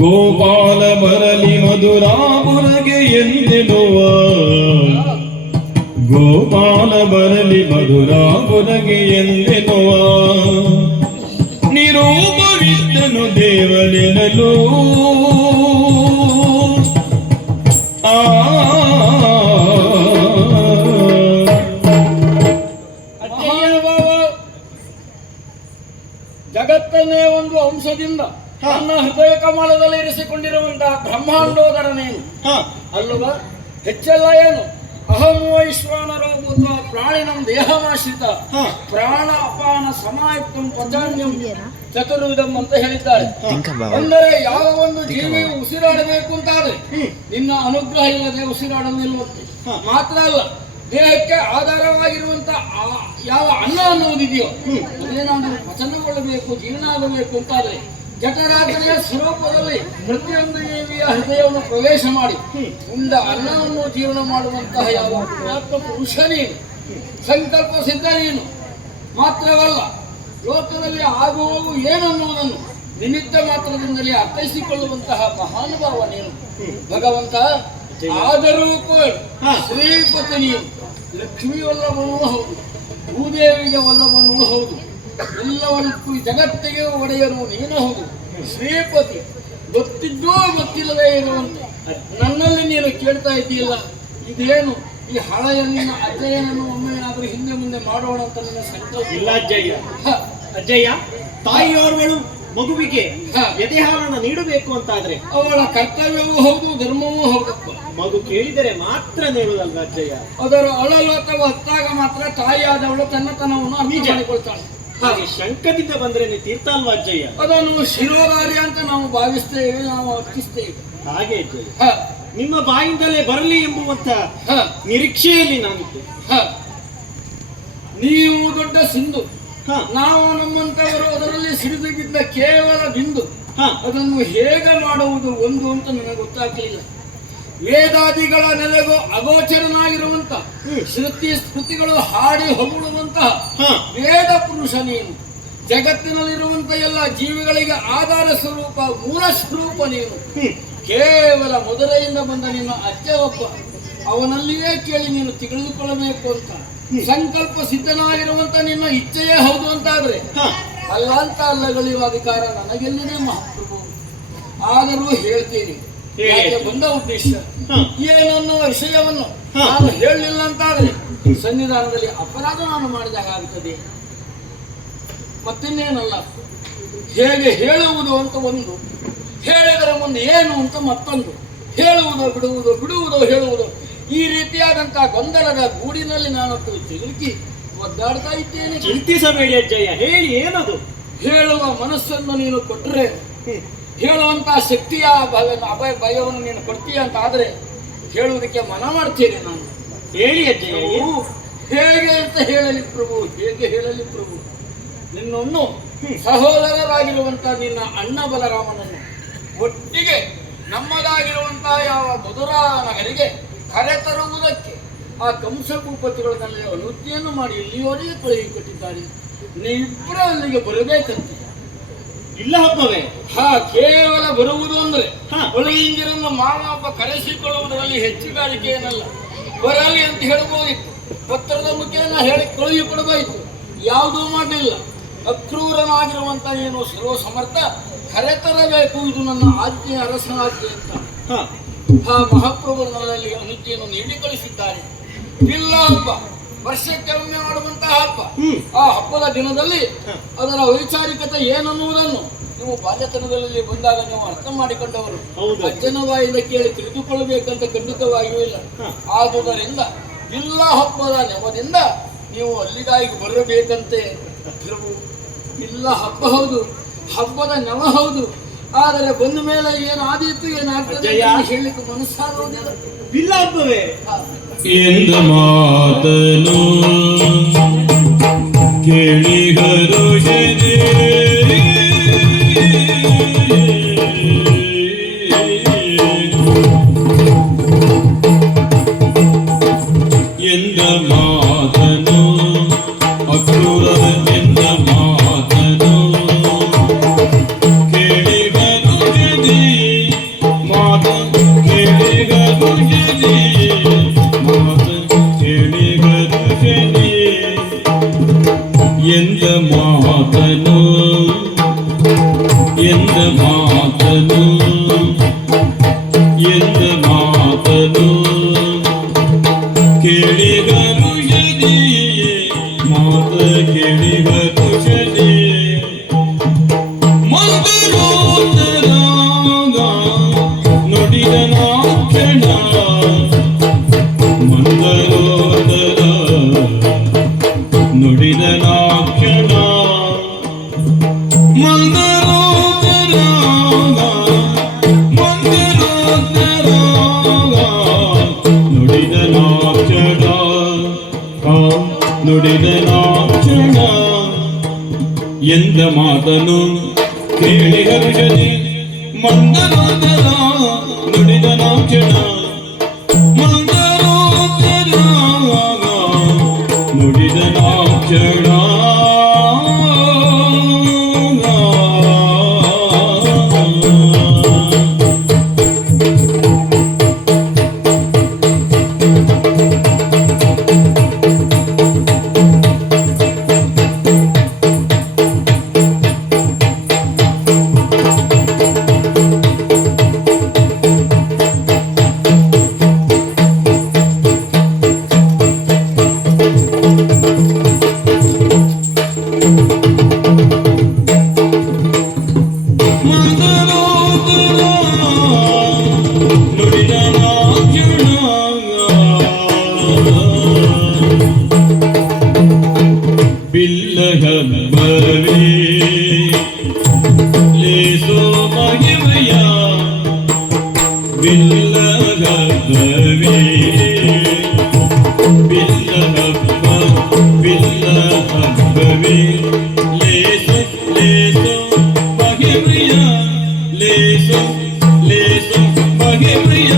ಗೋಪಾಲ ಬರಲಿ ಮಧುರಾಪುರಗೆ ಎಂದೆನುವ, ಗೋಪಾಲ ಬರಲಿ ಮಧುರಾಪುರಗೆ ಎಂದೆನುವ, ನಿರೂಪವಿದ್ದನು ದೇವನೆನಲು ಮಹಾನುಭಾವ, ಜಗತ್ತನ್ನೇ ಒಂದು ಅಂಶದಿಂದ ತನ್ನ ಹೃದಯ ಕಮಲದಲ್ಲಿ ಇರಿಸಿಕೊಂಡಿರುವಂತಹ ಬ್ರಹ್ಮಾಂಡೋದರ ನೀನು ಹ. ಅಲ್ಲವಾ? ಹೆಚ್ಚೆಲ್ಲ ಏನು ಅಹಂ ವೈಶ್ವಾನರೋ ಭೂತ ಪ್ರಾಣಿನಂ ದೇಹಮಾಶ್ರಿತ ಹ. ಪ್ರಾಣ ಅಪಾನ ಸಮಾಯುಕ್ತಂ ಪಚಾನ್ಯಂ ಚತುರ್ವಿಧಂ ಅಂತ ಹೇಳಿದ್ದಾರೆ. Think about it. ಅಂದರೆ ಯಾವ ಒಂದು ಜೀವಿಯು ಉಸಿರಾಡಬೇಕು ಅಂತಾದ್ರೆ ನಿನ್ನ ಅನುಗ್ರಹ ಇಲ್ಲದೆ ಉಸಿರಾಡಲಿಲ್ಲವಂತೆ. ಮಾತ್ರ ಅಲ್ಲ, ದೇಹಕ್ಕೆ ಆಧಾರವಾಗಿರುವಂತ ಯಾವ ಅನ್ನ ಅನ್ನುವುದಿದೆಯೋ ಅದೇನಾದರೂ ಪಚನಗೊಳ್ಳಬೇಕು, ಜೀರ್ಣ ಆಗಬೇಕು ಅಂತಾದ್ರೆ ಜಠರಾಗ್ನಿಯ ಸ್ವರೂಪದಲ್ಲಿ ಪ್ರತಿಯೊಂದು ಜೀವಿಯ ಹೃದಯವನ್ನು ಪ್ರವೇಶ ಮಾಡಿ ಉಂಡ ಅನ್ನವನ್ನು ಜೀರ್ಣ ಮಾಡುವಂತಹ ಯಾವ ಪುಣ್ಯಾತ್ಮ ಪುರುಷ ನೀನು, ಸಂಕಲ್ಪ ಸಿದ್ಧ ನೀನು. ಮಾತ್ರವಲ್ಲ, ಲೋಕದಲ್ಲಿ ಆಗುವವು ಏನನ್ನುವುದನ್ನು ನಿಮಿತ್ತ ಮಾತ್ರದಿಂದಲೇ ಅರ್ಥೈಸಿಕೊಳ್ಳುವಂತಹ ಮಹಾನುಭಾವ ನೀನು ಭಗವಂತ. ಆದರೂ ಕೂಡ ಶ್ರೀಪತಿ ನೀನು ಲಕ್ಷ್ಮೀ ವಲ್ಲಭನೂ ಹೌದು, ಭೂದೇವಿಗೆ ವಲ್ಲಭನೂ ಹೌದು, ಎಲ್ಲವನ್ನೂ ಜಗತ್ತಿಗೆ ಒಡೆಯನು ನೀನು ಹೌದು. ಶ್ರೀಪತಿ ಗೊತ್ತಿದ್ದೋ ಗೊತ್ತಿಲ್ಲದೆ ಇರುವಂತೆ ನನ್ನಲ್ಲಿ ನೀನು ಕೇಳ್ತಾ ಇದ್ದೀಯಲ್ಲ, ಇದೇನು ಈ ಹಳೆಯಲ್ಲಿನ ಅಧ್ಯಯನವನ್ನು ಒಮ್ಮೆ ಏನಾದರೂ ಹಿಂದೆ ಮುಂದೆ ಮಾಡೋಣ ಅಂತ ನನ್ನ ಸಂಕಲ್ಪ ಇಲ್ಲ ಅಜ್ಜಯ್ಯ. ಹ. ಅಜ್ಜಯ್ಯ, ತಾಯಿಯವರುಗಳು ಮಗುವಿಗೆ ಹ. ಎದೆಹಾಲನ್ನ ನೀಡಬೇಕು ಅಂತಾದ್ರೆ ಅವಳ ಕರ್ತವ್ಯವೂ ಹೌದು, ಧರ್ಮವೂ ಹೌದಪ್ಪ. ಮಗು ಕೇಳಿದರೆ ಮಾತ್ರ ನೀಡುವುದಲ್ವ ಅಜ್ಜಯ್ಯ? ಅದರ ಅಳಲು ಅಥವಾ ಹತ್ತಾಗ ಮಾತ್ರ ತಾಯಿಯಾದವಳು ತನ್ನತನವನ್ನು ಅರ್ಥ ಮಾಡಿಕೊಳ್ತಾಳೆ. ಹಾಗೆ ಶಂಕದಿಂದ ಬಂದ್ರೆ ತೀರ್ಥ ಅಲ್ವಾ ಅಜ್ಜಯ್ಯ? ಅದನ್ನು ಶಿರೋಧಾರ್ಯ ಅಂತ ನಾವು ಭಾವಿಸ್ತೇವೆ, ನಾವು ಅರ್ಚಿಸ್ತೇವೆ. ಹಾಗೆ ಅಜ್ಜಯ್ಯ, ಹ. ನಿಮ್ಮ ಬಾಯಿಂದಲೇ ಬರಲಿ ಎಂಬುವಂತ ಹ. ನಿರೀಕ್ಷೆಯಲ್ಲಿ ನಾನಿದ್ದೆ. ಹ. ನೀವು ದೊಡ್ಡ ಸಿಂಧು, ಹ. ನಾವು ನಮ್ಮಂತವರು ಅದರಲ್ಲಿ ಸಿಡಿದಿದ್ದ ಕೇವಲ ಬಿಂದು. ಹ. ಅದನ್ನು ಹೇಗೆ ಮಾಡುವುದು ಒಂದು ಅಂತ ನನಗೆ ಗೊತ್ತಾಗಲಿಲ್ಲ. ವೇದಾದಿಗಳ ನೆಲೆಗೂ ಅಗೋಚರನಾಗಿರುವಂತ ಶ್ರುತಿ ಸ್ಮೃತಿಗಳು ಹಾಡಿ ಹೊಗಳುವಂತಹ ಹ. ವೇದ ಪುರುಷ ನೀನು. ಜಗತ್ತಿನಲ್ಲಿರುವಂತ ಎಲ್ಲ ಜೀವಿಗಳಿಗೆ ಆಧಾರ ಸ್ವರೂಪ, ಮೂಲ ಸ್ವರೂಪ ನೀನು. ಕೇವಲ ಮಧುರೆಯಿಂದ ಬಂದ ನಿನ್ನ ಅಜ್ಜ ಒಬ್ಬ, ಅವನಲ್ಲಿಯೇ ಕೇಳಿ ನೀನು ತಿಳಿದುಕೊಳ್ಳಬೇಕು ಅಂತ ಸಂಕಲ್ಪ ಸಿದ್ಧನಾಗಿರುವಂತ ನಿನ್ನ ಇಚ್ಛೆಯೇ ಹೌದು ಅಂತಾದ್ರೆ ಅಲ್ಲ ಅಂತ ಅಲ್ಲಗಳೆಯುವ ಅಧಿಕಾರ ನನಗೆಲ್ಲಿದೆ ಮಹಾಪ್ರಭು. ಆದರೂ ಹೇಳ್ತೀನಿ, ಯಾಕೆ ಬಂದ ಉದ್ದೇಶ ಏನನ್ನೋ ವಿಷಯವನ್ನು ನಾನು ಹೇಳಲಿಲ್ಲ ಅಂತಾದ್ರೆ ಸನ್ನಿಧಾನದಲ್ಲಿ ಅಪರಾಧ ನಾನು ಮಾಡಿದಾಗ ಆಗುತ್ತದೆ. ಮತ್ತಿನ್ನೇನಲ್ಲ, ಹೇಗೆ ಹೇಳುವುದು ಅಂತ ಒಂದು, ಹೇಳಿದರ ಮುಂದೆ ಏನು ಅಂತ ಮತ್ತೊಂದು, ಹೇಳುವುದೋ ಬಿಡುವುದೋ, ಬಿಡುವುದೋ ಹೇಳುವುದೋ, ಈ ರೀತಿಯಾದಂತಹ ಗೊಂದಲದ ಗೂಡಿನಲ್ಲಿ ನಾನು ಸಿಲುಕಿ ಒದ್ದಾಡ್ತಾ ಇದ್ದೇನೆ. ಚಿಂತಿಸಬೇಡಿ ಅಜ್ಜಯ್ಯ, ಹೇಳಿ ಏನದು? ಹೇಳುವ ಮನಸ್ಸನ್ನು ನೀನು ಕೊಟ್ಟರೆ, ಹೇಳುವಂತಹ ಶಕ್ತಿಯ ಭಯವನ್ನು ನೀನು ಕೊಡ್ತೀಯ ಅಂತ ಆದ್ರೆ ಹೇಳುವುದಕ್ಕೆ ಮನ ಮಾಡ್ತೇನೆ ನಾನು. ಹೇಳಿ ಅಜ್ಜಯ್ಯ. ಹೇಗೆ ಅಂತ ಹೇಳಲಿ ಪ್ರಭು, ಹೇಗೆ ಹೇಳಲಿ ಪ್ರಭು? ನಿನ್ನನ್ನು ಸಹೋದರರಾಗಿರುವಂತಹ ನಿನ್ನ ಅಣ್ಣ ಬಲರಾಮನನ್ನು ಒಟ್ಟಿಗೆ ನಮ್ಮದಾಗಿರುವಂತಹ ಯಾವ ಮಧುರಾ ನಗರಿಗೆ ಕರೆತರುವುದಕ್ಕೆ ಆ ಕಂಸ ಭೂಪತಿಗಳಲ್ಲಿ ಅನುಜ್ಞೆಯನ್ನು ಮಾಡಿ ಇಲ್ಲಿಯವರೆಗೆ ಕಳುಹಿಕೊಟ್ಟಿದ್ದಾರೆ. ನೀವಿಬ್ಬರು ಅಲ್ಲಿಗೆ ಬರಬೇಕಂತೆ. ಇಲ್ಲ ಹಬ್ಬವೇ? ಹಾ, ಕೇವಲ ಬರುವುದು ಅಂದ್ರೆ ಹಾ. ಒಳಗಿಂದಿರನ್ನು ಮಾನವ ಕರೆಸಿಕೊಳ್ಳುವುದರಲ್ಲಿ ಹೆಚ್ಚುಗಾರಿಕೆ ಏನಲ್ಲ. ಬರಲಿ ಅಂತ ಹೇಳ್ಬೋದಿತ್ತು, ಪತ್ರದ ಮುಖೇನ ಹೇಳಿ ಕಳುಹಿ ಕೊಡಬೇಕು. ಯಾವುದೂ ಮಾಡಲಿಲ್ಲ. ಅಕ್ರೂರನಾಗಿರುವಂತ ಏನು ಸರ್ವ ಸಮರ್ಥ ಕರೆತರಬೇಕು, ಇದು ನನ್ನ ಆಜ್ಞೆ, ಅರಸನ ಆಜ್ಞೆ ಅಂತ ಹಾ. ಮಹಾಪ್ರಭುಗಳು ನನ್ನಲ್ಲಿ ಅನುಜ್ಞೆಯನ್ನು ನೀಡಿ ಕಳಿಸಿದ್ದಾರೆ. ಇಲ್ಲ ಹಬ್ಬ ವರ್ಷಕ್ಕೆ ಒಮ್ಮೆ ಮಾಡುವಂತಹ ಹಬ್ಬ. ಆ ಹಬ್ಬದ ದಿನದಲ್ಲಿ ಅದರ ವೈಚಾರಿಕತೆ ಏನನ್ನುವುದನ್ನು ನೀವು ಬಾಲ್ಯತನದಲ್ಲಿ ಬಂದಾಗ ನೀವು ಅರ್ಥ ಮಾಡಿಕೊಂಡವರು. ಅಜ್ಜನ ಬಾಯಿಂದ ಕೇಳಿ ತಿಳಿದುಕೊಳ್ಳಬೇಕಂತ ಖಂಡಿತವಾಗಿಯೂ ಇಲ್ಲ. ಆದುದರಿಂದ ಇಲ್ಲ ಹಬ್ಬದ ನೆವದಿಂದ ನೀವು ಅಲ್ಲಿಗಾಗಿ ಬರಬೇಕಂತೆ. ಇಲ್ಲ ಹಬ್ಬ ಹೌದು, ಹಬ್ಬದ ನೆವ ಹೌದು. ಆದರೆ ಬಂದ ಮೇಲೆ ಏನಾದೀತು ಏನಾಗ್ತದೆ ಹೇಳಲಿಕ್ಕೆ ಮನಸ್ಸಾಗೋದಿಲ್ಲ. ಇಲ್ಲ ಹಬ್ಬವೇ? ಎಂದ ಮಾತನು ಕೇಳಿಗರು ಜನೆ ಎಂದ ಮಾತನು ಅಕ್ರೂರ ಎಂದ ಮಾತನು ಕೇಳಿಗರು ಜನೆ ಮಾತ ಕೇಳಿಗರು ಜನೆ ಎಂದ ಮಾತನು ಎಂದ ಮಾತನು ಎಂದ ಮಾತನು ಕೇಳಿಗರು ಜದಿ ಮಾತ ಕೇಳಿಗರು ಜದಿ ಮಂದರೋದರಾಗ ನುಡಿದ ನಾಕ್ಷಣ ಮಂದರೋದರ ನುಡಿದ ನಾಕ್ಷಣ ಮಂದರೋದರಾಗ ಮಂದರೋದರಾಗ ನುಡಿದ ನಾಕ್ಷಣ ನುಡಿದ ನಾಕ್ಷಣ ಎಂದ ಮಾತನು ಕೇಳಿಗರು ಜನಿ ಮಂದರೋದರ ನುಡಿದ ನಾಕ್ಷಣ ಮಂದರೋದರಾಗ ನುಡಿದ ನಾಕ್ಷಣ ಬಿಲ್ಲಗಬ್ಬವೇ ಲೇಸೋ ಮಹಿಮಯ ಬಿಲ್ಲಗಬ್ಬವೇ ಬಿಲ್ಲಗಬ್ಬ ಬಿಲ್ಲಗಬ್ಬವೇ ಲೇಸೋ ಲೇಸೋ ಮಹಿಮಯ ಲೇಸೋ ಲೇಸೋ ಮಹಿಮಯ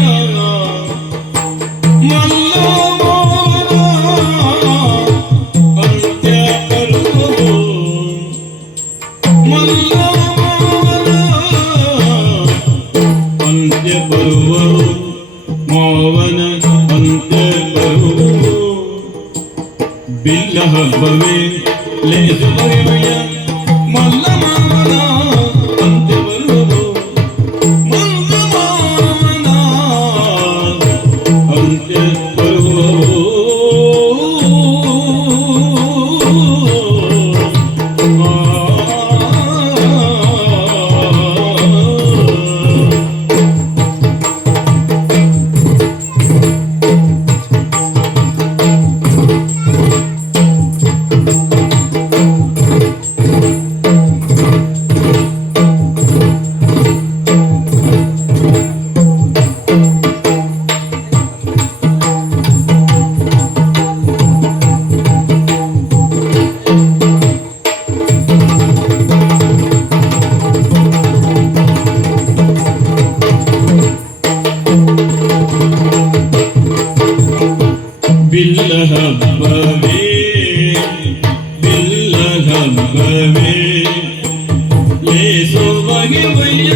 ಮಾವನ ಅಂತ್ಯ ಬರುವುದು ಬಿಲ್ಲ ಹಬ್ಬವೇ ಲೇಸು ಮಹಿಮೆಯ ಮಲ್ಲ ಮಾವನ ಅಂತ್ಯ ಬರುವುದು ಮಲ್ಲ ಮಾವನ ಅಂತ್ಯ ಬರುವುದು ಬಿಲ್ಲ ಹಬ್ಬವೇ ಬಿಲ್ಲ ಬಲವೇ ಲೇಸು ಬಗೆವಯ್ಯ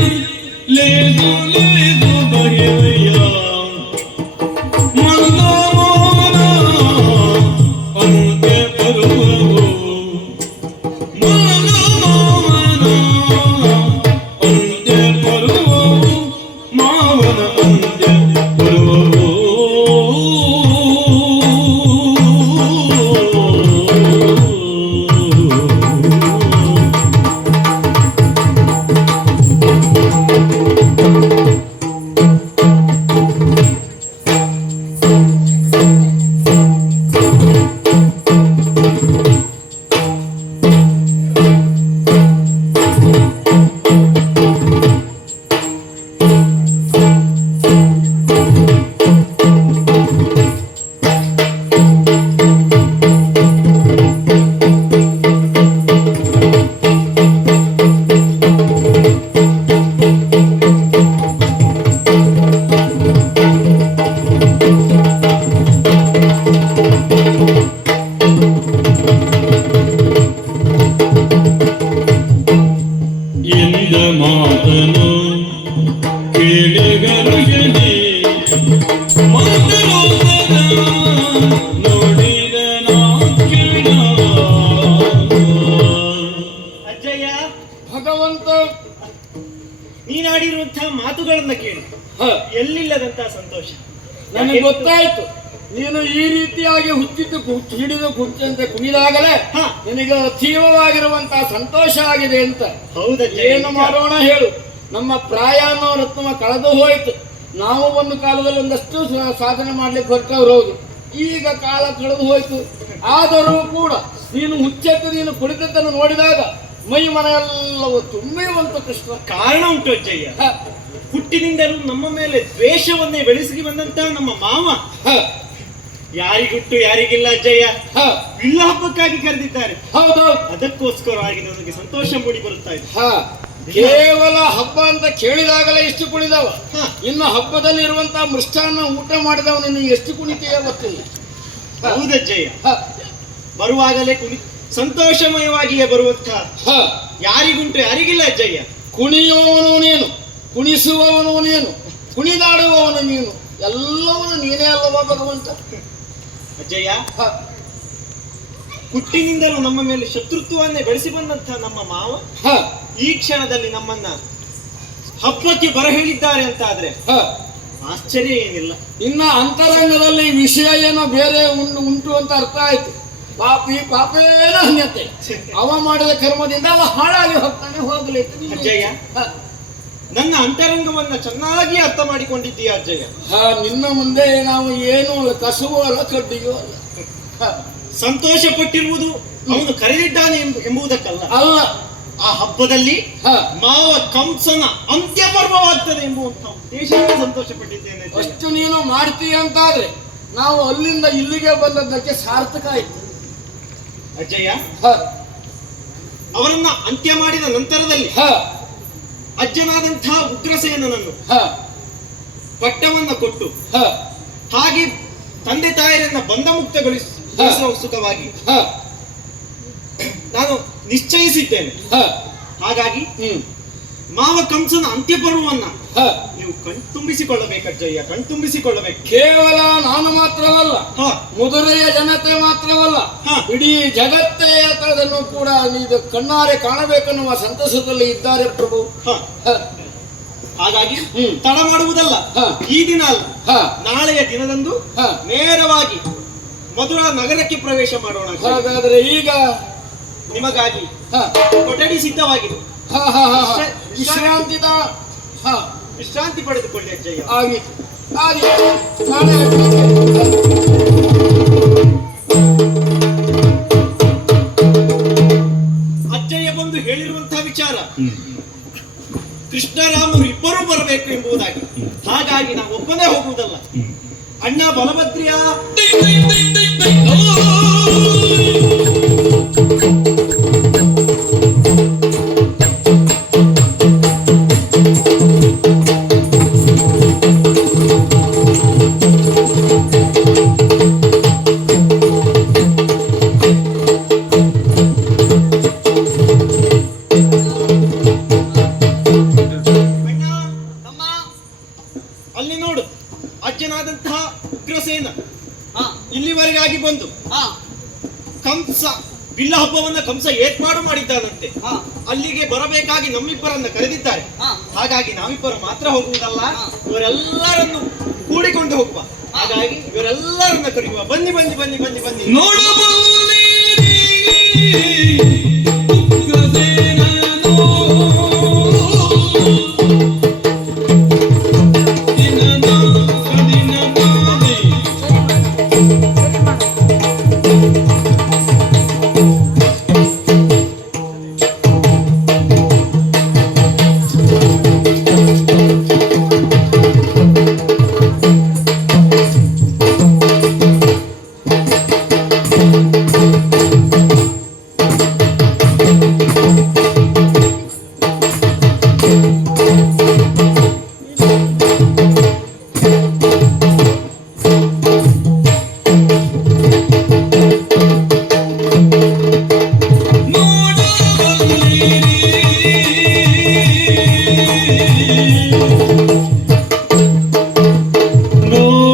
ಲೇಸು ಲೇಸು ಬಗೆವಯ್ಯ ಮನೋಮೋಹನ ಅಂತ್ಯ ಬರುವವು ಮನೋಮೋಹನ ಅಂತ್ಯ ಬರುವವು ಮಾವನ ಅಂತ್ಯ ಬರುವವು ಎಂದ ಮಾತನು ಕೇಳಿಗರುಗಲಿ ಮಾತರೋದನ ನೋಡಿದ ನಾಕ್ಯನ ಅಜ್ಜಯ್ಯ, ಭಗವಂತ ನೀನಾಡಿರುವಂತಹ ಮಾತುಗಳನ್ನ ಕೇಳಿ ಹ, ಎಲ್ಲಿಲ್ಲದಂತಹ ಸಂತೋಷ. ನನಗೆ ಗೊತ್ತಾಯ್ತು ನೀನು ಈ ರೀತಿಯಾಗಿ ಹಿಡಿದು ಕುಂಚಂತೆ ಕುಣಿದಾಗಲೇ ಹ. ನಿನಗೆ ಅತೀವವಾಗಿರುವಂತಹ ಸಂತೋಷ ಆಗಿದೆ ಅಂತ. ಹೌದಜ್ಜ, ಏನು ಮಾಡೋಣ ಹೇಳು, ನಮ್ಮ ಪ್ರಾಯ ಅನ್ನೋ ರತ್ನ ಕಳೆದು ಹೋಯ್ತು. ನಾವು ಒಂದು ಕಾಲದಲ್ಲಿ ಒಂದಷ್ಟು ಸಾಧನೆ ಮಾಡ್ಲಿಕ್ಕೆ ಹೊರಟವ್ರು ಹೌದು, ಈಗ ಕಾಲ ಕಳೆದು ಹೋಯ್ತು. ಆದರೂ ಕೂಡ ನೀನು ಹುಚ್ಚೆತ್ತು ನೀನು ಕುಳಿತದ್ದನ್ನು ನೋಡಿದಾಗ ಮೈ ಮನೆಯೆಲ್ಲವೂ ತುಂಬಿರುವಂತ ಕೃಷ್ಣ. ಕಾರಣ ಉಂಟು ಅಜ್ಜಯ್ಯ. ಹ, ಹುಟ್ಟಿನಿಂದಲೂ ನಮ್ಮ ಮೇಲೆ ದ್ವೇಷವನ್ನೇ ಬೆಳೆಸಿ ಬಂದಂತಹ ನಮ್ಮ ಮಾವ ಹ, ಯಾರಿಗುಟ್ಟು ಯಾರಿಗಿಲ್ಲ ಅಜ್ಜಯ್ಯ. ಹ, ಬಿಲ್ಲ ಹಬ್ಬಕ್ಕಾಗಿ ಕರೆದಿದ್ದಾರೆ. ಹೌದೌದು. ಅದಕ್ಕೋಸ್ಕರವಾಗಿ ನನಗೆ ಸಂತೋಷ ಮೂಡಿ ಬರುತ್ತಾ ಇದೆ. ಹ, ಕೇವಲ ಹಬ್ಬ ಅಂತ ಕೇಳಿದಾಗಲೇ ಎಷ್ಟು ಕುಣಿದವ, ಹ. ಇನ್ನು ಹಬ್ಬದಲ್ಲಿ ಇರುವಂತಹ ಮೃಷ್ಟಾನ್ನ ಊಟ ಮಾಡಿದವ ನೀನು ಎಷ್ಟು ಕುಣಿತೀಯ ಗೊತ್ತಿಲ್ಲ. ಹೌದಜ್ಜಯ್ಯ, ಹ, ಬರುವಾಗಲೇ ಸಂತೋಷಮಯವಾಗಿಯೇ ಬರುವಂತಹ ಹ, ಯಾರಿಗುಂಟು ಯಾರಿಗಿಲ್ಲ ಅಜ್ಜಯ್ಯ. ಕುಣಿಯುವವನು ನೀನು, ಕುಣಿಸುವವನು ನೀನು, ಕುಣಿದಾಡುವವನು ನೀನು, ಎಲ್ಲವನು ನೀನೇ ಅಲ್ಲವಾ ಭಗವಂತ. ಅಜ್ಜಯ್ಯ, ಹ, ಹುಟ್ಟಿನಿಂದಲೂ ನಮ್ಮ ಮೇಲೆ ಶತ್ರುತ್ವವನ್ನೇ ಬೆಳೆಸಿ ಬಂದಂತಹ ನಮ್ಮ ಮಾವ ಹ, ಈ ಕ್ಷಣದಲ್ಲಿ ನಮ್ಮನ್ನ ಹಬ್ಬಕ್ಕೆ ಬರ ಹೇಳಿದ್ದಾರೆ ಅಂತ ಆದ್ರೆ ಹ. ಆಶ್ಚರ್ಯ ಏನಿಲ್ಲ. ಇನ್ನ ಅಂತರಂಗದಲ್ಲಿ ವಿಷಯ ಏನೋ ಬೇರೆ ಉಂಟು ಅಂತ ಅರ್ಥ ಆಯ್ತು. ಪಾಪಿ ಪಾಪೇನ ಹನ್ಯತೆ, ಅವ ಮಾಡಿದ ಕರ್ಮದಿಂದ ಅವ ಹಾಳಾಗಿ ಹೋಗ್ತಾನೆ, ಹೋಗ್ಲಿ. ಅಜ್ಜಯ್ಯ, ನನ್ನ ಅಂತರಂಗವನ್ನ ಚೆನ್ನಾಗಿ ಅರ್ಥ ಮಾಡಿಕೊಂಡಿದ್ದೀಯ ಅಜ್ಜಯ್ಯ. ಹ, ನಿನ್ನ ಮುಂದೆ ನಾವು ಏನು ಅಲ್ಲ, ಕಸುವು ಅಲ್ಲ, ಕಡ್ಡಿಯೂ ಅಲ್ಲ. ಹ, ಸಂತೋಷ ಪಟ್ಟಿರುವುದು ಅವನು ಕರೆದಿದ್ದಾನೆ ಎಂಬುದಕ್ಕಲ್ಲ, ಅಲ್ಲ. ಆ ಹಬ್ಬದಲ್ಲಿ ಹ, ಮಾವ ಕಂಸನ ಅಂತ್ಯ ಪರ್ವವಾಗ್ತದೆ ಎಂಬುವಂತ ಉದ್ದೇಶದಿಂದ ಸಂತೋಷ ಪಟ್ಟಿದ್ದೇನೆ ಅಜ್ಜಯ್ಯ. ಅಷ್ಟು ನೀನು ಮಾಡ್ತೀಯ ಅಂತಾದ್ರೆ ನಾವು ಅಲ್ಲಿಂದ ಇಲ್ಲಿಗೆ ಬಂದದ್ದಕ್ಕೆ ಸಾರ್ಥಕ ಆಯ್ತು. ಅಜ್ಜಯ್ಯ, ಹ, ಅವರನ್ನ ಅಂತ್ಯ ಮಾಡಿದ ನಂತರದಲ್ಲಿ ಹ, ಅಜ್ಜನಾದಂತಹ ಉಗ್ರಸೇನನನ್ನು ಹ, ಪಟ್ಟವನ್ನ ಕೊಟ್ಟು ಹ, ಹಾಗೆ ತಂದೆ ತಾಯರನ್ನ ಬಂಧಮುಕ್ತಗೊಳಿಸುವ ಸುಖವಾಗಿ ಹ, ನಾನು ನಿಶ್ಚಯಿಸಿದ್ದೇನೆ. ಹ, ಹಾಗಾಗಿ ಹ್ಮ್, ಮಾವ ಕಂಸನ ಅಂತ್ಯ ಪರ್ವವನ್ನ ಹ. ನೀವು ಕಣ್ತುಂಬಿಸಿಕೊಳ್ಳಬೇಕು ಅಜ್ಜಯ್ಯ, ಕಣ್ತುಂಬಿಸಿಕೊಳ್ಳಬೇಕು. ಕೇವಲ ನಾನು ಮಾತ್ರವಲ್ಲ, ಹ, ಮಧುರೆಯ ಜನತೆ ಮಾತ್ರವಲ್ಲ, ಹ. ಇಡೀ ಜಗತ್ತೇ ಅದನ್ನು ಕೂಡ ಇದು ಕಣ್ಣಾರೆ ಕಾಣಬೇಕನ್ನುವ ಸಂತಸದಲ್ಲಿ ಇದ್ದಾರೆ ಪ್ರಭು. ಹ. ಹ, ಹಾಗಾಗಿ ಹ್ಮ್. ತಡ ಮಾಡುವುದಲ್ಲ, ಹ. ಈ ದಿನ ಅಲ್ಲ, ಹ, ನಾಳೆಯ ದಿನದಂದು ಹ. ನೇರವಾಗಿ ಮಧುರಾ ನಗರಕ್ಕೆ ಪ್ರವೇಶ ಮಾಡೋಣ ಅಜ್ಜಯ್ಯ. ಹಾಗಾದ್ರೆ ಈಗ ನಿಮಗಾಗಿ ಹ, ಕೊಠಡಿ ಸಿದ್ಧವಾಗಿದೆ. ಹ, ಹ, ಹ, ಹ. ವಿಶ್ರಾಂತಿದ ಹ, ವಿಶ್ರಾಂತಿ ಪಡೆದುಕೊಳ್ಳಿ ಅಜ್ಜಯ್ಯ. ಆಗಿತ್ತು. ನಾಳೆ ಅಜ್ಜಯ್ಯ ಬಂದು ಹೇಳಿರುವಂತಹ ವಿಚಾರ ಕೃಷ್ಣರಾಮರು ಇಬ್ಬರೂ ಬರಬೇಕು ಎಂಬುದಾಗಿ. ಹಾಗಾಗಿ ನಾವು ಒಬ್ಬನೇ ಹೋಗುವುದಲ್ಲ, ಅಣ್ಣ ಬಲಭದ್ರಿಯ ಇಲ್ಲಿವರೆಗಾಗಿ ಬಂದು ಹಾ ಕಂಸ ಬಿಲ್ಲ ಹಬ್ಬವನ್ನ ಕಂಸ ಏರ್ಪಾಡು ಮಾಡಿದ್ದಾನಂತೆ. ಹಾ ಅಲ್ಲಿಗೆ ಬರಬೇಕಾಗಿ ನಮ್ಮಿಬ್ಬರನ್ನ ಕರೆದಿದ್ದಾರೆ. ಹಾ ಹಾಗಾಗಿ ನಾವಿಬ್ಬರು ಮಾತ್ರ ಹೋಗುವುದಲ್ಲ, ಹಾ. ಇವರೆಲ್ಲರನ್ನು ಕೂಡಿಕೊಂಡು ಹೋಗುವ. ಹಾಗಾಗಿ ಇವರೆಲ್ಲರನ್ನ ಕರೆಯುವ. ಬನ್ನಿ ಬನ್ನಿ ಬನ್ನಿ ಬನ್ನಿ ಬನ್ನಿ. ನೋಡಬಲ್ಲಿರಿ ಉಗ್ರಸೇನನು ದಿನದ ಕದಿನದಾದೆ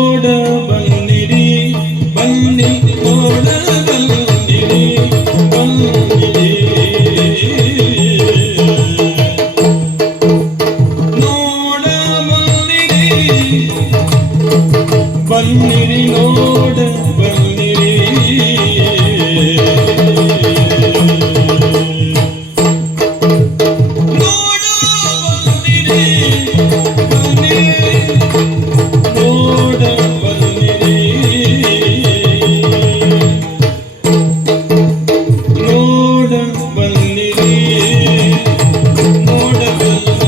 ನೋಡಬಲ್ಲಿರಿ ಬನ್ನಿ ನೋಡಬಲ್ಲಿರಿ ಬನ್ನಿರಿ ನೋಡಬಲ್ಲಿರಿ ಬನ್ನಿರಿ ನೋಡಬಲ್ಲಿರಿ ನೋಡಬಲ್ಲಿರಿ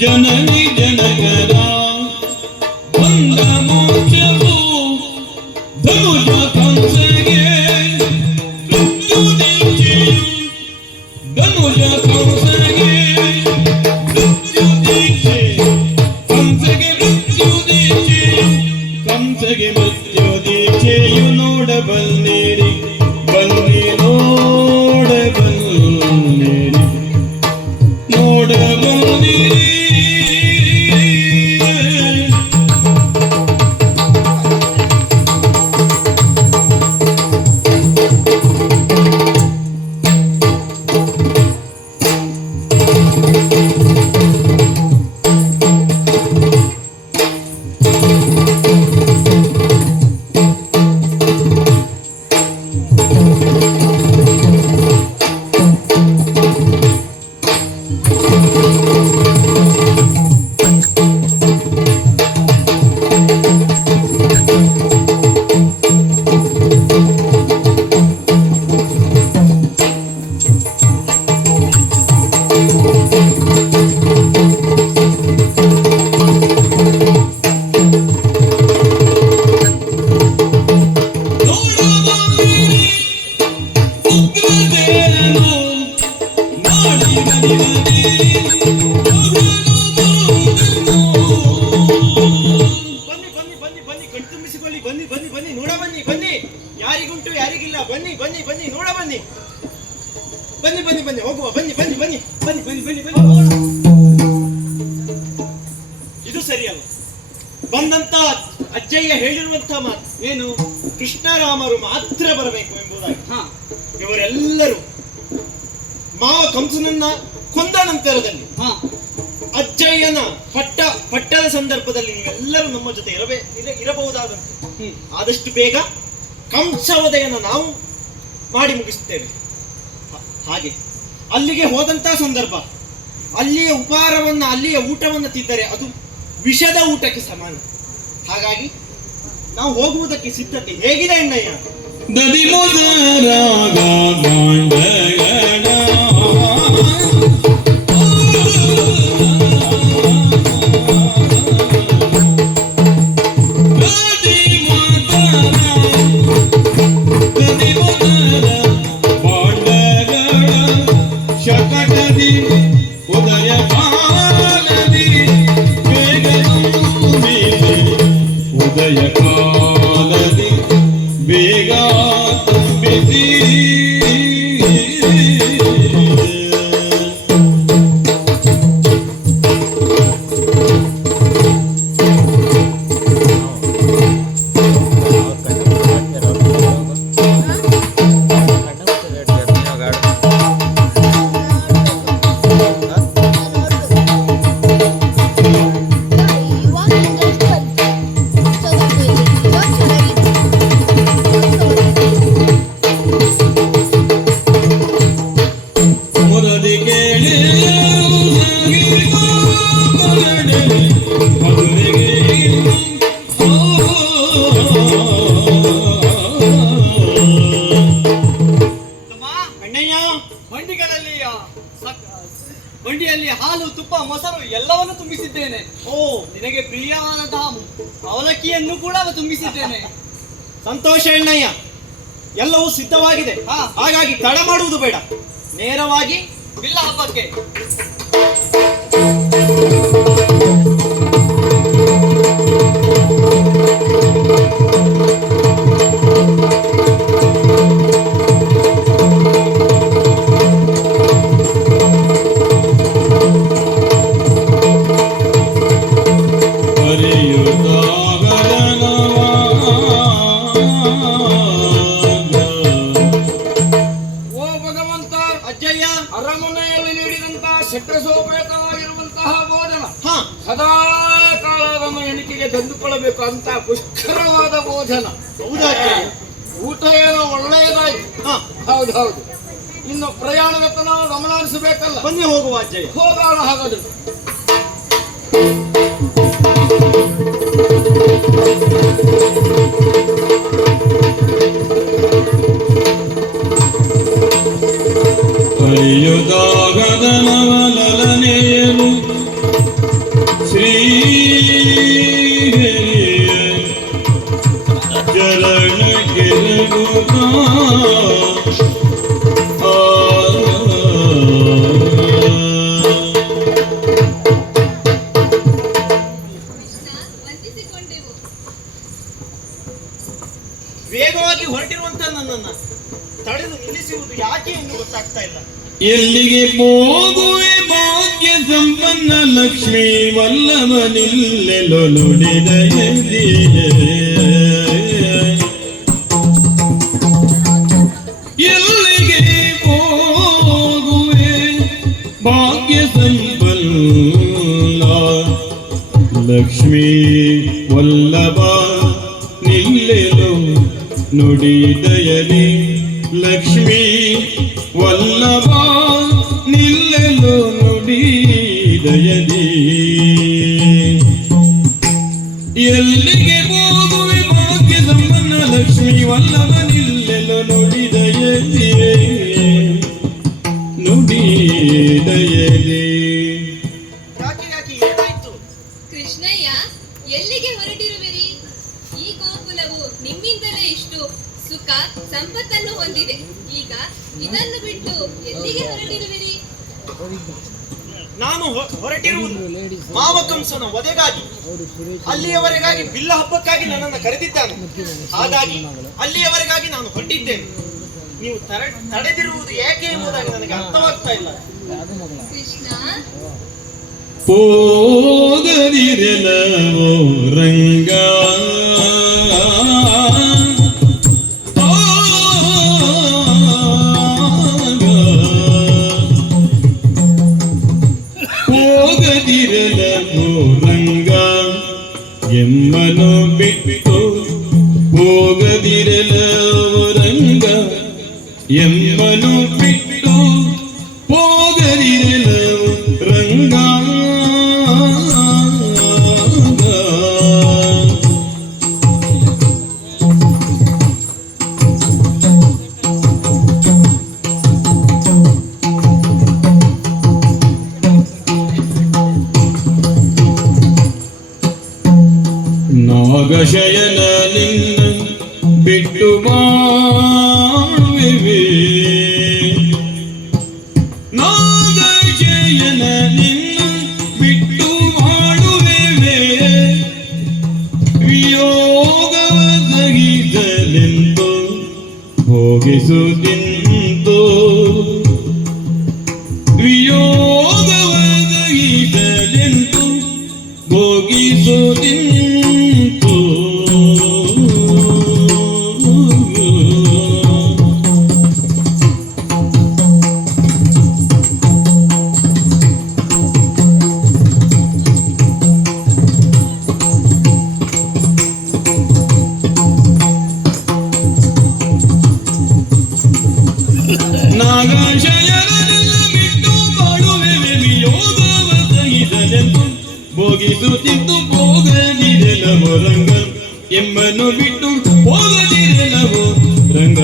ಜನನಿ ಜನಗರ ಬಂದ ಮೋಕ್ಷವು ಧನುಜ ಕಂಸಗೆ ಮೃತ್ಯು ದೀಕ್ಷೆಯು ಧನುಜ ಕಂಸಗೆ ಮೃತ್ಯು ದೀಕ್ಷೆ ಕಂಸಗೆ ಮೃತ್ಯು ದೀಕ್ಷೆಯು ಕಂಸಗೆ ಮೃತ್ಯು ದೀಕ್ಷೆಯು ನೋಡಬಲ್ಲಿರಿ ಬನ್ನಿ ನೋಡಬಲ್ಲಿರಿ ನೋಡಬಲ್ಲಿರಿ ಬನ್ನಿ ಬನ್ನಿ ಬನ್ನಿ ಬನ್ನಿ ಕಣ್ತುಂಬಿಸಿಕೊಳ್ಳಿ, ಬನ್ನಿ ಬನ್ನಿ ಬನ್ನಿ ನೋಡ ಬನ್ನಿ ಬನ್ನಿ, ಯಾರಿಗುಂಟು ಯಾರಿಗಿಲ್ಲ, ಬನ್ನಿ ಬನ್ನಿ ಬನ್ನಿ ನೋಡ ಬನ್ನಿ, ಬನ್ನಿ ಬನ್ನಿ ಬನ್ನಿ ಹೋಗುವ, ಬನ್ನಿ ಬನ್ನಿ ಬನ್ನಿ ಬನ್ನಿ ಬನ್ನಿ ಬನ್ನಿ ಬನ್ನಿ ಹೋಗೋಣ. ಇದು ಸರಿಯಲ್ಲ. ಬಂದಂತ ಅಜ್ಜಯ್ಯ ಹೇಳಿರುವಂತ ಮಾತು ಏನು, ಕೃಷ್ಣರಾಮರು ಮಾತ್ರ ಬರಬೇಕು ಎಂಬುದಾಗಿ. ಇವರೆಲ್ಲರೂ ಮಾವ ಕಂಸನನ್ನ ಕೊಂದ ನಂತರದಲ್ಲಿ ಅಜ್ಜಯ್ಯನ ಪಟ್ಟದ ಸಂದರ್ಭದಲ್ಲಿ ನೀವೆಲ್ಲರೂ ನಮ್ಮ ಜೊತೆ ಇರಬಹುದಾದಂತೆ ಆದಷ್ಟು ಬೇಗ ಕಂಸವದೆಯನ್ನ ನಾವು ಮಾಡಿ ಮುಗಿಸ್ತೇವೆ. ಹಾಗೆ ಅಲ್ಲಿಗೆ ಹೋದಂತ ಸಂದರ್ಭ, ಅಲ್ಲಿಯ ಉಪಹಾರವನ್ನ, ಅಲ್ಲಿಯ ಊಟವನ್ನ ತಿಂದರೆ ಅದು ವಿಷದ ಊಟಕ್ಕೆ ಸಮಾನ. ಹಾಗಾಗಿ ನಾವು ಹೋಗುವುದಕ್ಕೆ ಸಿದ್ಧತೆ ಹೇಗಿದೆ ಅಣ್ಣಯ್ಯ? ದದಿ ಮೊದರಾಗ ಗಾಂಡಗಡ ಶಕಟದಿ ಉದಯ ಕಾಲದಿ ಉದಯ ಕಾಲದಿ ಬೇಗ ತುಂಬಿಸಿ ಬಂಡಿಯಲ್ಲಿ ಹಾಲು, ತುಪ್ಪ, ಮೊಸರು ಎಲ್ಲವನ್ನು ತುಂಬಿಸಿದ್ದೇನೆ. ಓ, ನಿನಗೆ ಪ್ರಿಯವಾದಂತಹ ಅವಲಕ್ಕಿಯನ್ನು ಕೂಡ ತುಂಬಿಸಿದ್ದೇನೆ. ಸಂತೋಷ ಅಣ್ಣಯ್ಯ, ಎಲ್ಲವೂ ಸಿದ್ಧವಾಗಿದೆ. ಹಾಗಾಗಿ ತಡ ಮಾಡುವುದು ಬೇಡ, ನೇರವಾಗಿ ಬಿಲ್ಲ ಹಬ್ಬಕ್ಕೆ. ಅರಮನೆಯಲ್ಲಿ ನೀಡಿದಂತಹ ಶಕ್ರಸೋಪೇತವಾಗಿರುವಂತಹ ಭೋಜನ ಸದಾ ಕಾಲ ನಮ್ಮ ಎಣಿಕೆಗೆ ತಂದುಕೊಳ್ಳಬೇಕು ಅಂತ ಪುಷ್ಕರವಾದ ಭೋಜನ. ಹೌದಾ? ಊಟ ಏನೋ ಒಳ್ಳೆಯದಾಯ್ತು. ಹೌದು ಹೌದು. ಇನ್ನು ಪ್ರಯಾಣದತ್ತ ನಾವು ಗಮನ ಹರಿಸಬೇಕಲ್ಲ. ಬನ್ನಿ ಹೋಗುವ ಅಜ್ಜಯ್ಯ. ಹೋಗೋಣ ಹಾಗಾದ್ರೆ. ಹರಿಯುದಾಗದ ನವಲನೆಯನು ಶ್ರೀಹರಿಯ ಚರಣ ಗೆಲುಗುತ್ತ ವೇಗವಾಗಿ ಹೊರಟಿರುವಂತಹ ನನ್ನನ್ನ ತಡೆದು ನಿಲ್ಲಿಸುವುದು ಯಾಕೆ ಎಂದು ಗೊತ್ತಾಗ್ತಾ ಇಲ್ಲ. ಎಲ್ಲಿಗೆ ಹೋಗುವೆ ಭಾಗ್ಯ ಸಂಪನ್ನ ಲಕ್ಷ್ಮೀ ವಲ್ಲಭನಿಲ್ಲೆಲು ನುಡಿದ ಎಲ್ಲಿಗೆ ಹೋಗುವೆ ಭಾಗ್ಯ ಸಂಪನ್ನ ಲಕ್ಷ್ಮೀ ವಲ್ಲಭ ನಿಲ್ಲೆಲು ನುಡಿದಯಲಿ ಲಕ್ಷ್ಮೀ ವಲ್ಲಭ ನಿಲ್ಲೆಲು ನುಡಿದಯಲಿ ಎಲ್ಲಿಗೆ ಹೋಗುವೆ ಗೋಕುಲವು ನಿಮ್ಮಿಂದಲೇ ಇಷ್ಟು ಸುಖ ಸಂಪತ್ತನ್ನು ಹೊಂದಿದೆ. ಈಗ ಇದನ್ನು ಬಿಟ್ಟು ಎಲ್ಲಿಗೆ ಹೊರಟಿರುವಿರಿ? ನಾನು ಹೊರಟಿರುವುದು ಮಾವಕಂಸನ ವಧೆಗಾಗಿ. ಅಲ್ಲಿಯವರೆಗಾಗಿ ಬಿಲ್ಲ ಹಬ್ಬಕ್ಕಾಗಿ ನನ್ನನ್ನು ಕರೆದಿದ್ದಾನೆ. ಹಾಗಾಗಿ ಅಲ್ಲಿಯವರೆಗಾಗಿ ನಾನು ಹೊರಟಿದ್ದೇನೆ. ನೀವು ತಡೆದಿರುವುದು ಏಕೆ ಎಂಬುದಾಗಿ ನನಗೆ ಅರ್ಥವಾಗ್ತಾ ಇಲ್ಲ. ಕೃಷ್ಣ, ಹೋಗದಿರಲವೋ ರಂಗ ಹೋಗದಿರಲವೋ ರಂಗ ಎಮ್ಮನು ಬಿಟ್ಟು ಹೋಗದಿರಲವೋ ರಂಗ ಎಮ್ಮನು ಬಿಟ್ಟು ಹೋಗದಿರಲವೋ ರಂಗ ನಾಗಶಯನ ನಿನ್ನ ಬಿಟ್ಟು ಮಾಡುವೆ ನಾಗಶಯನ ನಿನ್ನ ಬಿಟ್ಟು ಮಾಡುವೆ ವಿಯೋಗವ ಸಹಿಸಲೆಂದು ಹೋಗಿಸುತ್ತಿಂತು ವಿಯೋಗವ ಸಹಿಸಲೆಂದು ಹೋಗಿಸುತ್ತಿಂತು ನಾಗಶಯನನೆಲ್ಲ ಬಿಟ್ಟು ಮಾಡುವೆ ವಿಯೋಗವ ಸಹಿಸಲೆಂದು ಭೋಗಿಸುತ್ತಿದ್ದು ಹೋಗದಿರಲವೋ ರಂಗ ಎಮ್ಮನ್ನು ಬಿಟ್ಟು ಹೋಗದಿರಲವೋ ರಂಗ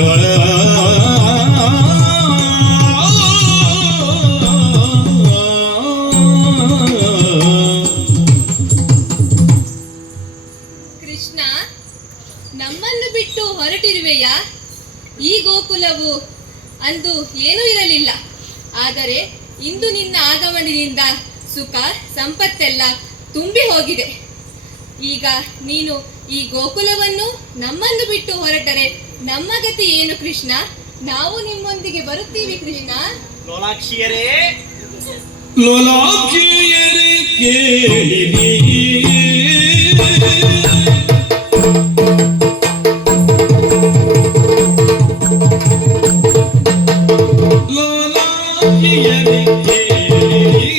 ಕೃಷ್ಣ, ನಮ್ಮನ್ನು ಬಿಟ್ಟು ಹೊರಟಿರುವೆಯಾ? ಈ ಗೋಕುಲವು ಅಂದು ಏನೂ ಇರಲಿಲ್ಲ. ಆದರೆ ಇಂದು ನಿನ್ನ ಆಗಮನದಿಂದ ಸುಖ ಸಂಪತ್ತೆಲ್ಲ ತುಂಬಿ ಹೋಗಿದೆ. ಈಗ ನೀನು ಈ ಗೋಕುಲವನ್ನು ನಮ್ಮನ್ನು ಬಿಟ್ಟು ಹೊರಟರೆ ನಮ್ಮ ಗತಿ ಏನು ಕೃಷ್ಣ? ನಾವು ನಿಮ್ಮೊಂದಿಗೆ ಬರುತ್ತೀವಿ ಕೃಷ್ಣ. ಲೋಲಾಕ್ಷಿಯರೇ, ಲೋಲಾಕ್ಷಿಯರೇ ಕೇಳಿರಿ ಲೋಲಾಕ್ಷಿಯರೇ ಕೇಳಿರಿ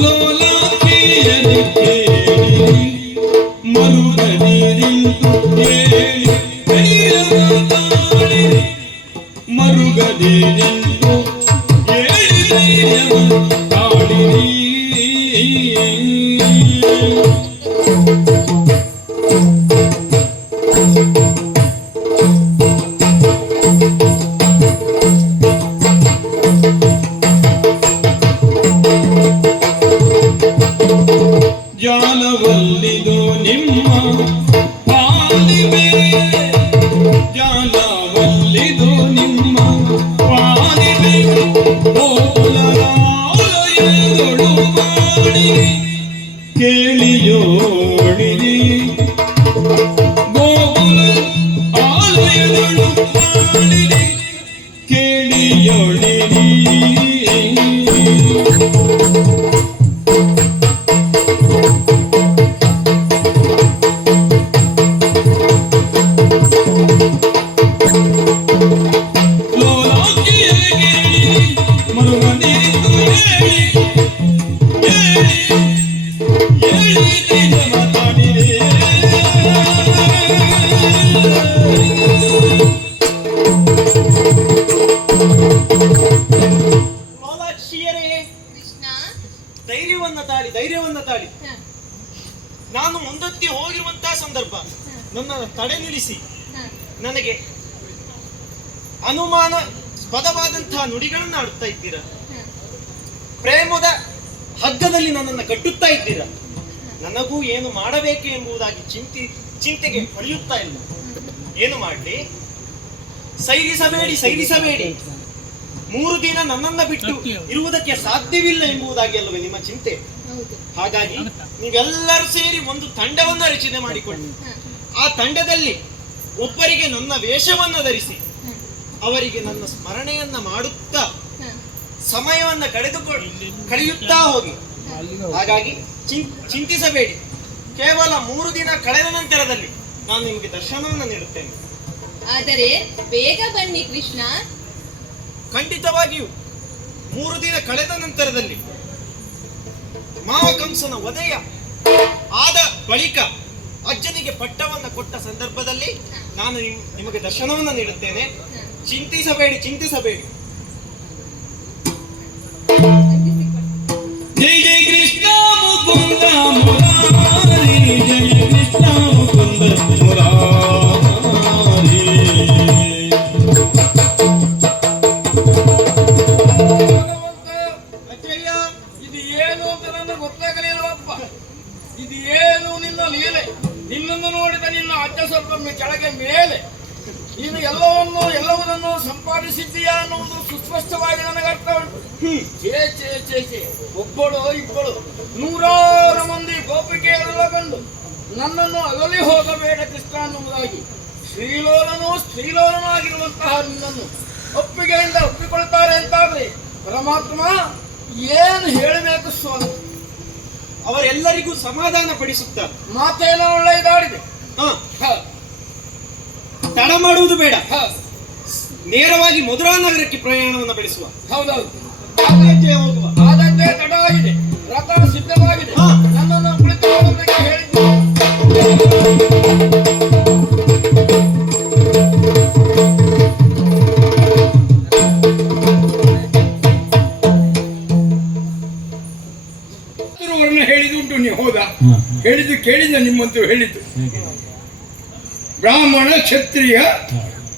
ಲೋಲಾಕ್ಷಿಯರೇ ಕೇಳಿರಿ ಮರುಗದಿರಿಂದು ಕೇಳಿ ಧೈರ್ಯವ ತಾಳಿರಿ ಮರುಗದಿರಿಂದು ಹೇಳಿ ಧೈರ್ಯವ ತಾಳಿರಿ ಜಾಲವಲ್ಲಿದು ನಿಮ್ಮ ಪಾಲಿವೆ ಜಾಲವಲ್ಲಿದು ನಿಮ್ಮ ಪಾಲಿವೆ ಗೋಕುಲರಾಲಯದೊಳು ಮಾಡಿರಿ ಕೇಳಿಯೋಣಿರಿ ಗೋಕುಲ ಆಲಯದೊಳು ಮಾಡಿರಿ ಕೇಳಿಯೋಣಿರಿ ಲೋಲಾಕ್ಷಿಯರೇ, ಕೃಷ್ಣ, ಧೈರ್ಯವನ್ನ ತಾಳಿ. ನಾನು ಮುಂದಕ್ಕೆ ಹೋಗಿರುವಂತಹ ಸಂದರ್ಭ ನನ್ನ ತಡೆ ನಿಲ್ಲಿಸಿ ನನಗೆ ಅನುಮಾನಾಸ್ಪದವಾದಂತಹ ನುಡಿಗಳನ್ನ ಆಡುತ್ತಾ ಇದ್ದೀರಾ. ಪ್ರೇಮದ ಹಗ್ಗದಲ್ಲಿ ನನ್ನನ್ನು ಕಟ್ಟುತ್ತಾ ಇದ್ದೀರಾ. ನನಗೂ ಏನು ಮಾಡಬೇಕು ಎಂಬುದಾಗಿ ಚಿಂತೆಗೆ ಹೊಳೆಯುತ್ತಾ ಇಲ್ಲ. ಏನು ಮಾಡಲಿ? ಸೈರಿಸಬೇಡಿ ಸೈರಿಸಬೇಡಿ, 3 ದಿನ ನನ್ನನ್ನ ಬಿಟ್ಟು ಇರುವುದಕ್ಕೆ ಸಾಧ್ಯವಿಲ್ಲ ಎಂಬುದಾಗಿ ಅಲ್ಲವೇ ನಿಮ್ಮ ಚಿಂತೆ? ಹೌದು. ಹಾಗಾಗಿ ನೀವೆಲ್ಲರೂ ಸೇರಿ ಒಂದು ತಂಡವನ್ನ ರಚನೆ ಮಾಡಿಕೊಳ್ಳಿ. ಆ ತಂಡದಲ್ಲಿ ಒಬ್ಬರಿಗೆ ನನ್ನ ವೇಷವನ್ನ ಧರಿಸಿ ಅವರಿಗೆ ನನ್ನ ಸ್ಮರಣೆಯನ್ನ ಮಾಡುತ್ತಾ ಸಮಯವನ್ನ ಕಳೆಯುತ್ತಾ ಹೋಗಿ. ಹಾಗಾಗಿ ಚಿಂತಿಸಬೇಡಿ. ಕೇವಲ 3 ದಿನ ಕಳೆದ ನಂತರದಲ್ಲಿ ನಾನು ನಿಮಗೆ ದರ್ಶನವನ್ನು ನೀಡುತ್ತೇನೆ. ಆದರೆ ಬೇಗ ಬನ್ನಿ ಕೃಷ್ಣ. ಖಂಡಿತವಾಗಿಯೂ 3 ದಿನ ಕಳೆದ ನಂತರದಲ್ಲಿ ಮಾವಕಂಸನ ವಧೆಯ ಆದ ಬಳಿಕ ಅಜ್ಜನಿಗೆ ಪಟ್ಟವನ್ನ ಕೊಟ್ಟ ಸಂದರ್ಭದಲ್ಲಿ ನಾನು ನಿಮಗೆ ದರ್ಶನವನ್ನ ನೀಡುತ್ತೇನೆ. ಚಿಂತಿಸಬೇಡಿ ಚಿಂತಿಸಬೇಡಿ. ಜಯ ಜಯ ಕೃಷ್ಣ ಮುಕುಂದ ಮುರಾರಿ, ಜಯ ಕೃಷ್ಣ ಮುಕುಂದ ಮುರಾರಿ. ಅಜ್ಜಯ್ಯ, ಇದು ಏನು ಅಂತ ನನಗೆ ಗೊತ್ತಾಗಲಿಲ್ಲವಪ್ಪ. ಇದು ಏನು ನಿನ್ನ ಲೀಲೆ? ನಿನ್ನನ್ನು ನೋಡಿದ ನಿನ್ನ ಅಜ್ಜ ಸ್ವಲ್ಪ ಕೆಳಗೆ ಮೇಲೆ ನೀನು ಎಲ್ಲವನ್ನೂ ಸಂಪಾದಿಸಿದ್ದೀಯಾ ಅನ್ನುವುದು ಸುಸ್ಪಷ್ಟವಾಗಿ ನನಗೆ ಅರ್ಥ ಉಂಟು. ಛೇ ಛೇ ಛೇ ಛೇ, ಒಬ್ಬಳು ಇಬ್ಬಳು 100 ಮಂದಿ ಗೋಪಿಕೆಯರೆಲ್ಲ ಬಂದು ನನ್ನನ್ನು ಅಗಲಿ ಹೋಗಬೇಡ ಕೃಷ್ಣ ಅನ್ನುವುದಾಗಿ ಸ್ತ್ರೀಲೋಲನೂ ಆಗಿರುವಂತಹ ನಿನ್ನನ್ನು ಒಪ್ಪಿಗೆಯಿಂದ ಒಪ್ಪಿಕೊಳ್ತಾರೆ ಅಂತಾದ್ರೆ ಪರಮಾತ್ಮ ಏನು ಹೇಳಬೇಕು ಸ್ವಾಮಿ? ಅವರೆಲ್ಲರಿಗೂ ಸಮಾಧಾನ ಪಡಿಸುತ್ತಾರೆ. ಮಾತೇನೋ ಒಳ್ಳೆಯದಾಡಿದೆ. ತಡ ಮಾಡುವುದು ಬೇಡ. ಹ, ನೇರವಾಗಿ ಮಧುರಾ ನಗರಕ್ಕೆ ಪ್ರಯಾಣವನ್ನು ಬೆಳೆಸುವ. ಹೌದೌದು. ಆಚೆ ಹೋಗುವ. ಆದಂತೆ ತಡ ಆಗಿದೆ, ರಥ ಸಿದ್ಧವಾಗಿದೆ. ಹ. ನನ್ನನ್ನು ಕುಳಿತುಕೊಳ್ಳಬೇಕು ಹೇಳಿದ್ದು. ವರ್ಣ ಹೇಳಿದುಂಟು, ನೀವು ಹೌದಾ? ಹೇಳಿದ್ದು ಕೇಳಿದ ನಿಮ್ಮಂತೂ ಹೇಳಿದ್ದು. ಬ್ರಾಹ್ಮಣ ಕ್ಷತ್ರಿಯ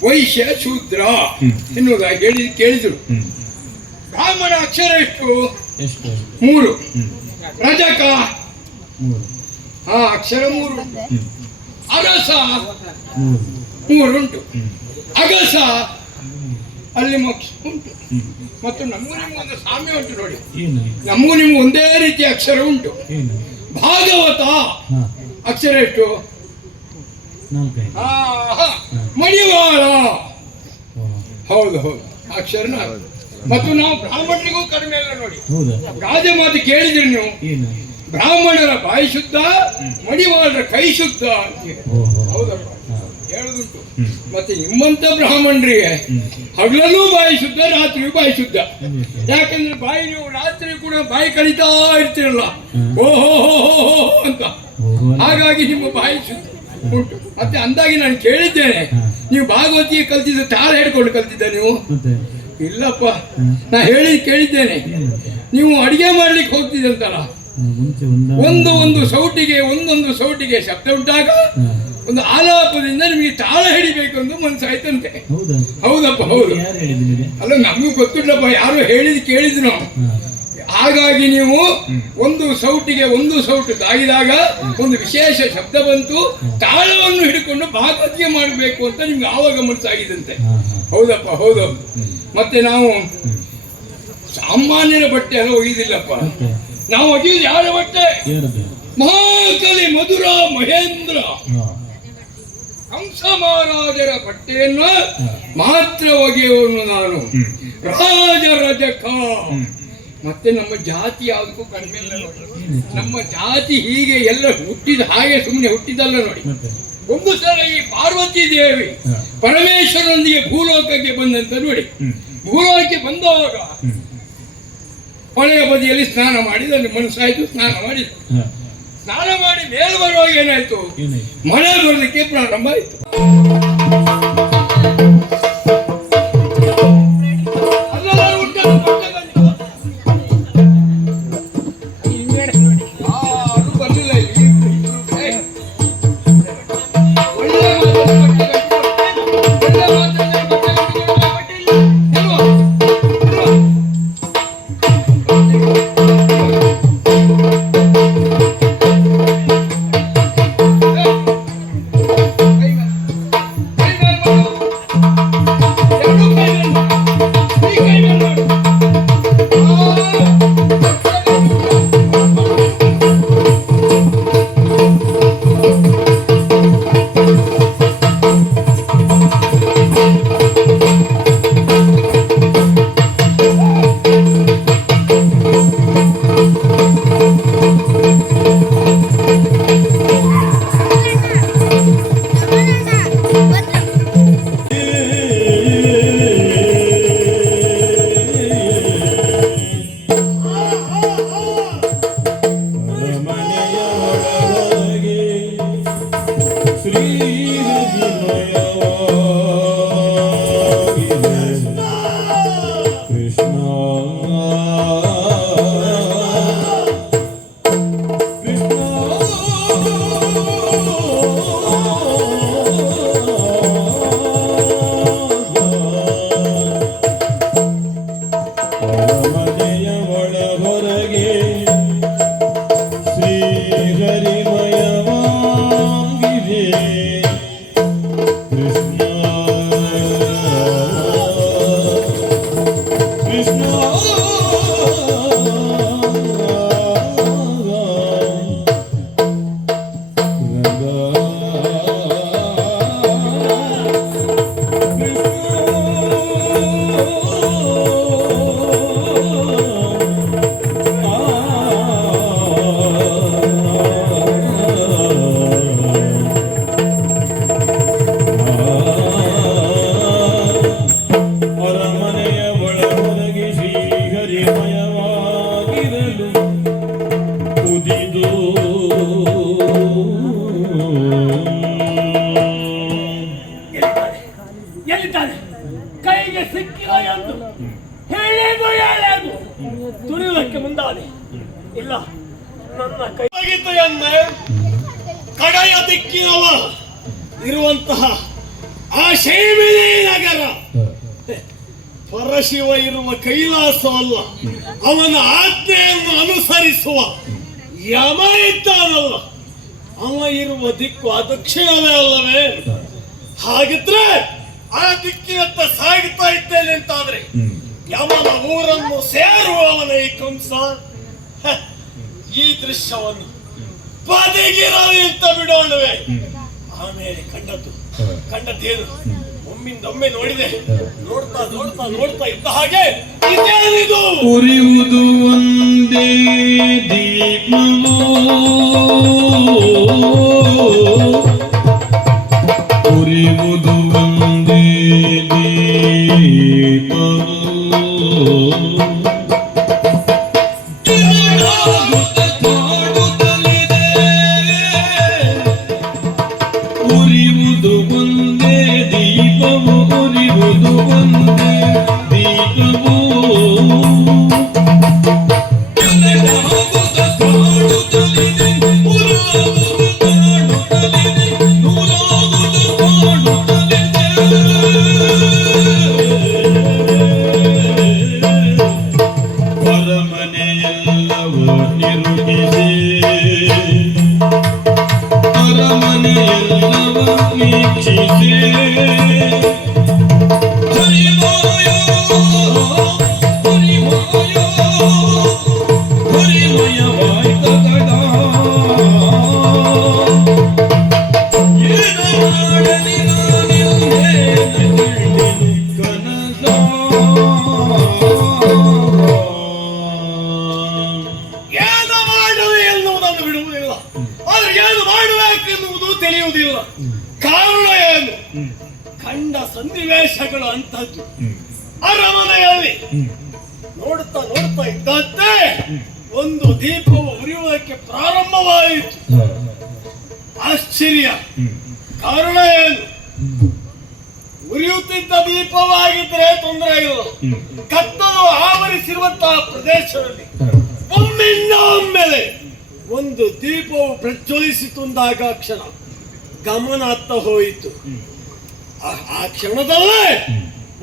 ವೈಶ್ಯ ಶೂದ್ರ ಎನ್ನುವುದಾಗಿ ಕೇಳಿದರು. ಬ್ರಾಹ್ಮಣ ಅಕ್ಷರ ಎಷ್ಟು? 3. ರಜಕ ಅಕ್ಷರ 3 ಉಂಟು. ಅರಸ 3 ಉಂಟು. ಅಗಸ ಅಲ್ಲಿ ಮೋಕ್ಷ ಉಂಟು. ಮತ್ತು ನಮಗೂ ನಿಮ್ಗೆ ಒಂದು ಸಾಮ್ಯ ಉಂಟು ನೋಡಿ. ನಮಗೂ ನಿಮ್ಗೆ ಒಂದೇ ರೀತಿಯ ಅಕ್ಷರ ಉಂಟು. ಭಾಗವತ ಅಕ್ಷರ ಎಷ್ಟು? ಮಣಿವಾಳ. ಹೌದು ಹೌದು, ಅಕ್ಷರ 4. ಮತ್ತು ನಾವು ಬ್ರಾಹ್ಮಣರಿಗೂ ಕಡಿಮೆ ಅಲ್ಲ ನೋಡಿ. ರಾಜ ಮಾತು ಕೇಳಿದ್ರಿ ನೀವು? ಬ್ರಾಹ್ಮಣರ ಬಾಯಿ ಶುದ್ಧ, ಮಣಿವಾಳರ ಕೈ ಶುದ್ಧ ಅಂತ ಹೌದಪ್ಪ ಹೇಳುದುಂಟು. ಮತ್ತೆ ನಿಮ್ಮಂತ ಬ್ರಾಹ್ಮಣರಿಗೆ ಹಗಲಲ್ಲೂ ಬಾಯಿ ಶುದ್ಧ, ರಾತ್ರಿಯೂ ಬಾಯಿ ಶುದ್ಧ. ಯಾಕಂದ್ರೆ ಬಾಯಿ ನೀವು ರಾತ್ರಿ ಕೂಡ ಬಾಯಿ ಕಳೀತಾ ಇರ್ತೀರಲ್ಲ, ಓಹೋ ಅಂತ. ಹಾಗಾಗಿ ನಿಮ್ಮ ಬಾಯಿ ಶುದ್ಧ ಉಂಟು. ಮತ್ತೆ ಅಂದಾಗಿ ನಾನು ಕೇಳಿದ್ದೇನೆ, ನೀವು ಭಾಗವತಿಗೆ ಕಲ್ತಿದ್ದ ತಾಳ ಹಿಡ್ಕೊಂಡು ಕಲ್ತಿದ್ದ ನೀವು? ಇಲ್ಲಪ್ಪ, ನಾ ಕೇಳಿದ್ದೇನೆ, ನೀವು ಅಡಿಗೆ ಮಾಡ್ಲಿಕ್ಕೆ ಹೋಗ್ತಿದ್ದಂತಲ್ಲ, ಒಂದೊಂದು ಸೌಟಿಗೆ ಶಬ್ದ ಉಂಟಾಗ ಒಂದು ಆಲಾಪದಿಂದ ನಿಮಗೆ ತಾಳ ಹಿಡಿಬೇಕು ಅಂತ ಮನಸ್ಸಾಯ್ತಂತೆ. ಹೌದಪ್ಪ ಹೌದು. ಅಲ್ಲ ನಮಗೂ ಗೊತ್ತಿಲ್ಲಪ್ಪ, ಯಾರು ಕೇಳಿದ್ರು. ಹಾಗಾಗಿ ನೀವು ಒಂದು ಸೌಟು ತಾಗಿದಾಗ ಒಂದು ವಿಶೇಷ ಶಬ್ದ ಬಂತು, ತಾಳವನ್ನು ಹಿಡ್ಕೊಂಡು ಭಾಗವತಿಗೆ ಮಾಡಬೇಕು ಅಂತ ನಿಮ್ಗೆ ಆವಾಗ ಮನಸ್ಸಾಗಿದಂತೆ. ಹೌದಪ್ಪ ಹೌದು. ಮತ್ತೆ ನಾವು ಸಾಮಾನ್ಯರ ಬಟ್ಟೆ ಎಲ್ಲ ಒಯ್ಯುದಿಲ್ಲಪ್ಪ, ನಾವು ಒಗೆಯುವುದು ಯಾರ ಬಟ್ಟೆ? ಮಹಾಕಲಿ ಮಧುರ ಮಹೇಂದ್ರ ಹಂಸ ಮಹಾರಾಜರ ಬಟ್ಟೆಯನ್ನ ಮಾತ್ರ ಒಗೆಯುವನು ನಾನು, ರಾಜ ರಜಕ. ಮತ್ತೆ ನಮ್ಮ ಜಾತಿ ಯಾವುದಕ್ಕೂ ಕಡಿಮೆ ಇಲ್ಲ ನೋಡಿ. ನಮ್ಮ ಜಾತಿ ಹೀಗೆ ಎಲ್ಲ ಹುಟ್ಟಿದ ಹಾಗೆ ಸುಮ್ಮನೆ ಹುಟ್ಟಿದಲ್ಲ ನೋಡಿ. ಒಂದು ಸಲ ಈ ಪಾರ್ವತಿ ದೇವಿ ಪರಮೇಶ್ವರನೊಂದಿಗೆ ಭೂಲೋಕಕ್ಕೆ ಬಂದಂತ ನೋಡಿ. ಭೂಲೋಕಕ್ಕೆ ಬಂದವಾಗ ಹೊಳೆಯ ಬದಿಯಲ್ಲಿ ಸ್ನಾನ ಮಾಡಿದ ಮನಸ್ಸಾಯ್ತು, ಸ್ನಾನ ಮಾಡಿ ಮೇಲೆ ಬರುವಾಗ ಏನಾಯ್ತು? ಮಳೆ ಬರಲಿಕ್ಕೆ ಪ್ರಾರಂಭ ಆಯ್ತು. ಯಾರು ಬರಲಿಲ್ಲ ಇಲ್ಲಿ. ಕೃಷ್ಣ ಕೃಷ್ಣ ಅರಮನೆಯ ಒಳಗೊಳಗೆ ಶ್ರೀಹರಿಮಯವಾಗಿರಲು ಉದಿದು ಎಲ್ಲಿದ್ದಾನೆ? ಕೈಗೆ ಸಿಕ್ಕಿಲ್ಲ ಎಂದು ಹೇಳೇದು ಹೇಳೇದು ತುಳಿಯುವುದಕ್ಕೆ ಮುಂದಾನೆ. ಇಲ್ಲ, ನನ್ನ ಕೈ ಮುಗಿತು ಎಂದೆ ಕಡೆಯ ದಿಕ್ಕಿನವ ಇರುವಂತಹ ಆ ಶೈಮಿಲಿ ನಗರ ಪರಶಿವ ಇರುವ ಕೈಲಾಸವಲ್ಲ, ಅವನ ಆಜ್ಞೆಯನ್ನು ಅನುಸರಿಸುವ ಯಮ ಇದ್ದಾನಲ್ಲ, ಅವ ಇರುವ ದಿಕ್ಕು ಆ ದಕ್ಷಿಣವೇ ಅಲ್ಲವೇ? ಹಾಗಿದ್ರೆ ಆ ದಿಕ್ಕಿನತ್ತ ಸಾಗುತ್ತಾ ಇದ್ದೇನೆ ಅಂತಾದ್ರೆ ಯಮನ ಊರನ್ನು ಸೇರುವವನ ಈ ಕಂಸ ಹ, ಈ ದೃಶ್ಯವನ್ನು ಬದಿಗಿರಲಿ ಅಂತ ಬಿಡೋಣವೇ. ಆಮೇಲೆ ಕಂಡದ್ದೇನು ಒಮ್ಮಿಂದೊಮ್ಮೆ ನೋಡಿದೆ. ನೋಡ್ತಾ ನೋಡ್ತಾ ನೋಡ್ತಾ ಇದ್ದ ಹಾಗೆ ಇದೇನಿದು? ಉರಿಯುವುದು ಒಂದೇ ದೀಪವೋ ಉರಿಯುವುದು ಒಂದೇ ದೀಪವೋ ಉರಿಯುವುದು ಒಂದೇ ದೀಪವು ಉರಿಯುವುದು ಒಂದೇ ದೀಪವು ಅರಮನೆಯೆಲ್ಲವೂ ನಿರುಗಿಸಿ ಅರಮನೆಯೆಲ್ಲವ ವೀಕ್ಷಿಸಿ ಹರಿವಾಯೋ ಹರಿವಾಯೋ ಹರಿಮಯವಾಯ್ತ ಗಡ ಏನು ಮಾಡಲಿ ನಾನಿಲ್ಲೇನು ಕನಸ ಏನು ಮಾಡುವೆ ಎನ್ನುವುದನ್ನು ಬಿಡುವುದಿಲ್ಲ, ಆದ್ರೆ ಏನು ಮಾಡಬೇಕೆನ್ನುವುದು ತಿಳಿಯುವುದಿಲ್ಲ. ಕಾರಣ ಏನು? ಕಂಡ ಸನ್ನಿವೇಶಗಳು ಅಂತದ್ದು. ಅರಮನೆಯಲ್ಲಿ ನೋಡುತ್ತಾ ನೋಡುತ್ತಾ ಇದ್ದಂತೆ ಒಂದು ದೀಪವು ಉರಿಯುವುದಕ್ಕೆ ಪ್ರಾರಂಭವಾಯಿತು. ಆಶ್ಚರ್ಯ. ಕಾರಣ ಏನು? ಉರಿಯುತ್ತಿದ್ದ ದೀಪವಾಗಿದ್ರೆ ತೊಂದರೆ ಇಲ್ಲ. ಕತ್ತಲು ಆವರಿಸಿರುವಂತಹ ಪ್ರದೇಶದಲ್ಲಿ ಒಮ್ಮೆಲೆ ಒಂದು ದೀಪವು ಪ್ರಜ್ವಲಿಸಿತುಂದಾಗ ಕ್ಷಣ ಗಮನ ಅತ್ತ ಹೋಯಿತು. ಆ ಕ್ಷಣದಲ್ಲೇ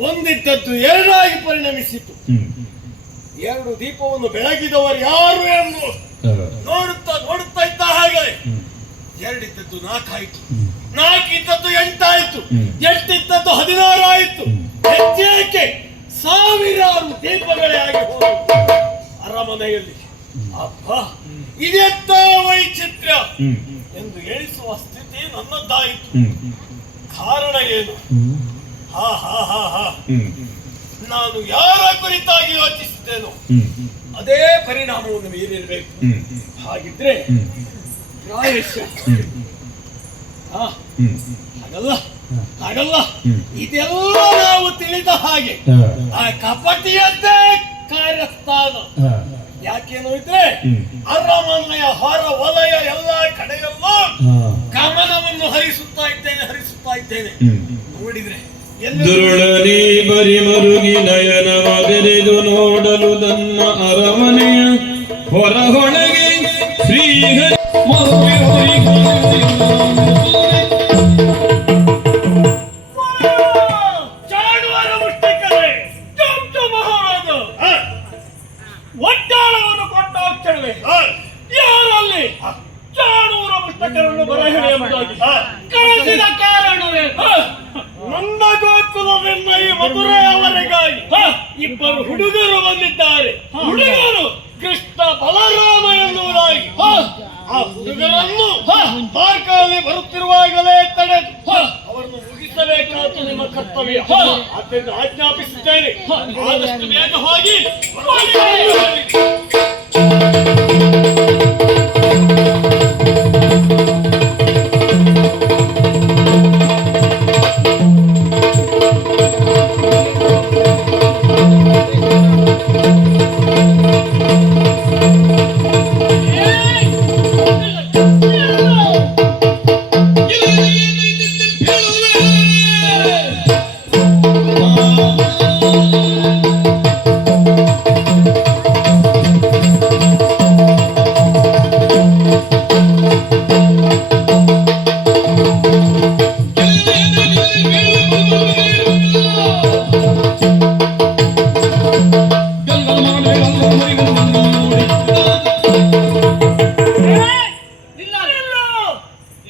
ಒಂದಿದ್ದದ್ದು ಎರಡಾಗಿ ಪರಿಣಮಿಸಿತು. ಎರಡು ದೀಪವನ್ನು ಬೆಳಗಿದವರು ಯಾರು ಎಂದು ನೋಡುತ್ತಾ ನೋಡುತ್ತಾ ಇದ್ದ ಹಾಗೆ ಎರಡಿದ್ದದ್ದು ನಾಲ್ಕಾಯಿತು, ನಾಲ್ಕಿದ್ದದ್ದು ಎಂಟಾಯಿತು, ಎಂಟಿದ್ದದ್ದು 16 ಆಯಿತು. ಹೆಚ್ಚೇಕೆ ಸಾವಿರಾರು ದೀಪಗಳೇ ಆಗಿ ಹೋದವು ಅರಮನೆಯಲ್ಲಿ. ಅಪ್ಪ, ಇದೆಂತ ವೈಚಿತ್ರ್ಯ ಎಂದು ಎಣಿಸುವ ಸ್ಥಿತಿ ನನ್ನದ್ದಾಯಿತು. ಕಾರಣ ಏನು? ಹಾ ಹಾ ಹಾ ಹಾ ನಾನು ಯಾರ ಕುರಿತಾಗಿ ಯೋಚಿಸಿದ್ದೇನೋ ಅದೇ ಪರಿಣಾಮವನ್ನು ಮೀರಿರಬೇಕು. ಹಾಗಿದ್ರೆ ಪ್ರಾಯಶಃ ಹಾಗಲ್ಲ ಹಾಗಲ್ಲ, ಇದೆಲ್ಲ ನಾವು ತಿಳಿದ ಹಾಗೆ ಆ ಕಪಟಿಯದ್ದೇ ಕಾರ್ಯಸ್ಥಾನ. ಯಾಕೇನು ಇದ್ರೆ ಅರಮನೆಯ ಹೊರ ವಲಯ ಎಲ್ಲ ಕಡೆಯಲ್ಲೂ ಗಮನವನ್ನು ಹರಿಸುತ್ತಾ ಇದ್ದೇನೆ. ನೋಡಿದ್ರೆ ದುರುಳಲಿ ಬರಿ ಮರುಗಿ ನಯನವ ಬೆರೆದು ನೋಡಲು ತನ್ನ ಅರಮನೆಯ ಹೊರಹೊಳಗೆ ಶ್ರೀಹರಿ ಚಾಡುವರ ಮುಷ್ಟಿಕರೇ, ಮಹಾರಾಜ ಒಟ್ಟಾಳವನ್ನು ಕೊಟ್ಟ ಕ್ಷಣವೇ ಯಾರಲ್ಲಿ ಚಾಣೂರ ಪುಸ್ತಕಗಳನ್ನು ಬರಹೆಳೆಯುವುದಾಗಿ ಮಧುರೆಯವರೆಗಾಗಿ ಇಬ್ಬರು ಹುಡುಗರು ಬಂದಿದ್ದಾರೆ. ಹುಡುಗರು ಕೃಷ್ಣ ಬಲರಾಮ ಎನ್ನುವುದಾಗಿ ಆ ಹುಡುಗರನ್ನು ಪಾರ್ಕಲ್ಲಿ ಬರುತ್ತಿರುವಾಗಲೇ ತಡೆದು ಅವರನ್ನು ಮುಗಿಸಬೇಕಾದ ನಿಮ್ಮ ಕರ್ತವ್ಯ. ಆದ್ದರಿಂದ ಆಜ್ಞಾಪಿಸಿದ್ದೇನೆ, ಆದಷ್ಟು ಬೇಗ ಹೋಗಿ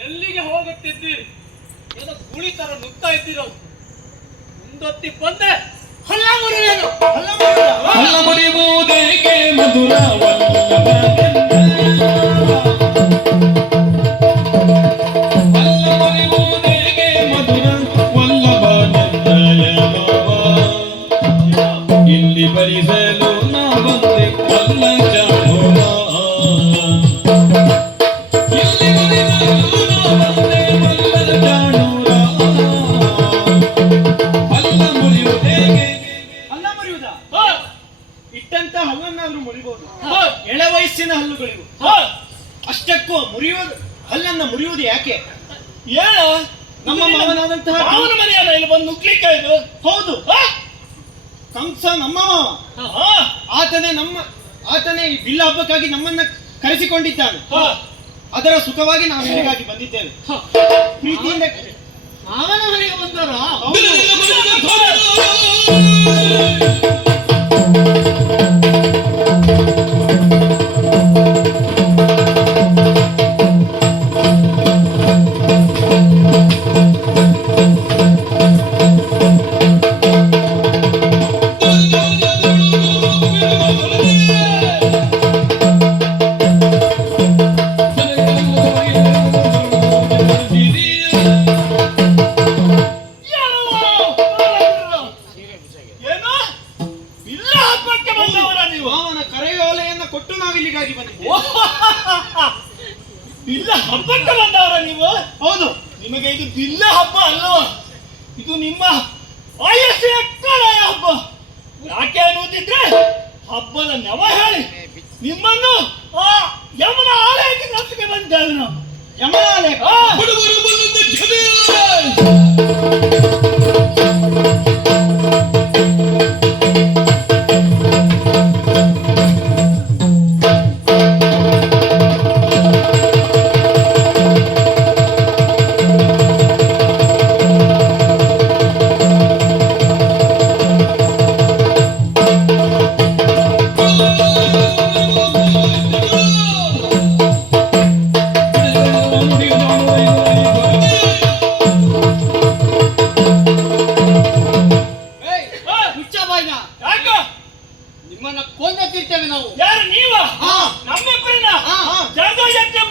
ಎಲ್ಲಿಗೆ ಹೋಗುತ್ತಿದ್ದೀರಿ? ಏನೋ ಗುಳಿ ತರ ನುಗ್ತಾ ಇದ್ದೀರೋ. ಮುಂದೊತ್ತಿ ಬಂದೆ ಹಲ್ಲ ಮುರಿವೇನು. ಹಲ್ಲ ಮುರಿಯುವುದೇಕೆ ಮಧುರ ಇಲ್ಲಿ ಬರಿಸಲು ನಾ ಬಂದೆ ಕಲ್ಲ ಜಾಣೋಣ. ಇಲ್ಲಿ ಬರಿಸಲು ನಾ ಬಂದೆ ಕಲ್ಲ ಜಾಣೋಣ. ಹಲ್ಲ ಮುರಿಯುವುದೇಕೆ? ಹಲ್ಲ ಮುರಿಯುವುದಾ? ಇಟ್ಟಂತ ಹಲ್ಲನ್ನಾದ್ರೂ ಮುರಿಬಹುದು. ಎಳೆ ವಯಸ್ಸಿನ ಹಲ್ಲುಗಳಿವು. ಅಷ್ಟಕ್ಕೂ ಮುರಿಯುವುದು ಹಲ್ಲನ್ನ ಮುರಿಯುವುದು ಯಾಕೆ? ಏನು ನಮ್ಮ ಮಾವನಾದಂತಹ ಅವನ ಮನೆಯಲ್ಲ ಇಲ್ಲಿ ಬಂದು ನುಗ್ಲಿಕ್ಕೆ ಇದು? ಹೌದು, ಕಂಸ ನಮ್ಮ ಮಾವ. ಆತನೇ ಈ ಬಿಲ್ಲ ಹಬ್ಬಕ್ಕಾಗಿ ನಮ್ಮನ್ನ ಕರೆಸಿಕೊಂಡಿದ್ದಾನೆ. ಅದರ ಸುಖವಾಗಿ ನಾವು ಇಲ್ಲಿಗಾಗಿ ಬಂದಿದ್ದೇವೆ. ಪ್ರೀತಿಯಿಂದ ಮಾವನ ಮನೆಗೆ ಬಂದರ ಏನು ಇಲ್ಲ ಹಬ್ಬಕ್ಕೆ ಬಂದವರ ನೀವು? ಮಾವನ ಕರೆಯೋಲೆಯನ್ನ ಕೊಟ್ಟು ನಾವಿಲ್ಲಿಗಾಗಿ ಬಂದಿದ್ದೇವೆ. ಇಲ್ಲ ಹಬ್ಬಕ್ಕೆ ಬಂದವರ ನೀವು? ಹೌದು. ನಿಮಗೆ ಇದು ಬಿಲ್ಲ ಹಬ್ಬ ಅಲ್ಲವಾ? ಇದು ನಿಮ್ಮ ವಯಸ್ಸಿನ ಕಡೆಯ ಹಬ್ಬ. ಯಾಕೆ ಅನ್ನುವುದಿದ್ರೆ ಹಬ್ಬದ ನೆವ ಹೇಳಿ ನಿಮ್ಮನ್ನು ಆ ಯಮನ ಆಲಯಕ್ಕೆ ಕರ್ಸಿಗೆ ಬಂದಿದ್ದೇವೆ ನಾವು. ಯಮನ ಆಲಯ? ಹುಡುಗರು ಬಂದ ಜನ ಯಾಕ ನಿಮ್ಮನ್ನ ಕೊಂದಿರ್ತೇವೆ ನಾವು. ಯಾರು ನೀವ? ನಮ್ಮಿಬ್ಬರನ್ನ ಜಗಜಕ್ಕೆ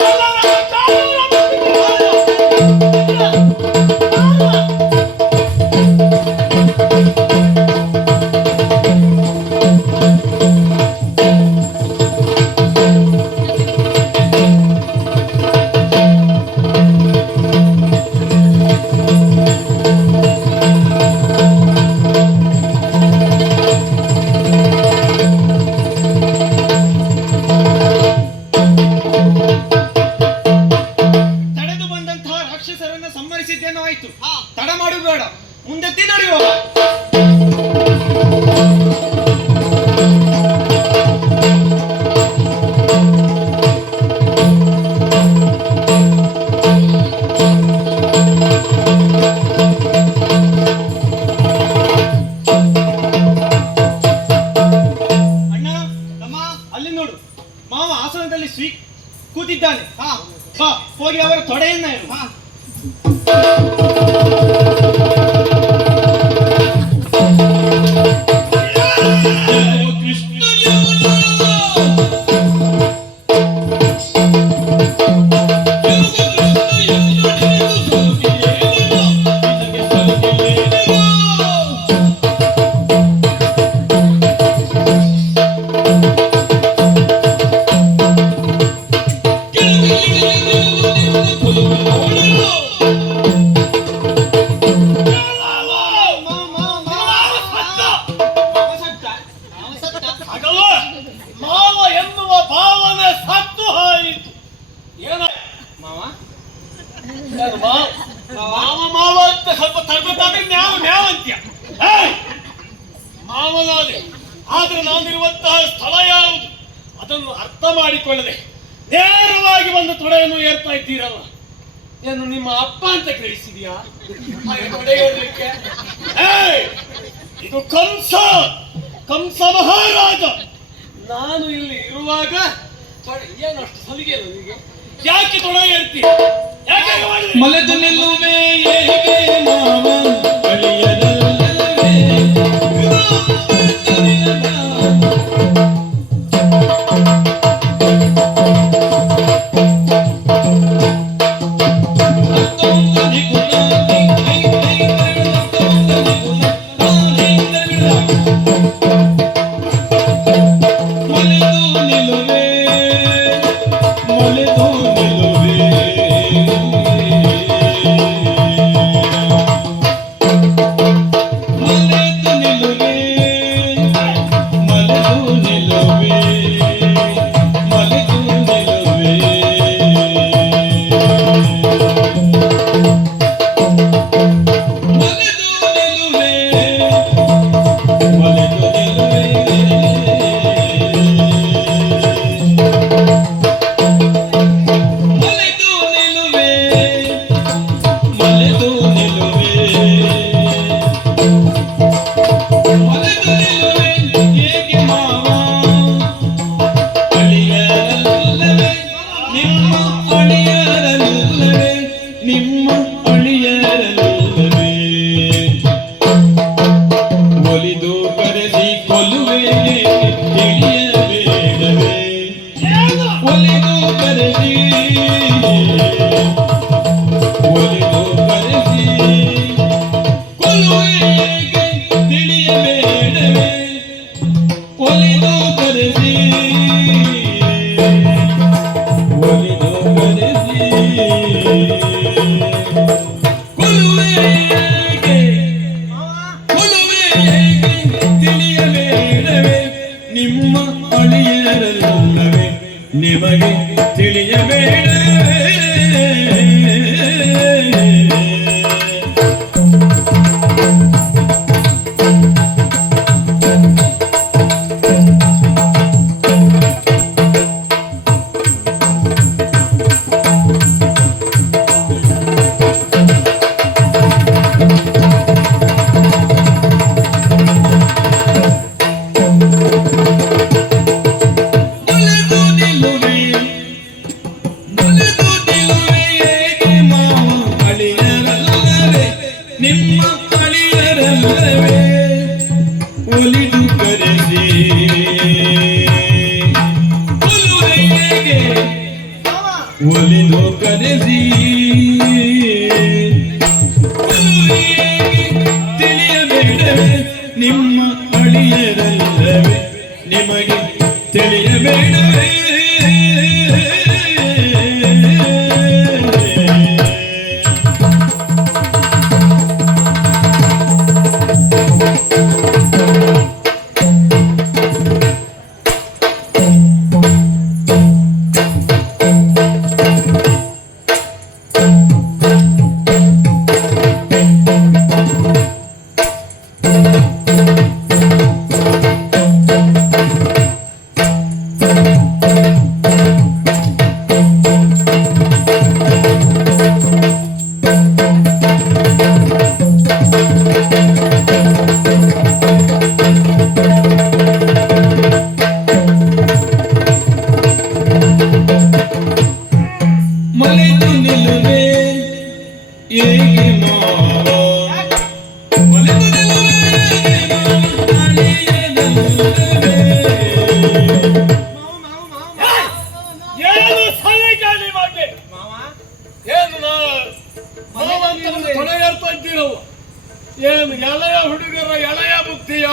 ತಡೆದು ಬಂದಂತಹ ರಾಕ್ಷಸರನ್ನ ಸಂಹರಿಸಿದ್ದೇನೋ ಆಯ್ತು. ತಡ ಮಾಡುದು ಬೇಡ, ಮುಂದೆತ್ತಿ ನಡೆಯುವ. ಅಣ್ಣ ತಮ್ಮ ಅಲ್ಲಿ ನೋಡು, ಮಾವ ಆಸನದಲ್ಲಿ ಕೂತಿದ್ದಾನೆ. ಬಾ ಹೋಗಿ ಅವರ ತೊಡೆಯನ್ನ ಇರು. ಮತ್ತೆ ಸ್ವಲ್ಪ ತಡ್ಕೊತಾದ್ರೆ ನ್ಯಾವಂತ್ಯ. ಮಾವನಾದೆ, ಆದ್ರೆ ನಾನಿರುವಂತಹ ಸ್ಥಳ ಯಾವುದು ಅದನ್ನು ಅರ್ಥ ಮಾಡಿಕೊಳ್ಳದೆ ನೇರವಾಗಿ ಬಂದು ತೊಡೆಯನ್ನು ಏರ್ತಾ ಇದ್ದೀರಲ್ಲ. ಏನು ನಿಮ್ಮ ಅಪ್ಪ ಅಂತ ಗ್ರಹಿಸಿದ್ಯಾ ಹಾಗೆ ತೊಡೆ ಏರ್ಲಿಕ್ಕೆ? ಇದು ಕಂಸ ಮಹಾರಾಜ. ನಾನು ಇಲ್ಲಿ ಇರುವಾಗ ಏನು ಅಷ್ಟು ಸಲಿಗೆ ನನಗೆ? ಯಾಕೆ ತೊಡೆ ಏರ್ತಿ? ಯಾಕೆ ಮಾಡಿದ್ರಿ? ಮಲೆದು ನಿಲ್ಲುವೆ ಹೇಗೆ ಮಾವ ಅಳಿಯರಲ್ಲವೇ? ನಿಮ್ಮ ಅಳಿಯರಲ್ಲವೇ? ಒಲಿದು ಕರೆದಿ ಕೊಲ್ಲುವೆಗೆ ತಿಳಿಯಬೇಡವೇ? ಒಲಿದು ಕರೆದಿ ಕೊಲ್ಲುವೆಗೆ ತಿಳಿಯಬೇಡವೇ? ಒಲಿದು ಕರೆದಿ ತಿಳಿಯಬೇಡವೇ? ನಿಮ್ಮ ಅಳಿಯರಲ್ಲವೇ? ನಿಮಗೆ ತಿಳಿಯಬೇಡವೇ? ನಿಮ್ಮ ಅಳಿಯರಲ್ಲವೇ? ಒಲಿದು ಕರೆಸಿ ಕೊಲ್ಲುವೆಗೆ ಒಲಿದು ಕರೆಸಿ ತಿಳಿಯಬೇಡವೇ? ನಿಮ್ಮ ಅಳಿಯರಲ್ಲವೇ? ನಿಮಗೆ ತಿಳಿಯಬೇಡವೇ? ಮಲೆದು ನಿಲ್ಲುವೆ ಹೇಗೆ ಮಾವ? ಮಲೆದು ನಿಲ್ಲುವೆ ಏನು ಸಲಿಗೆ ನಿಮಗೆ? ಏನು ತೊಡೆ ಏರ್ತಾ ಇದ್ದೀರಲ್ಲ? ಏನು ಎಳೆಯ ಹುಡುಗರ ಎಳೆಯ ಬುದ್ಧಿಯ?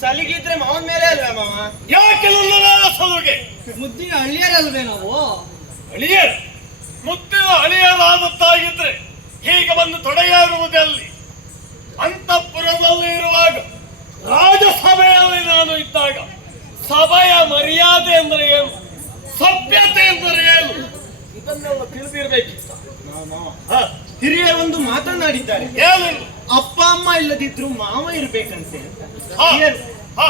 ಸಲಿಗಿದ್ರೆ ಮಾವನ ಮೇಲೆ ಅಲ್ವೇ ಮಾವ? ಯಾಕೆ ನನ್ನ ಸಲುಗೆ? ಮುದ್ದಿನ ಹಳ್ಳಿಯರಲ್ವೇ ನಾವು? ಅಳಿಯರ್ ಮುತ್ತಿನ ಅಳಿಯರಾದದ್ದಾಗಿದ್ರೆ ಹೀಗೆ ಬಂದು ತೊಡೆಯೇರುವುದಲ್ಲಿ ಅಂತಃಪುರದಲ್ಲಿ ಇರುವಾಗ ರಾಜಸಭೆಯಲ್ಲಿ ನಾನು ಇದ್ದಾಗ ಸಭೆಯ ಮರ್ಯಾದೆ ಎಂದರೆ ಏನು, ಸಭ್ಯತೆ ಎಂದರೆ ಏನು ಇದನ್ನೆಲ್ಲ ತಿಳಿದಿರ್ಬೇಕಿತ್ತ. ಹಿರಿಯರೊಂದು ಮಾತನಾಡಿದ್ದಾರೆ. ಏನು? ಅಪ್ಪ ಅಮ್ಮ ಇಲ್ಲದಿದ್ರು ಮಾವ ಇರ್ಬೇಕಂತೆ. ಹಾ. ಹಿರಿಯರು ಹಾ,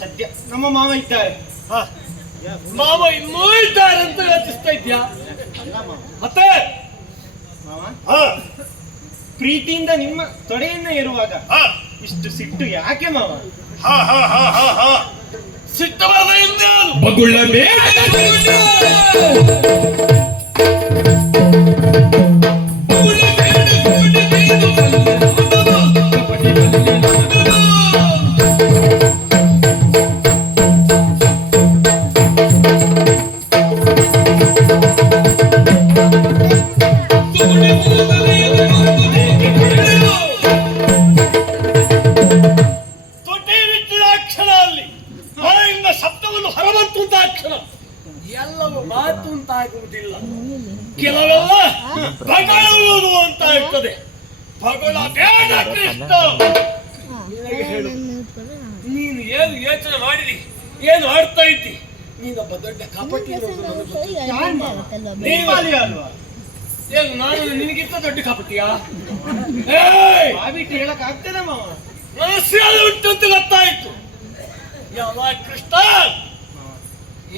ಸದ್ಯ ನಮ್ಮ ಮಾವ ಇದ್ದಾರೆ. ಹಾ. ಮಾವ ಇನ್ನೂ ಇದ್ದಾರೆ ಅಂತ ಯೋಚಿಸ್ತಾ ಇದ್ಯಾ? ಅಲ್ಲ ಮಾವ. ಮತ್ತೆ ಮಾವ ಹಾ, ಪ್ರೀತಿಯಿಂದ ನಿಮ್ಮ ತೊಡೆಯನ್ನ ಇರುವಾಗ ಹಾ, ಇಷ್ಟು ಸಿಟ್ಟು ಯಾಕೆ ಮಾವ? ಹಾ, ಹಾ, ಹಾ, ಹಾ, ಹಾ. ಸಿಟ್ಟು ಬರದ ಎಂದೇನು? ಬಗುಳ ಬೇಡ ತೊಟ್ಟಿ ಬಿಟ್ಟಿದ ಕ್ಷಣ ಅಲ್ಲಿ ಹೊರಗಿಂದ ಶಬ್ದವನ್ನು ಹೊರಬಂತು ಅಂತ ಕ್ಷಣ ಎಲ್ಲವೂ ಮಾತು ಅಂತಾಗುವುದಿಲ್ಲ. ಕೆಲವೆಲ್ಲ ಬಗಳುವುದು ಅಂತ ಇರ್ತದೆ. ಬಗಳ ಬೇಡ ಕೃಷ್ಣ. ನಿನಗೆ ಹೇಳು, ನೀನು ಏನು ಯೋಚನೆ ಮಾಡಿದಿ, ಏನು ಆಡ್ತಾ ಇದ್ದಿ? ನೀನೊಬ್ಬ ದೊಡ್ಡ ಕಪಟಿ ಇರೋದು ನನಗೆ ಗೊತ್ತು. ನೀವಾಲಿ ಅಲ್ವಾ? ಏನು ನಾನು ನಿನಗಿಂತ ದೊಡ್ಡ ಕಪಟಿಯಾ? ಏಯ್! ಬಾಬಿಟ್ಟು ಹೇಳಕ್ ಆಗ್ತದ ಮಾವ? ಮನಸ್ಸಿನಲ್ಲಿ ಉಂಟು ಅಂತ ಗೊತ್ತಾಯ್ತು. ಯಾವ ಕೃಷ್ಣ,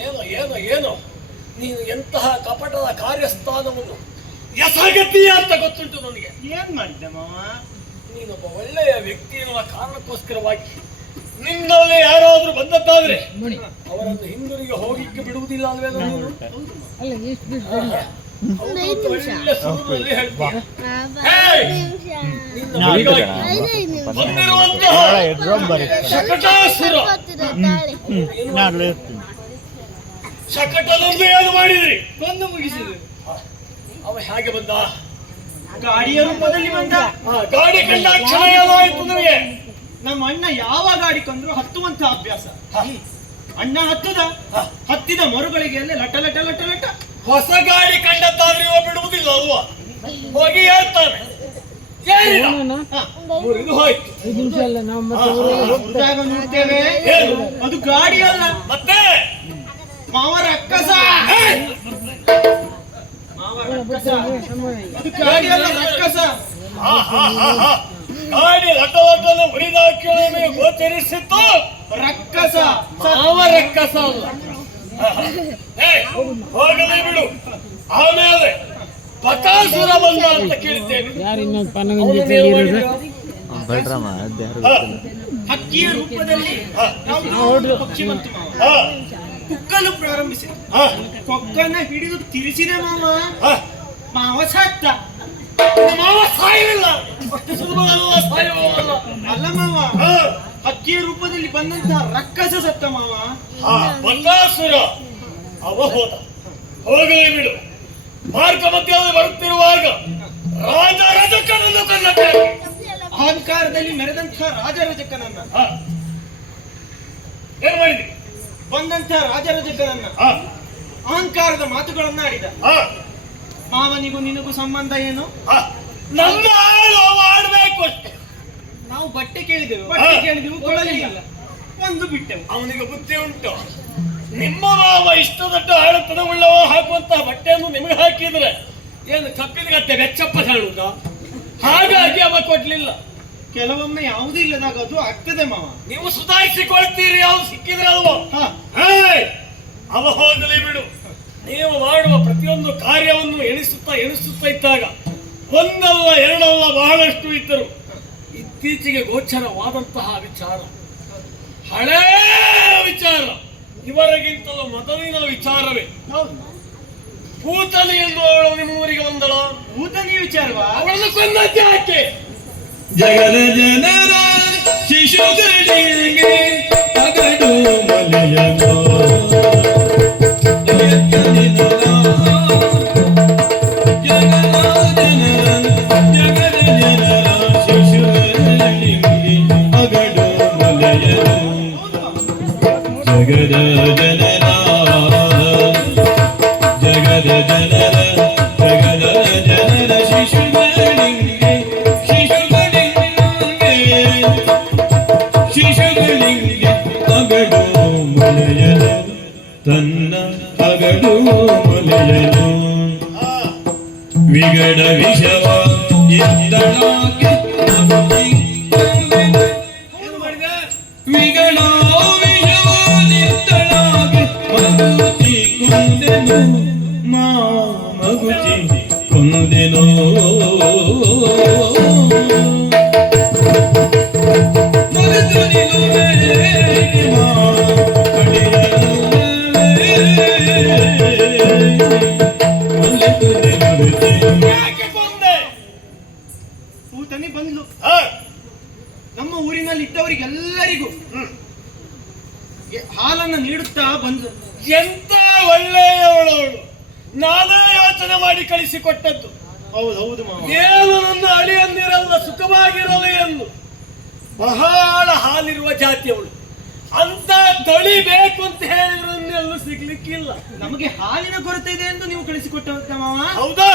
ಏನೋ ಏನೋ ಏನೋ ನೀನು ಎಂತಹ ಕಪಟದ ಕಾರ್ಯಸ್ಥಾನವನ್ನು ಎಸಗತಿ ಅಂತ ಗೊತ್ತುಂಟು ನನಗೆ. ಏನ್ ಮಾಡಿದ್ದೆ ಮಾವ? ನೀನೊಬ್ಬ ಒಳ್ಳೆಯ ವ್ಯಕ್ತಿ ಎನ್ನುವ ಕಾರಣಕ್ಕೋಸ್ಕರವಾಗಿ ನಿನ್ನಲ್ಲಿ ಯಾರಾದ್ರೂ ಬಂದದ್ದಾದ್ರೆ ಅವರನ್ನು ಹಿಂದಿರುಗಿ ಹೋಗಿಕ್ಕೆ ಬಿಡುವುದಿಲ್ಲ ಅಲ್ವೇನೋ ನೀನು? ಹೌದು, ಒಳ್ಳೆ ಸ್ವರದಲ್ಲಿ ಹೇಳ್ತೀಯ. ಹೇಯ್! ನಿನ್ನ ಮಗನಾಗಿ ಬಂದಿರುವಂತಹ ಶಕಟಾಸುರ ಶಕಟನೊಂದು ಏನು ಮಾಡಿದ್ರಿ? ಕೊಂದು ಮುಗಿಸಿದ್ರು. ಅವ ಹೇಗೆ ಬಂದ? ಗಾಡಿಯ ರೂಪದಲ್ಲಿ ಬಂದ. ಗಾಡಿ ಕಂಡ ಕ್ಷಣ ಏನಾಯ್ತು ನನಗೆ? ನಮ್ಮ ಅಣ್ಣ ಯಾವ ಗಾಡಿ ಕಂದ್ರು ಹತ್ತುವಂತ ಅಭ್ಯಾಸ. ಅಣ್ಣ ಹತ್ತಿದ ಮರುಗಳಿಗೆ ಲಟ ಲಟ ಲಟ ಲಟ. ಹೊಸ ಗಾಡಿ ಕಂಡದ್ದಾದ್ರೆ ಇವ ಬಿಡುವುದಿಲ್ಲ ಅಲ್ವಾ? ಹೋಗಿ ಹೇಳ್ತಾನೆ, ಏನಿಲ್ಲ ಮುರಿದು ಹೋಯ್ತು. ಹುಡುಗಾಗ ನೋಡ್ತೇವೆ, ಏನು? ಅದು ಗಾಡಿ ಅಲ್ಲ, ಮತ್ತೆ ಮಾವ ರಕ್ಕಸ. ಮಾವ ರಕ್ಕಸ, ಅದು ಗಾಡಿ ಅಲ್ಲ, ರಕ್ಕಸ. ಹಾ, ಹಾ, ಹಾ, ಹಾ. ಗಾಡಿ ಲಟ ಲಟನ್ನು ಮುರಿದ ಕ್ಷಣ ಗೋಚರಿಸಿತ್ತು ರಕ್ಕಸ. ಅವ ರಕ್ಕಸ ಅಲ್ಲ. ಹೋಗಲೇ ಬಿಡು. ಆಮೇಲೆ ಬಕಾಸುರ ಬಂದ ಅಂತ ಕೇಳಿದ್ದೇನೆ. ಹಕ್ಕಿಯ ರೂಪದಲ್ಲಿ ಯಾವುದೋ ಒಂದು ಪಕ್ಷಿ ಬಂತು ಮಾವ. ಕುಕ್ಕಲು ಪ್ರಾರಂಭಿಸಿದೆ. ಕೊಕ್ಕನ್ನ ಹಿಡಿದು ತಿರುಸಿದೆ ಮಾವ. ಮಾವ ಸತ್ತ. ಮಾವ ಸಾಯಲಿಲ್ಲ. ಅಷ್ಟು ಸುಲಭವಲ್ಲ ಸಾಯುವವಲ್ಲ. ಅಲ್ಲ ಮಾವ, ಹಕ್ಕಿಯ ರೂಪದಲ್ಲಿ ಬಂದಂತಹ ರಕ್ಕಸ ಸತ್ತ ಮಾವ. ಬಕಾಸುರ ಅವ ಹೋದ. ಹೋಗಲೇ ಬಿಡು. ಮಾರ್ಗ ಮಧ್ಯದಲ್ಲಿ ಬರುತ್ತಿರುವಾಗ ರಾಜರಜಕನನ್ನು ಕನ್ನಟ್ಟಾಗಿ ಅಹಂಕಾರದಲ್ಲಿ ಮೆರೆದಂತಹ ರಾಜರಜಕನನ್ನ ಏನ್ ಮಾಡಿದ್ರಿ? ಬಂದಂತಹ ರಾಜರಜಕನನ್ನ ಅಹಂಕಾರದ ಮಾತುಗಳನ್ನ ಆಡಿದ. ಮಾವನಿಗೂ ನಿನಗೂ ಸಂಬಂಧ ಏನು? ನನ್ನ ಆಳು ಮಾಡಬೇಕು ಅಷ್ಟೇ. ನಾವು ಬಟ್ಟೆ ಕೇಳಿದೆವು, ಬಟ್ಟೆ ಕೇಳಿದೆವು, ಕೊಡಲಿಲ್ಲ. ಒಂದು ಬಿಟ್ಟೆವು. ಅವನಿಗೆ ಬುದ್ಧಿ ಉಂಟು. ನಿಮ್ಮ ಮಾವ ಇಷ್ಟು ದೊಡ್ಡ ಆಳತನ ಉಳ್ಳವ ಹಾಕುವಂತಹ ಬಟ್ಟೆಯನ್ನು ನಿಮಗೆ ಹಾಕಿದ್ರೆ ಏನು ಕಪ್ಪಿನಗತ್ತೆ ಬೆಚ್ಚಪ್ಪ ಕಾಣುವುದ? ಹಾಗಾಗಿ ಅವ ಕೊಡ್ಲಿಲ್ಲ. ಕೆಲವೊಮ್ಮೆ ಯಾವುದೂ ಇಲ್ಲದಾಗ ಅದು ಆಗ್ತದೆ ಮಾವ. ನೀವು ಸುಧಾರಿಸಿಕೊಳ್ತೀರಿ, ಯಾವ್ದು ಸಿಕ್ಕಿದ್ರೆ ಅಲ್ವ? ಅವ ಹೋಗಲಿ ಬಿಡು. ನೀವು ಮಾಡುವ ಪ್ರತಿಯೊಂದು ಕಾರ್ಯವನ್ನು ಎಣಿಸುತ್ತಾ ಇದ್ದಾಗ ಒಂದಲ್ಲ ಎರಡಲ್ಲ ಬಹಳಷ್ಟು ಇದ್ದರು. ಇತ್ತೀಚೆಗೆ ಗೋಚರವಾದಂತಹ ವಿಚಾರ ಹಳೇ ವಿಚಾರ, ಇವರಿಗಿಂತಲೂ ಮೊದಲಿನ ವಿಚಾರವೇ. ಭೂತನಿ ಎನ್ನುವವಳು ನಿಮ್ಮೂರಿಗೆ ಬಂದಳ. ಭೂತನಿ ವಿಚಾರವಾ? ಅವಳನ್ನು ಕೊಂದದ್ದೇ ಯಾಕೆ? ಜಗದ ಜನರ ಶಿಶುಗಳಿಗೆ ಅಗಡು ಮಲೆಯನು ಜಗದ ಜನರ ಜಗದ ಜನರ ಜಗದ ಜನರ ಶಿಶುಗಳಿಗೆ ಶಿಶುಗಳಿಗೆ ಶಿಶುಗಳಿಗೆ ಏನು ಮಾಡಿದೆ? ಕೊಂದೆನೋ ಯಾಕೆ ಕೊಂದೆ? ಪೂತನಿ ಬಂದ್ಲು ಹ, ನಮ್ಮ ಊರಿನಲ್ಲಿ ಇದ್ದವರಿಗೆಲ್ಲರಿಗೂ ಹಾಲನ್ನ ನೀಡುತ್ತಾ ಬಂದ್ಲು. ಎಂತ ಒಳ್ಳೆಯವಳವಳು. ನಾನೇ ಯೋಚನೆ ಮಾಡಿ ಕಳಿಸಿಕೊಟ್ಟದ್ದು. ಹೌದು ಹೌದು ಮಾವ. ಏನು ನನ್ನ ಅಳಿಯಂದಿರಲ್ಲ ಸುಖವಾಗಿರಲಿ ಎಂದು. ಬಹಳ ಹಾಲಿರುವ ಜಾತಿಯವಳು. ಅಂತ ತಳಿ ಬೇಕು ಅಂತ ಹೇಳಿದ್ರನ್ನೆಲ್ಲೂ ಸಿಗ್ಲಿಕ್ಕಿಲ್ಲ. ನಮಗೆ ಹಾಲಿನ ಕೊರತೆ ಇದೆ ಎಂದು ನೀವು ಕಳಿಸಿಕೊಟ್ಟ ಮಾವ. ಹೌದಾ?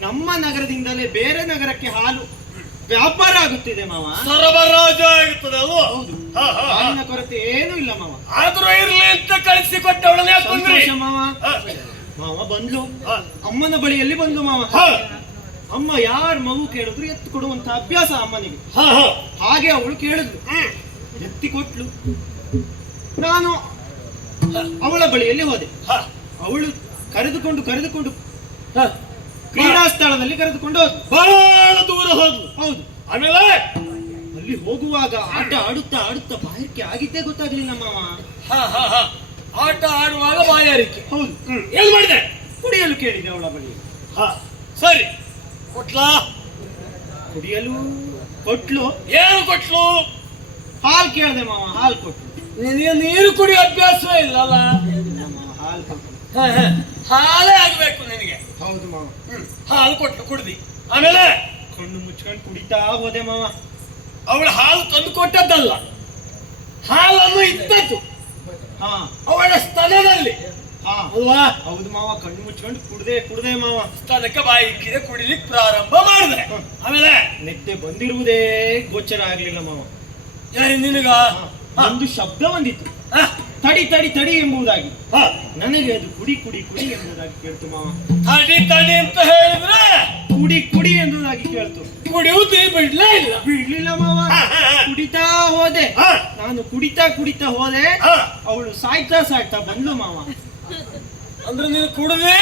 ನಮ್ಮ ನಗರದಿಂದಲೇ ಬೇರೆ ನಗರಕ್ಕೆ ಹಾಲು ವ್ಯಾಪಾರ ಆಗುತ್ತಿದೆ ಮಾವ. ಸರಬರಾಜು ಆಗುತ್ತದೆ ಅಲ್ವಾ? ಹೌದು. ಹ, ಹ, ಹ. ಹಾಲಿನ ಕೊರತೆ ಏನೂ ಇಲ್ಲ ಮಾವ. ಆದ್ರೂ ಇರ್ಲಿ ಅಂತ ಕಳಿಸಿಕೊಟ್ಟವಳನ್ನ ಯಾಕೆ ಕೊಂದ್ರಿ? ಸಂತೋಷ ಮಾವ. ಹ, ಮಾವ ಬಂದ್ಲು, ಹ, ಅಮ್ಮನ ಬಳಿಯಲ್ಲಿ ಬಂದ್ಲು ಮಾವ. ಹ, ಅಮ್ಮ ಯಾರ ಮಗು ಕೇಳಿದ್ರು ಎತ್ತು ಕೊಡುವಂತ ಅಭ್ಯಾಸ ಅಮ್ಮನಿಗೆ. ಹ, ಹ. ಹಾಗೆ ಅವಳು ಕೇಳಿದ್ಲು, ಹ್ಮ್. ಎತ್ತಿ ಕೊಟ್ಲು. ನಾನು ಅವಳ ಬಳಿಯಲ್ಲಿ ಹೋದೆ. ಹ, ಅವಳು ಕರೆದುಕೊಂಡು ಹ. ಕ್ರೀಡಾ ಸ್ಥಳದಲ್ಲಿ ಕರೆದುಕೊಂಡು ಹೋದ್ಲು. ಬಹಳ ದೂರ ಹೋದ್ಲು. ಹೌದು. ಆಮೇಲೆ ಅಲ್ಲಿ ಹೋಗುವಾಗ ಆಟ ಆಡುತ್ತಾ ಬಾಯಕ್ಕೆ ಆಗಿದ್ದೇ ಗೊತ್ತಾಗ್ಲಿಲ್ಲ ಮಾವ. ಹ, ಹ, ಹ. ಆಟ ಆಡುವಾಗ ಬಾಯಾರಿಕೆ. ಹೌದು. ಏನ್ ಮಾಡಿದೆ? ಕುಡಿಯಲು ಕೇಳಿದೆ ಅವಳ ಬಳಿ. ಹ, ಸರಿ ಕೊಟ್ಲಾ? ಕುಡಿಯಲು ಕೊಟ್ಲು. ಏನು ಕೊಟ್ಲು? ಹಾಲು ಕೇಳಿದೆ ಮಾವ, ಹಾಲು ಕೊಟ್ಲು. ನಿನಗೆ ನೀರು ಕುಡಿಯೋ ಅಭ್ಯಾಸವೇ ಇಲ್ಲಲ್ಲ. ಮಾವ ಹಾಲು ಕೊಟ್ಲು. ಹ, ಹ. ಹಾಲೇ ಆಗ್ಬೇಕು ನಿನಗೆ. ಹೌದು ಮಾವ. ಹಾಲು ಕೊಟ್ಲು, ಕುಡ್ದಿ. ಆಮೇಲೆ ಕಣ್ಣು ಮುಚ್ಕೊಂಡು ಕುಡಿತಾ ಹೋದೆ ಮಾವ. ಅವಳು ಹಾಲು ತಂದು ಕೊಟ್ಟದ್ದಲ್ಲ, ಹಾಲನ್ನು ಇದ್ದದ್ದು ಹಾ ಅವಳ ಸ್ತನದಲ್ಲಿ ಹಾ ಅಲ್ವಾ? ಹೌದು ಮಾವ. ಕಣ್ಣು ಮುಚ್ಕೊಂಡು ಕುಡ್ದೆ ಮಾವ. ಸ್ತನಕ್ಕೆ ಬಾಯಿ ಇಕ್ಕಿದೆ, ಕುಡಿಲಿಕ್ಕೆ ಪ್ರಾರಂಭ ಮಾಡಿದೆ. ಆಮೇಲೆ ನಿದ್ದೆ ಬಂದಿರುವುದೇ ಗೋಚರ ಆಗ್ಲಿಲ್ಲ ಮಾವ. ನಿನಗ ಒಂದು ಶಬ್ದ ಬಂದಿತ್ತು, ಹ, ತಡಿ ತಡಿ ತಡಿ ಎಂಬುದಾಗಿ. ಹ. ನನಗೆ ಅದು ಕುಡಿ ಕುಡಿ ಕುಡಿ ಎಂಬುದಾಗಿ ಕೇಳ್ತು ಮಾವ. ತಡಿ ತಡಿ ಅಂತ ಹೇಳಿದ್ರೆ ಕುಡಿ ಕುಡಿ ಎಂಬುದಾಗಿ ಕೇಳ್ತು. ಕುಡಿಯುವುದೇ ಬಿಡ್ಲೇ ಇಲ್ಲ. ಬಿಡ್ಲಿಲ್ಲ ಮಾವ. ಹ, ಹ, ಹ. ಕುಡಿತಾ ಹೋದೆ. ಹ, ನಾನು ಕುಡಿತಾ ಹೋದೆ. ಹ. ಅವಳು ಸಾಯ್ತಾ ಬಂದ್ಲು ಮಾವ. ಅಂದ್ರೆ ನೀನು ಕುಡ್ದೆ.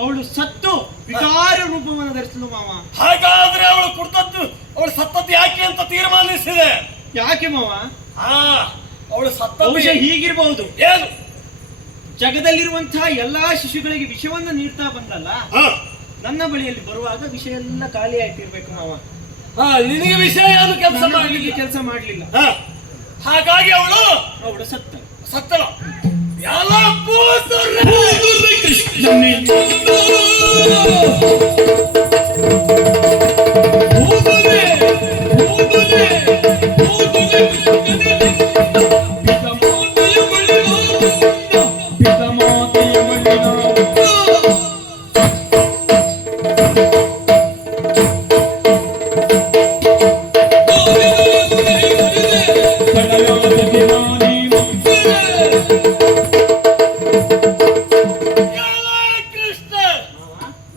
ಅವಳು ಸತ್ತು ವಿಕಾರ ರೂಪವನ್ನು ಧರಿಸಲು ಮಾವ. ಹಾಗಾದ್ರೆ ಅವಳು ಕುಡ್ದದ್ದು, ಅವಳು ಸತ್ತದ್ದು ಯಾಕೆ ಅಂತ ತೀರ್ಮಾನಿಸಿದೆ. ಯಾಕೆ ಮಾವ? ಹಾ, ಅವಳು ಸತ್ತ ಬಹುಶಃ ಹೀಗಿರಬಹುದು. ಏನು? ಜಗದಲ್ಲಿರುವಂತಹ ಎಲ್ಲಾ ಶಿಶುಗಳಿಗೆ ವಿಷವನ್ನ ನೀಡ್ತಾ ಬಂದಲ್ಲ, ಹ, ನನ್ನ ಬಳಿಯಲ್ಲಿ ಬರುವಾಗ ವಿಷಯ ಎಲ್ಲ ಖಾಲಿ ಆಯ್ತಿರ್ಬೇಕು ಮಾವ. ಹ. ನಿನಗೆ ವಿಷಯ ಏನು ಕೆಲಸ ನನ್ನ ಮಾಡಲಿಕ್ಕೆ ಬಳಿಗೆ ಕೆಲಸ ಮಾಡ್ಲಿಲ್ಲ. ಹ. ಹಾಗಾಗಿ ಅವಳು ಸತ್ತಳ. ಎಲ್ಲ ಕೂತರೆ ಕೃಷ್ಣ,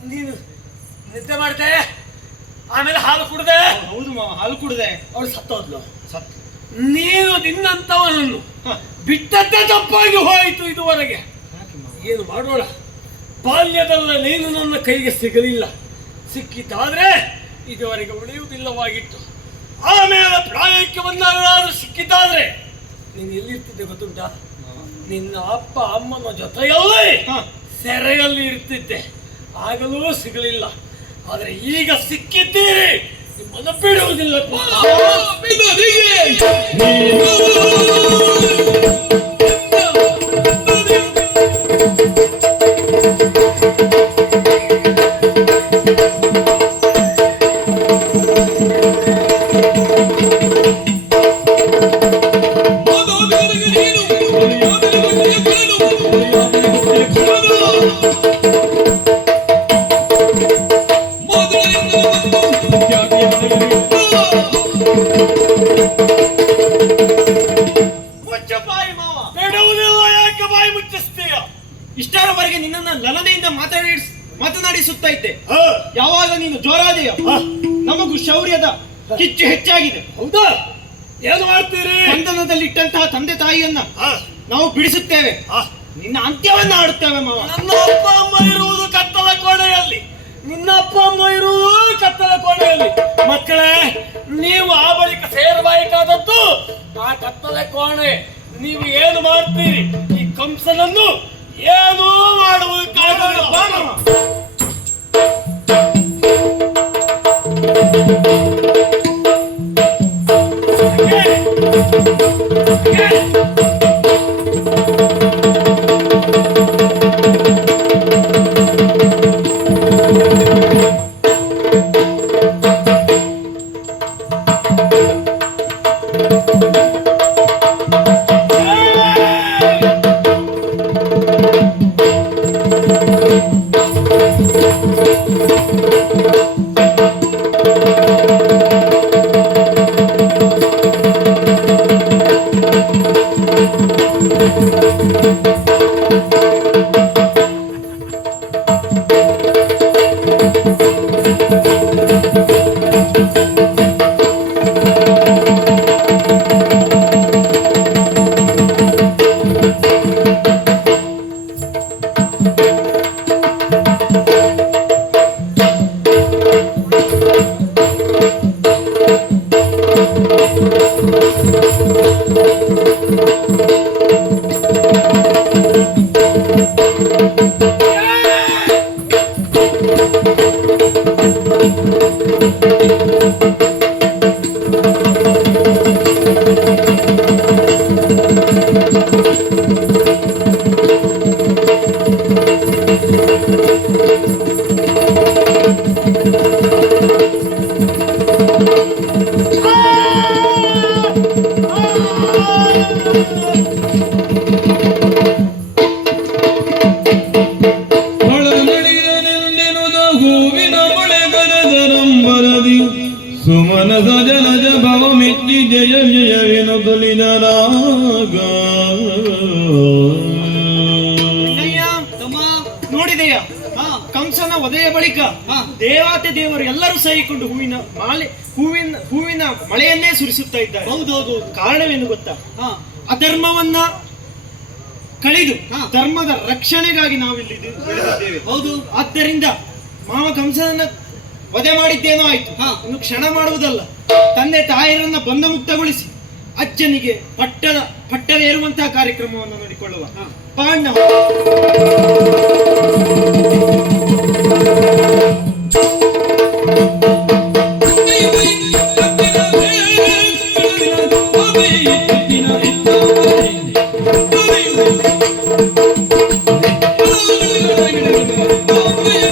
ನೀನು ನಿದ್ದೆ ಮಾಡ್ದೆ, ಆಮೇಲೆ ಹಾಲು ಕುಡ್ದೆ. ಹೌದು ಮಾವ. ಹಾಲು ಕುಡ್ದೆ. ಅವಳು ಸತ್ತೋದ್ಲು. ಸತ್ತು. ನೀನು ನಿನ್ನಂತವನನ್ನು ಹ. ಬಿಟ್ಟದ್ದೇ ತಪ್ಪಾಗಿ ಹೋಯಿತು ಇದುವರೆಗೆ. ಯಾಕೆ ಮಾವ? ಏನು ಮಾಡೋಣ? ಬಾಲ್ಯದಲ್ಲ ನೀನು ನನ್ನ ಕೈಗೆ ಸಿಗಲಿಲ್ಲ. ಸಿಕ್ಕಿದ್ದಾದ್ರೆ ಇದುವರೆಗೆ ಉಳಿಯುವುದಿಲ್ಲವಾಗಿತ್ತು. ಆಮೇಲೆ ಪ್ರಾಯಕ್ಕೆ ಬಂದಾಗ ಸಿಕ್ಕಿದ್ದಾದ್ರೆ ನೀನು ಎಲ್ಲಿರ್ತಿದ್ದೆ ಗೊತ್ತುಂಟಾ? ನಿನ್ನ ಅಪ್ಪ ಅಮ್ಮನ ಜೊತೆಯಲ್ಲಿ ಹ. ಸೆರೆಯಲ್ಲಿ ಇರ್ತಿದ್ದೆ. ಆಗಲೂ ಸಿಗಲಿಲ್ಲ. ಆದ್ರೆ ಈಗ ಸಿಕ್ಕಿದ್ದೀರಿ, ನಿಮ್ಮನ್ನು ಬಿಡುವುದಿಲ್ಲ. ಬಾಯಿ ಮಾವ. ಬಿಡುವುದಿಲ್ಲ. ಯಾಕೆ ಬಾಯಿ ಮುಚ್ಚಿಸ್ತೀಯ? ಇಷ್ಟರವರೆಗೆ ನಿನ್ನನ್ನ ಲಲನೆಯಿಂದ ಮಾತನಾಡಿಸುತ್ತಾ ಇದ್ದೆ. ಹ, ಯಾವಾಗ ನೀನು ಜೋರಾದೆಯೋ, ನಮಗೂ ಶೌರ್ಯ ರಾಜ್ಯದ ಕಿಚ್ಚು ಹೆಚ್ಚಾಗಿದೆ. ಹೌದಾ? ಏನು ಮಾಡ್ತೀರಿ? ಬಂಧನದಲ್ಲಿಟ್ಟಂತಹ ತಂದೆ ತಾಯಿಯನ್ನ ನಾವು ಬಿಡಿಸುತ್ತೇವೆ, ನಿನ್ನ ಅಂತ್ಯವನ್ನ ಆಡುತ್ತೇವೆ ಮಾವ. ನನ್ನ ಅಪ್ಪ ಅಮ್ಮ ಇರುವುದು ಕತ್ತಲ ಕೋಣೆಯಲ್ಲಿ, ನಿನ್ನ ಅಪ್ಪ ಅಮ್ಮ ಇರುವುದು ಕತ್ತಲ ಕೋಣೆಯಲ್ಲಿ. ಮಕ್ಕಳೇ, ನೀವು ಆ ಬಳಿಕ ಸೇರಬೇಕಾದದ್ದು ಆ ಕತ್ತಲ ಕೋಣೆ. ನೀವು ಏನು ಮಾಡ್ತೀರಿ? ಈ ಕಂಸನನ್ನು ಏನೂ ಮಾಡುವುದಕ್ಕಾಗಲ್ಲ. ಬಾ ಮಾವ. ಸುಮನ ಸಜನಜ ಭವ ಮೆಚ್ಚಿ ಜಯ ಜಯವೆನು ತುಲಿದರಾಗ ನೋಡಿದೆಯ ಕಂಸನ ವಧೆಯ ಬಳಿಕ ದೇವಾತಿ ದೇವರು ಎಲ್ಲರೂ ಸಹಿಕೊಂಡು ಹೂವಿನ ಮಳೆಯನ್ನೇ ಸುರಿಸುತ್ತಾ ಇದ್ದಾರೆ. ಹೌದೌದು. ಕಾರಣವೇನು ಗೊತ್ತಾ? ಅಧರ್ಮವನ್ನ ಕಳೆದು ಧರ್ಮದ ರಕ್ಷಣೆಗಾಗಿ ನಾವಿಲ್ಲಿ ಬೆಳೆದಿದ್ದೇವೆ. ಹೌದು. ಆದ್ದರಿಂದ ಮಾವ ಕಂಸನನ್ನ ವಧೆ ಮಾಡಿದ್ದೇನೋ ಆಯ್ತು, ಇನ್ನು ಕ್ಷಣ ಮಾಡುವುದಲ್ಲ, ತಂದೆ ತಾಯಿಯರನ್ನ ಬಂಧ ಮುಕ್ತಗೊಳಿಸಿ ಅಜ್ಜನಿಗೆ ಪಟ್ಟವೇರುವಂತಹ ಕಾರ್ಯಕ್ರಮವನ್ನು ನೋಡಿಕೊಳ್ಳುವ. ಪಾಂಡ Oh,